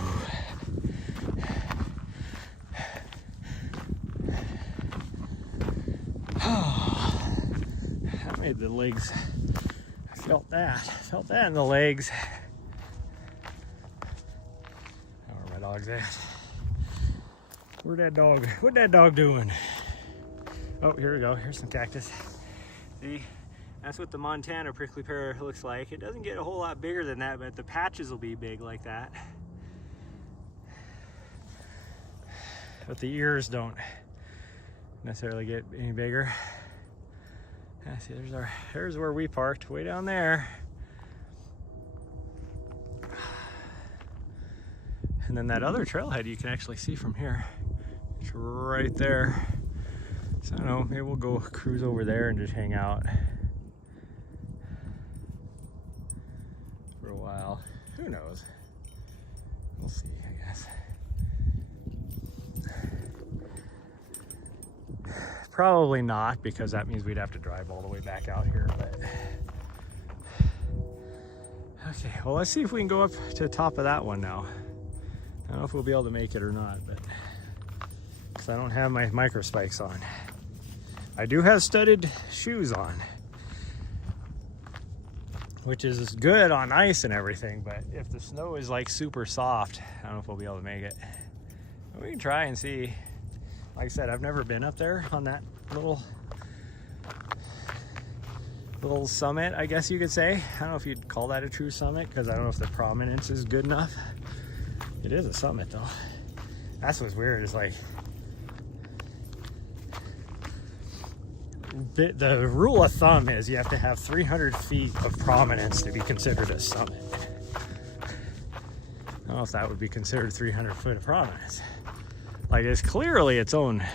That made the legs. Felt that in the legs. Where my dog's at? What's that dog doing? Oh, here we go. Here's some cactus. See, that's what the Montana prickly pear looks like. It doesn't get a whole lot bigger than that, but the patches will be big like that. but the ears don't necessarily get any bigger. See, there's where we parked, way down there. And then that other trailhead you can actually see from here. It's right there. So I don't know, maybe we'll go cruise over there and just hang out for a while. Who knows? We'll see, I guess. Probably not, because that means we'd have to drive all the way back out here, but okay, well, let's see if we can go up to the top of that one now. I don't know if we'll be able to make it or not, but because I don't have my micro spikes on. I do have studded shoes on, which is good on ice and everything, but if the snow is like super soft, I don't know if we'll be able to make it. But we can try and see. Like I said, I've never been up there on that little summit, I guess you could say. I don't know if you'd call that a true summit, because I don't know if the prominence is good enough. It is a summit though. That's what's weird, is like the rule of thumb is you have to have 300 feet of prominence to be considered a summit. I don't know if that would be considered 300 foot of prominence. Like, it's clearly its own,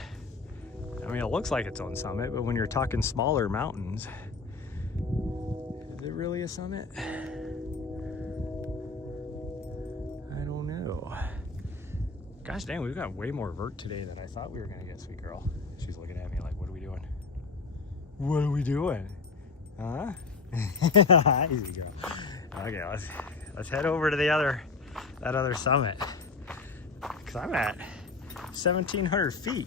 I mean, it looks like its own summit, but when you're talking smaller mountains, is it really a summit? I don't know. Gosh dang, we've got way more vert today than I thought we were gonna get, sweet girl. She's looking at me like, what are we doing? What are we doing? Huh? Easy girl. Okay, let's head over to that other summit. Cause I'm at 1,700 feet.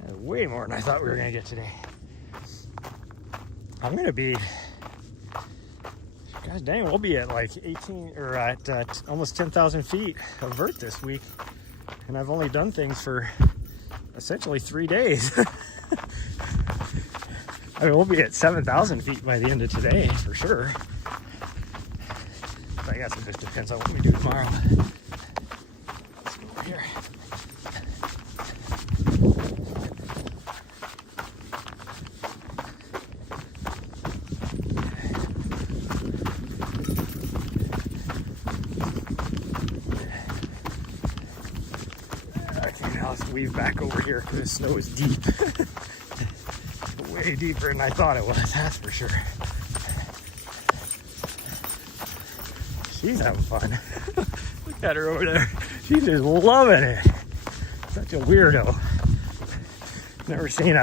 That's way more than I thought we were gonna get today. I'm gonna be, gosh dang, we'll be at like 18 or at almost 10,000 feet of vert this week, and I've only done things for essentially 3 days. I mean, we'll be at 7,000 feet by the end of today for sure. But I guess it just depends on what we do tomorrow. Let's go over here. Okay, now let's weave back over here because the snow is deep. Way deeper than I thought it was, that's for sure. She's having fun. Look at her over there. She's just loving it. Such a weirdo. Never seen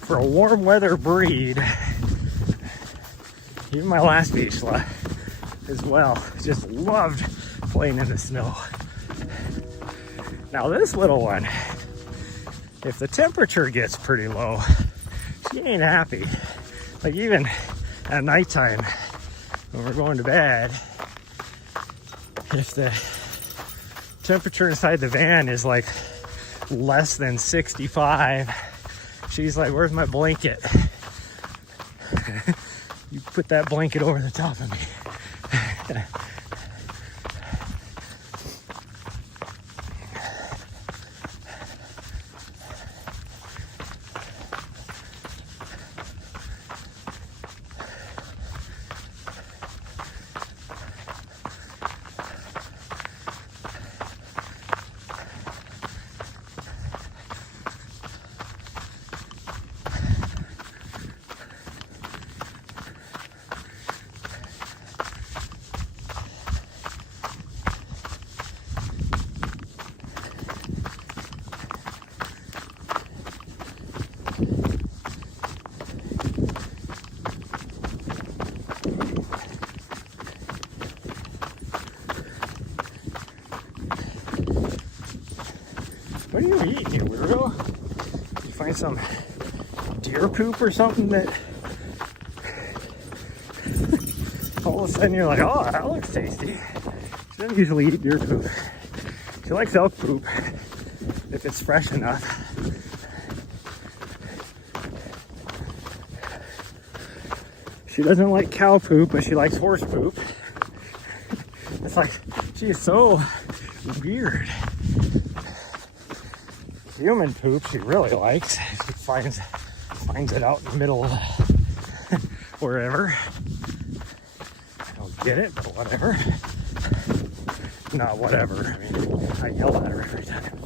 for a warm weather breed. Even my last beach as well. Just loved playing in the snow. Now this little one, if the temperature gets pretty low, she ain't happy. Like, even at nighttime when we're going to bed, if the temperature inside the van is like less than 65, she's like, where's my blanket? You put that blanket over the top of me. What are you eating, you weirdo? You find some deer poop or something that all of a sudden you're like, oh, that looks tasty. She doesn't usually eat deer poop. She likes elk poop if it's fresh enough. She doesn't like cow poop, but she likes horse poop. It's like, she is so weird. human poop she really likes. She finds it out in the middle of wherever. I don't get it, but whatever. Not whatever. I mean, I yell at her every time.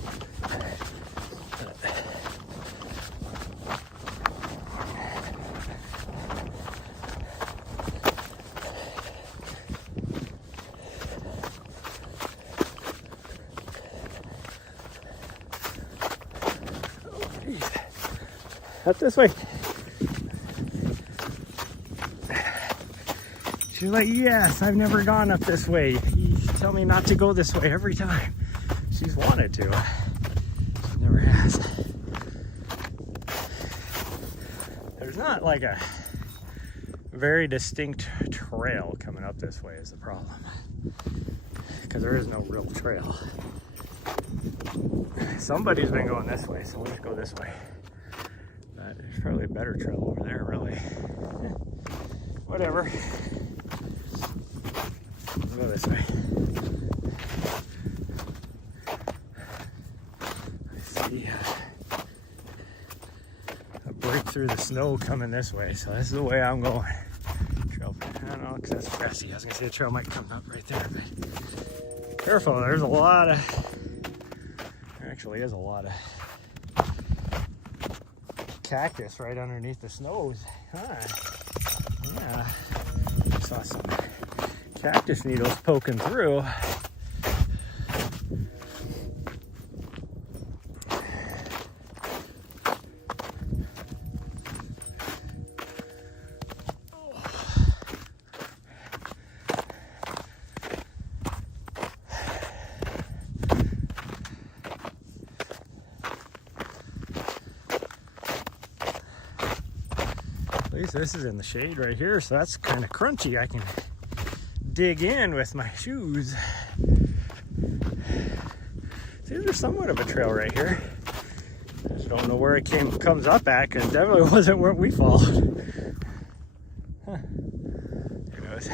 Up this way. She's like, yes, I've never gone up this way. You tell me not to go this way every time. She's wanted to. She never has. There's not like a very distinct trail coming up this way is the problem. Because there is no real trail. Somebody's been going this way, so let's go this way. There's probably a better trail over there, really. Whatever. We'll go this way. I see a break through the snow coming this way, so this is the way I'm going. Trail, I don't know, because that's grassy. I was going to say the trail might come up right there, but careful, there's a lot of, there actually is a lot of cactus right underneath the snows. Huh. Yeah. I saw some cactus needles poking through. This is in the shade right here, so that's kind of crunchy. I can dig in with my shoes. See, there's somewhat of a trail right here. I just don't know where it comes up at, because it definitely wasn't where we followed. Huh. Who knows?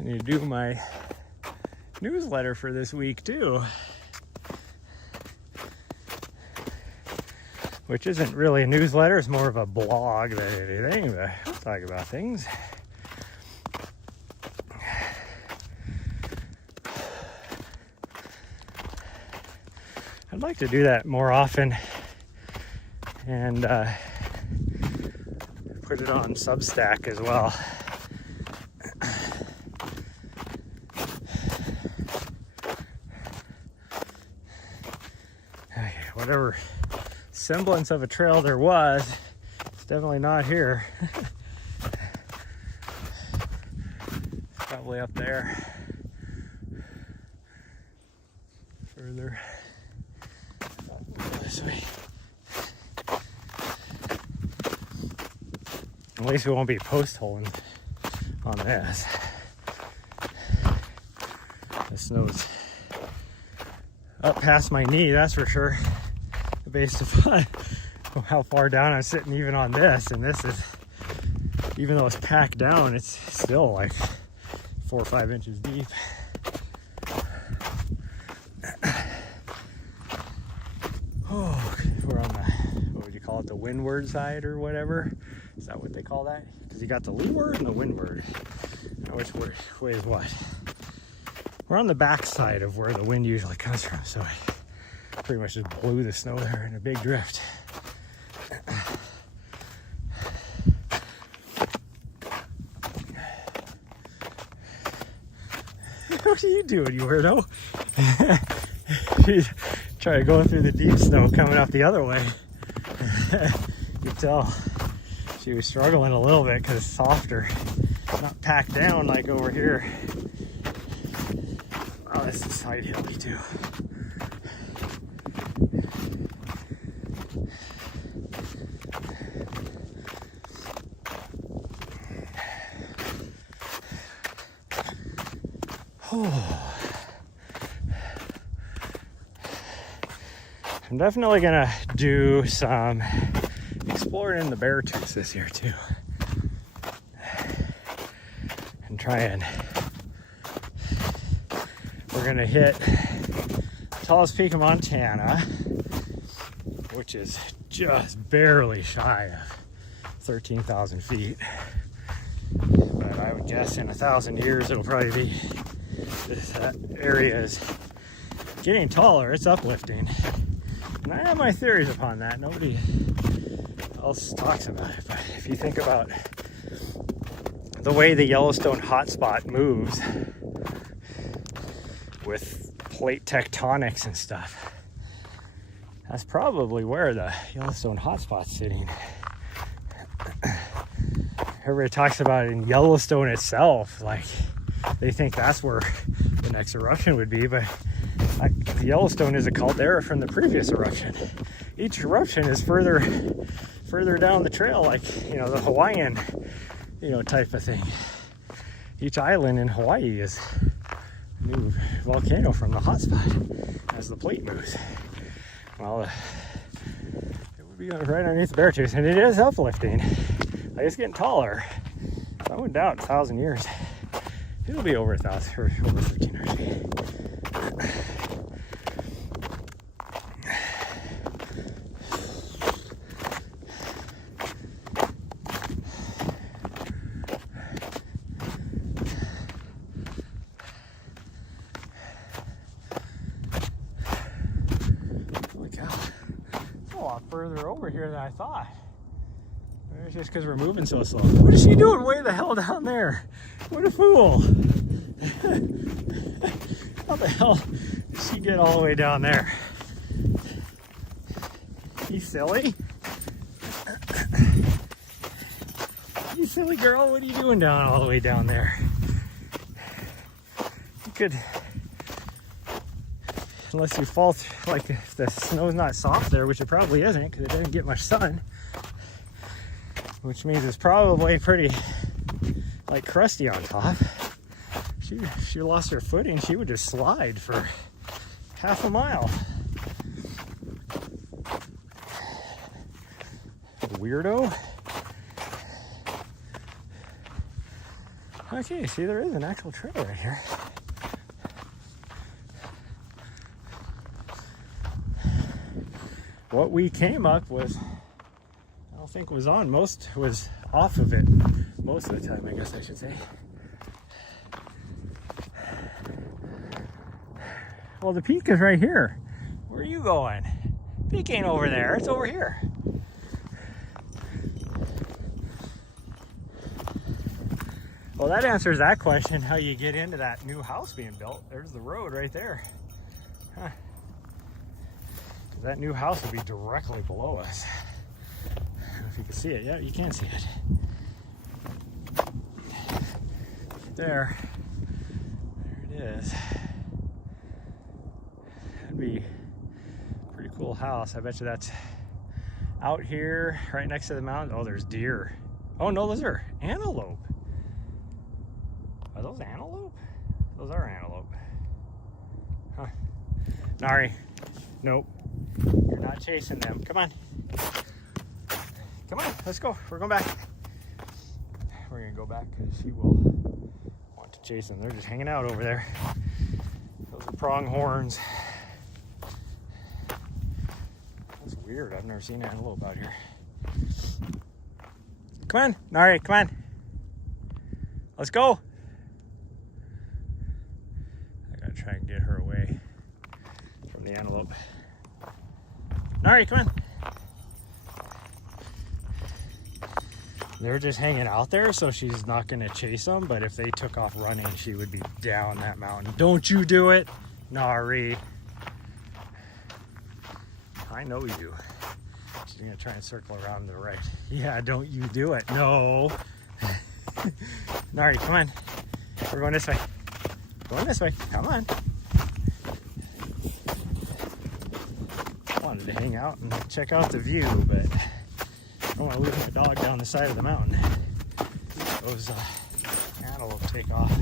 I need to do my newsletter for this week too, which isn't really a newsletter, it's more of a blog than anything, but I'll talk about things. I'd like to do that more often and put it on Substack as well. Whatever semblance of a trail there was, it's definitely not here. Probably up there. Further. This way. At least we won't be post holing on this. The snow's up past my knee, that's for sure. Based upon how far down I'm sitting even on this, and this is, even though it's packed down, it's still like 4 or 5 inches deep. Oh, we're on the, what would you call it, the windward side or whatever? Is that what they call that? Because you got the leeward and the windward. Now which way is what? We're on the back side of where the wind usually comes from, so I pretty much just blew the snow there in a big drift. What are you doing, you weirdo? She's trying to go through the deep snow coming up the other way. You can tell she was struggling a little bit because it's softer not packed down like over here. Oh, this is side hilly too. I'm definitely gonna do some exploring in the Beartooth this year too, and try and we're gonna hit the tallest peak of Montana, which is just barely shy of 13,000 feet. But I would guess in 1,000 years it'll probably be, this area is getting taller, it's uplifting. And I have my theories upon that. Nobody else talks about it. But if you think about the way the Yellowstone hotspot moves with plate tectonics and stuff, that's probably where the Yellowstone hotspot's sitting. Everybody talks about it in Yellowstone itself, like they think that's where the next eruption would be, but Yellowstone is a caldera from the previous eruption. Each eruption is further down the trail, like, you know, the Hawaiian, you know, type of thing. Each island in Hawaii is a new volcano from the hotspot as the plate moves. Well, it would be right underneath the Beartooth, and it is uplifting. Like, it's getting taller. So I wouldn't doubt 1,000 years it'll be over 1,000 or over 1,500 feet. Holy cow. It's a lot further over here than I thought. Maybe it's just because we're moving so slow. What is she doing way the hell down there? What a fool. How the hell did she get all the way down there? You silly? You silly girl, what are you doing down all the way down there? You could, unless you fall, like if the snow's not soft there, which it probably isn't because it doesn't get much sun, which means it's probably pretty like crusty on top. If she lost her footing, she would just slide for half a mile. Weirdo. Okay, see, there is an actual trail right here. What we came up with, I don't think was on, most was off of it most of the time, I guess I should say. Well, the peak is right here. Where are you going? Peak ain't over there, it's over here. Well, that answers that question, how you get into that new house being built. There's the road right there. Huh. That new house will be directly below us. I don't know if you can see it. Yeah, you can see it. There it is. That'd be a pretty cool house. I bet you that's out here right next to the mountain. Oh, there's deer. Oh no, those are antelope. Are those antelope? Those are antelope. Huh. Nari, nope. You're not chasing them. Come on. Come on, let's go. We're going back. We're gonna go back because she will want to chase them. They're just hanging out over there. Those are pronghorns. That's weird. I've never seen antelope out here. Come on, Nari, come on. Let's go. I gotta try and get her away from the antelope. Nari, come on. They're just hanging out there, so she's not gonna chase them, but if they took off running, she would be down that mountain. Don't you do it, Nari. I know you. She's gonna try and circle around to the right. Yeah, don't you do it. No. Nardi, come on. We're going this way. Going this way. Come on. I wanted to hang out and check out the view, but I don't want to leave my dog down the side of the mountain. Those antelope take off.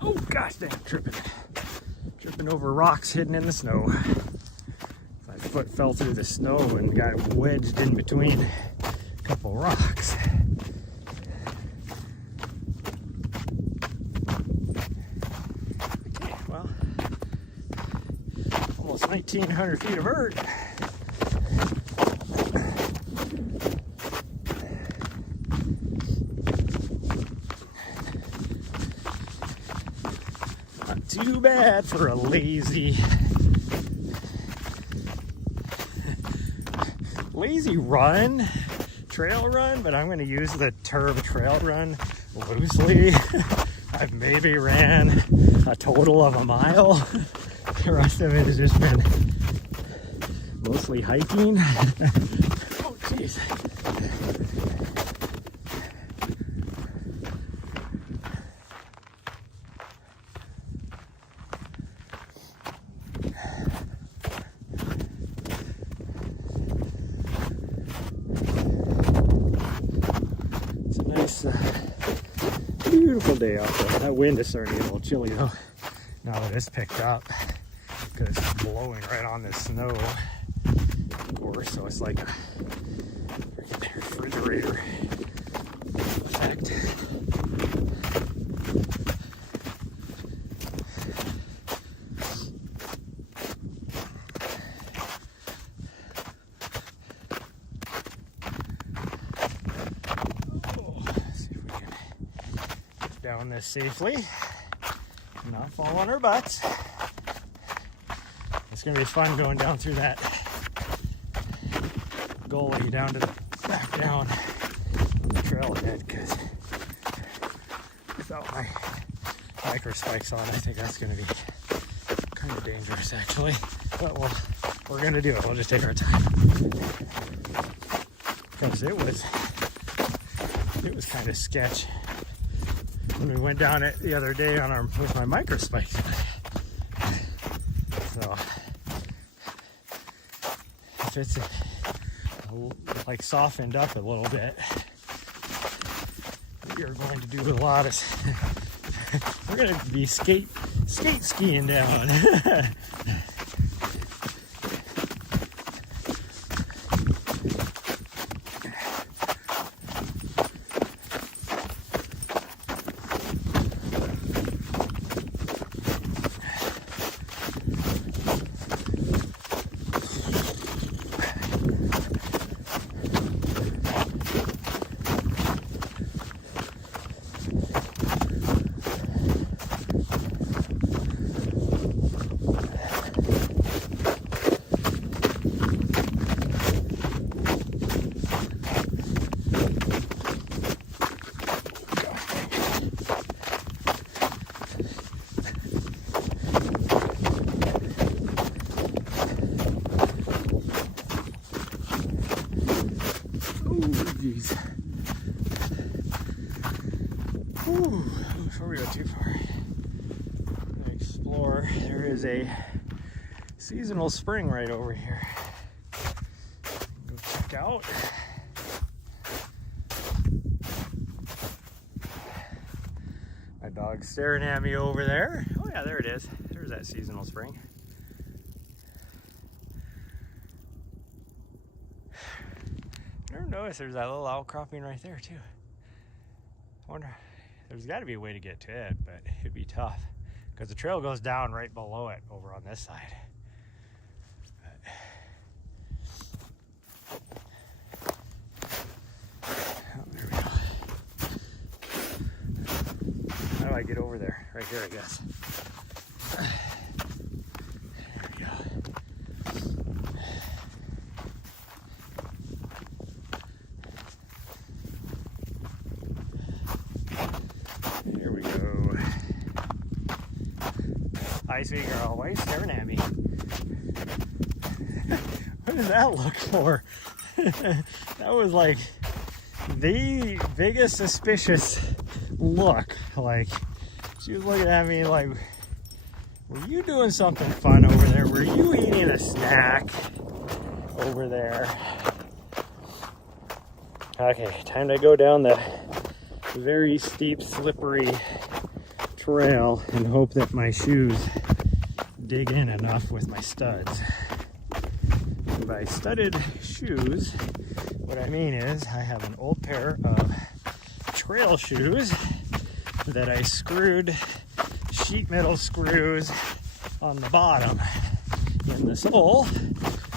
Oh gosh dang, tripping over rocks hidden in the snow. My foot fell through the snow and got wedged in between a couple rocks. Okay, well, almost 1,900 feet of vert. Too bad for a lazy run, trail run, but I'm going to use the term trail run loosely. I've maybe ran a total of a mile. The rest of it has just been mostly hiking. Oh, jeez. Beautiful day out there. That wind is starting to get a little chilly though, now that it's picked up, because it's blowing right on this snow, of course, so it's like a refrigerator effect. Down this safely and not fall on our butts. It's gonna be fun going down through that gully down to the back down on the trailhead, because without my micro spikes on, I think that's gonna be kind of dangerous actually. But we're gonna do it. We'll just take our time, because it was kind of sketch when we went down it the other day with my micro spikes. So if it's like softened up a little bit, we are going to do a lot of we're going to be skate skiing down. Jeez. Before we go too far, I'm gonna explore. There is a seasonal spring right over here. Go check out. My dog's staring at me over there. Oh yeah, there it is. There's that seasonal spring. Never noticed there's that little outcropping right there too. I wonder, there's got to be a way to get to it, but it'd be tough because the trail goes down right below it over on this side. Oh, there we go. How do I get over there? Right here, I guess. Hi, sweet girl. Why are you staring at me? What does that look for? That was like the biggest suspicious look. Like, she was looking at me like, were you doing something fun over there? Were you eating a snack over there? Okay, time to go down the very steep, slippery trail and hope that my shoes dig in enough with my studs. And by studded shoes, what I mean is I have an old pair of trail shoes that I screwed sheet metal screws on the bottom in the sole,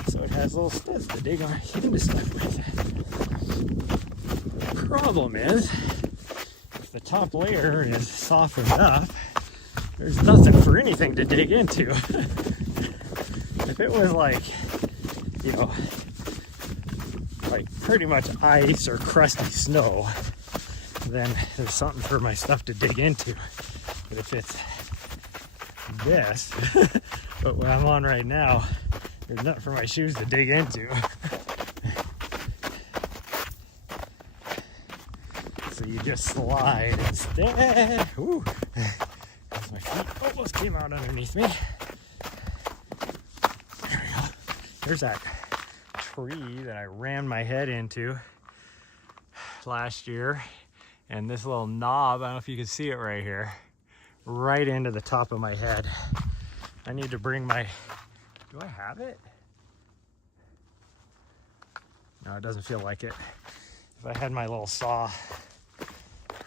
so it has little studs to dig on into stuff with. The problem is, if the top layer is softened up, there's nothing for anything to dig into. If it was like, you know, like pretty much ice or crusty snow, then there's something for my stuff to dig into. But if it's this, but what I'm on right now, there's nothing for my shoes to dig into. So you just slide instead. Ooh. My feet almost came out underneath me. There we go. There's that tree that I rammed my head into last year. And this little knob, I don't know if you can see it right here, right into the top of my head. I need to bring my, do I have it? No, it doesn't feel like it. If I had my little saw,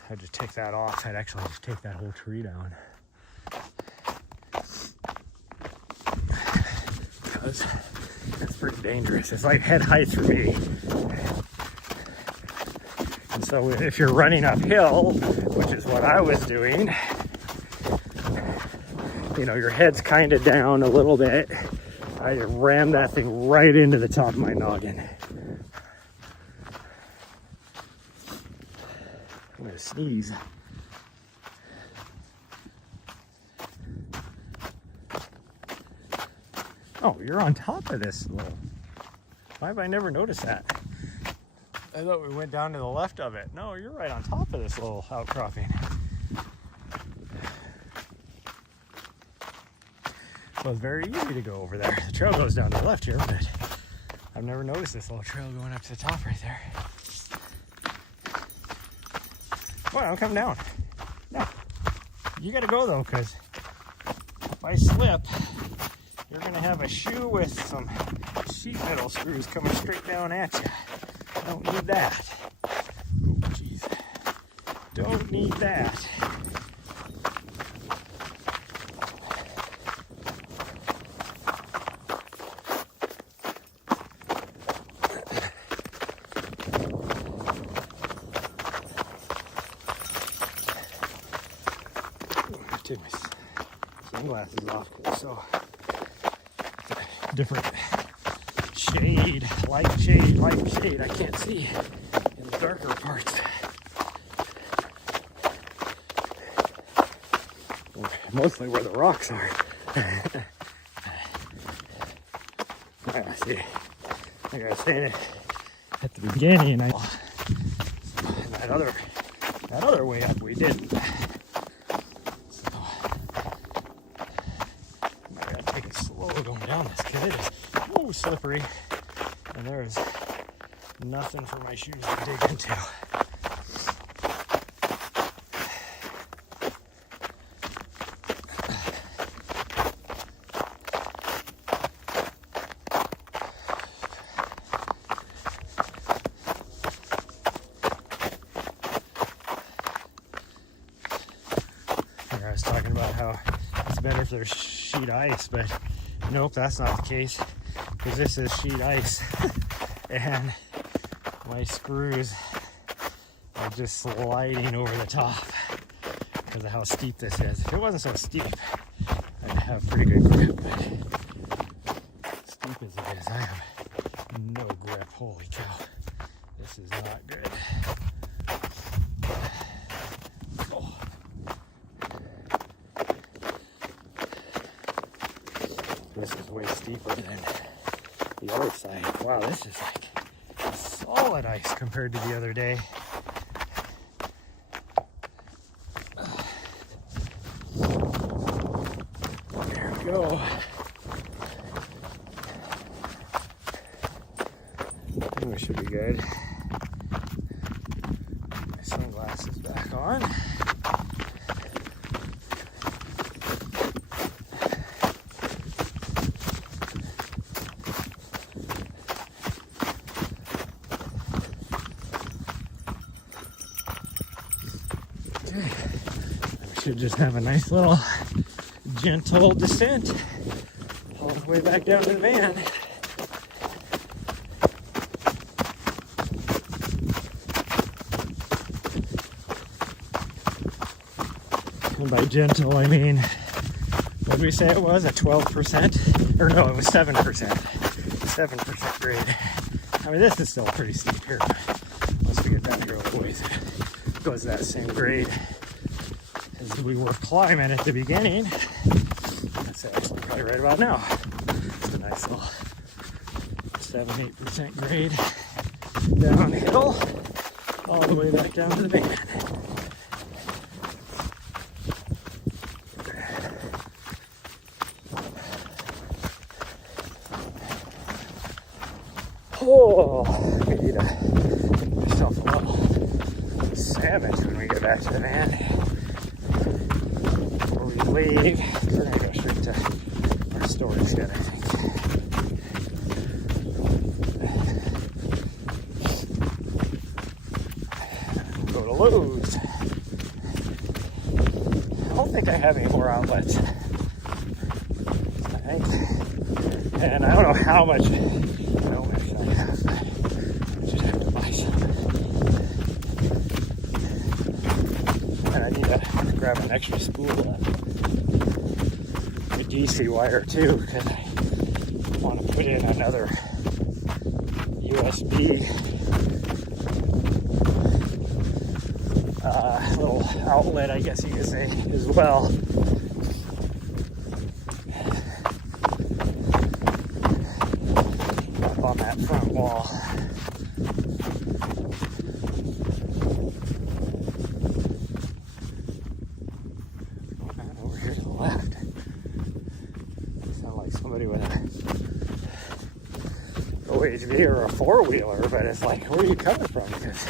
I'd just take that off. I'd actually just take that whole tree down. Because it's pretty dangerous. It's like head height for me. And so if you're running uphill, which is what I was doing, you know, your head's kind of down a little bit. I rammed that thing right into the top of my noggin. I'm gonna sneeze. Oh, you're on top of this little. Why have I never noticed that? I thought we went down to the left of it. No, you're right on top of this little outcropping. Well, it's very easy to go over there. The trail goes down to the left here, but I've never noticed this little trail going up to the top right there. Well, don't come down. No. You gotta go though, because if I slip, you're gonna have a shoe with some sheet metal screws coming straight down at you. I don't need that. Oh, jeez. Don't need that. Take my sunglasses off because it's so different shade, light shade. I can't see in the darker parts. Mostly where the rocks are. I see. Like I was saying at the beginning, that other way up we didn't. Going down this because it is slippery and there is nothing for my shoes to dig into. I was talking about how it's better if there's sheet ice, but nope, that's not the case, because this is sheet ice and my screws are just sliding over the top because of how steep this is. If it wasn't so steep, I'd have pretty good grip, but steep as it is, I have no grip. Holy cow, this is not good. way steeper than the other side. Wow, this is like solid ice compared to the other day. There we go. I think we should be good. My sunglasses back on. Should just have a nice little gentle descent all the way back down to the van. And by gentle, I mean, what did we say it was? A 12%? Or no, it was 7%. 7% grade. I mean, this is still pretty steep here. Once we get down here a little ways, it goes that same grade as we were climbing at the beginning. That's actually probably right about now. It's a nice little 7-8% grade downhill all the way back down to the van. Oh, we need to get yourself a little sandwich when we get back to the van. Before we leave, we're going to go straight to our storage shed, I think. Go to Lowe's. I don't think I have any more outlets. I think. And I don't know how much. Grab an extra spool of the DC wire too, because I want to put in another USB little outlet, I guess you could say, as well. Up on that front wall. OHV or a four-wheeler, but it's like, where are you coming from? Because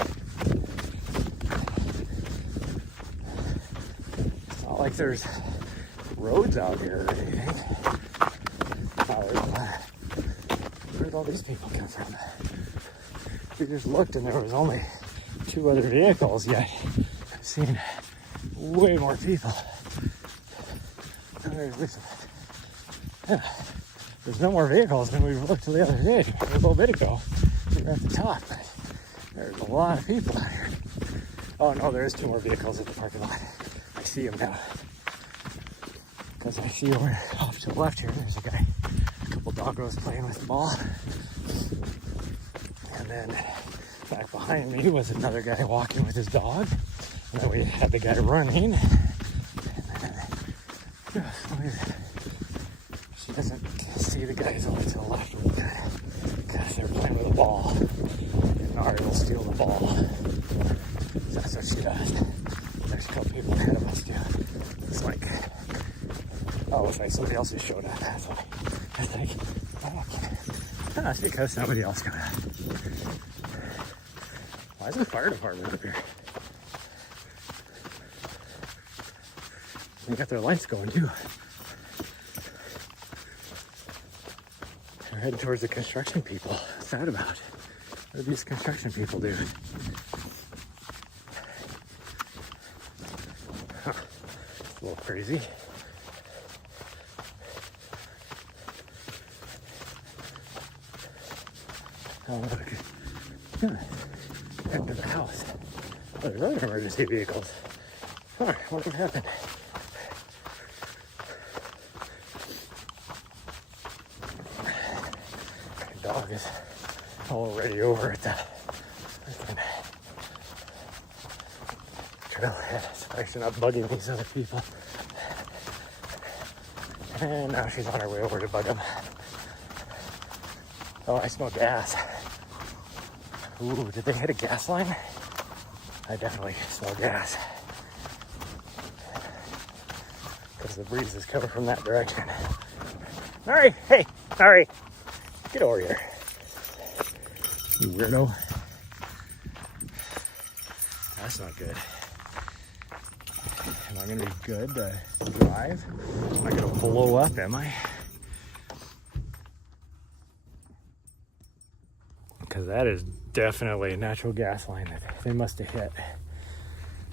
it's not like there's roads out here or anything. Where'd all these people come from? We just looked and there was only 2 other vehicles, yet I've seen way more people. There's no more vehicles than we looked the other day, a little bit ago. We were at the top, but there's a lot of people out here. Oh no, there is 2 more vehicles at the parking lot. I see them now. Because I see over off to the left here, there's a guy, a couple doggos playing with the ball. And then back behind me was another guy walking with his dog. And then we had the guy running. She doesn't see the guys over to the left really good because they're playing with a ball. And Ari will steal the ball. So that's what she does. There's a couple people ahead of us too. It's like, oh, it's like somebody else just showed up. That's why. I think, oh, it's because somebody else got out. Why is the fire department up here? They got their lights going too. They're heading towards the construction people. What's that about? What do these construction people do? Huh. It's a little crazy. Oh, look. Yeah. Heading to the house. Oh, there's other emergency vehicles. Huh, what could happen? Dog is already over at the trailhead, spicing up bugging these other people. And now she's on her way over to bug them. Oh, I smell gas. Ooh, did they hit a gas line? I definitely smell gas. Because the breeze is coming from that direction. Murray, hey, Murray, get over here. You weirdo. That's not good. Am I gonna be good to drive? Am I gonna blow up, am I? Because that is definitely a natural gas line that they must have hit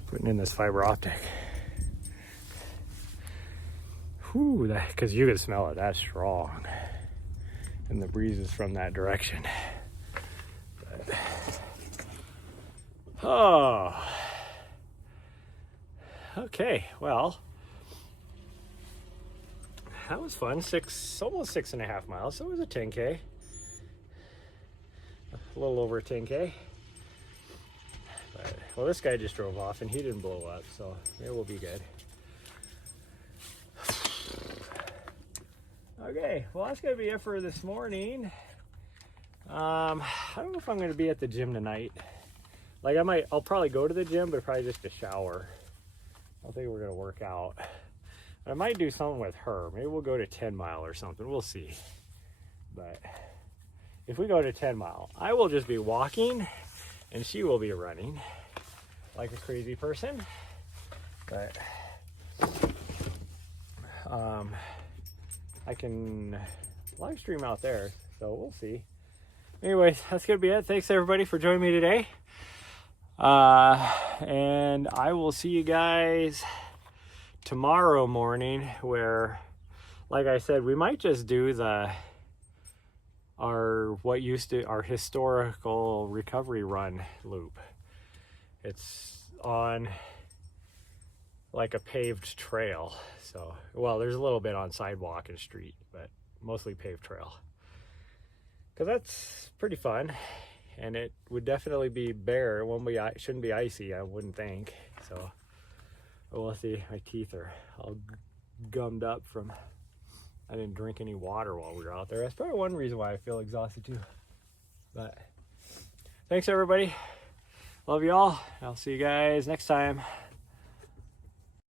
putting in this fiber optic. Whew, because you can smell it, that's strong. And the breeze is from that direction. But, oh. Okay, well, that was fun. Almost 6.5 miles. So it was a 10K. A little over 10K. But, well, this guy just drove off and he didn't blow up, so it will be good. Okay, well, that's gonna be it for this morning. I don't know if I'm gonna be at the gym tonight. Like, I'll probably go to the gym, but probably just to shower. I don't think we're gonna work out. I might do something with her. Maybe we'll go to 10 Mile or something. We'll see. But if we go to 10 Mile, I will just be walking and she will be running like a crazy person. But I can live stream out there, so we'll see. Anyways, that's gonna be it. Thanks everybody for joining me today. And I will see you guys tomorrow morning, where, like I said, we might just do our historical recovery run loop. It's on like a paved trail. So, well, there's a little bit on sidewalk and street, but mostly paved trail. Because that's pretty fun. And it would definitely be bare. It shouldn't be icy, I wouldn't think. So, we'll see. My teeth are all gummed up from, I didn't drink any water while we were out there. That's probably one reason why I feel exhausted too. But thanks everybody. Love y'all. I'll see you guys next time.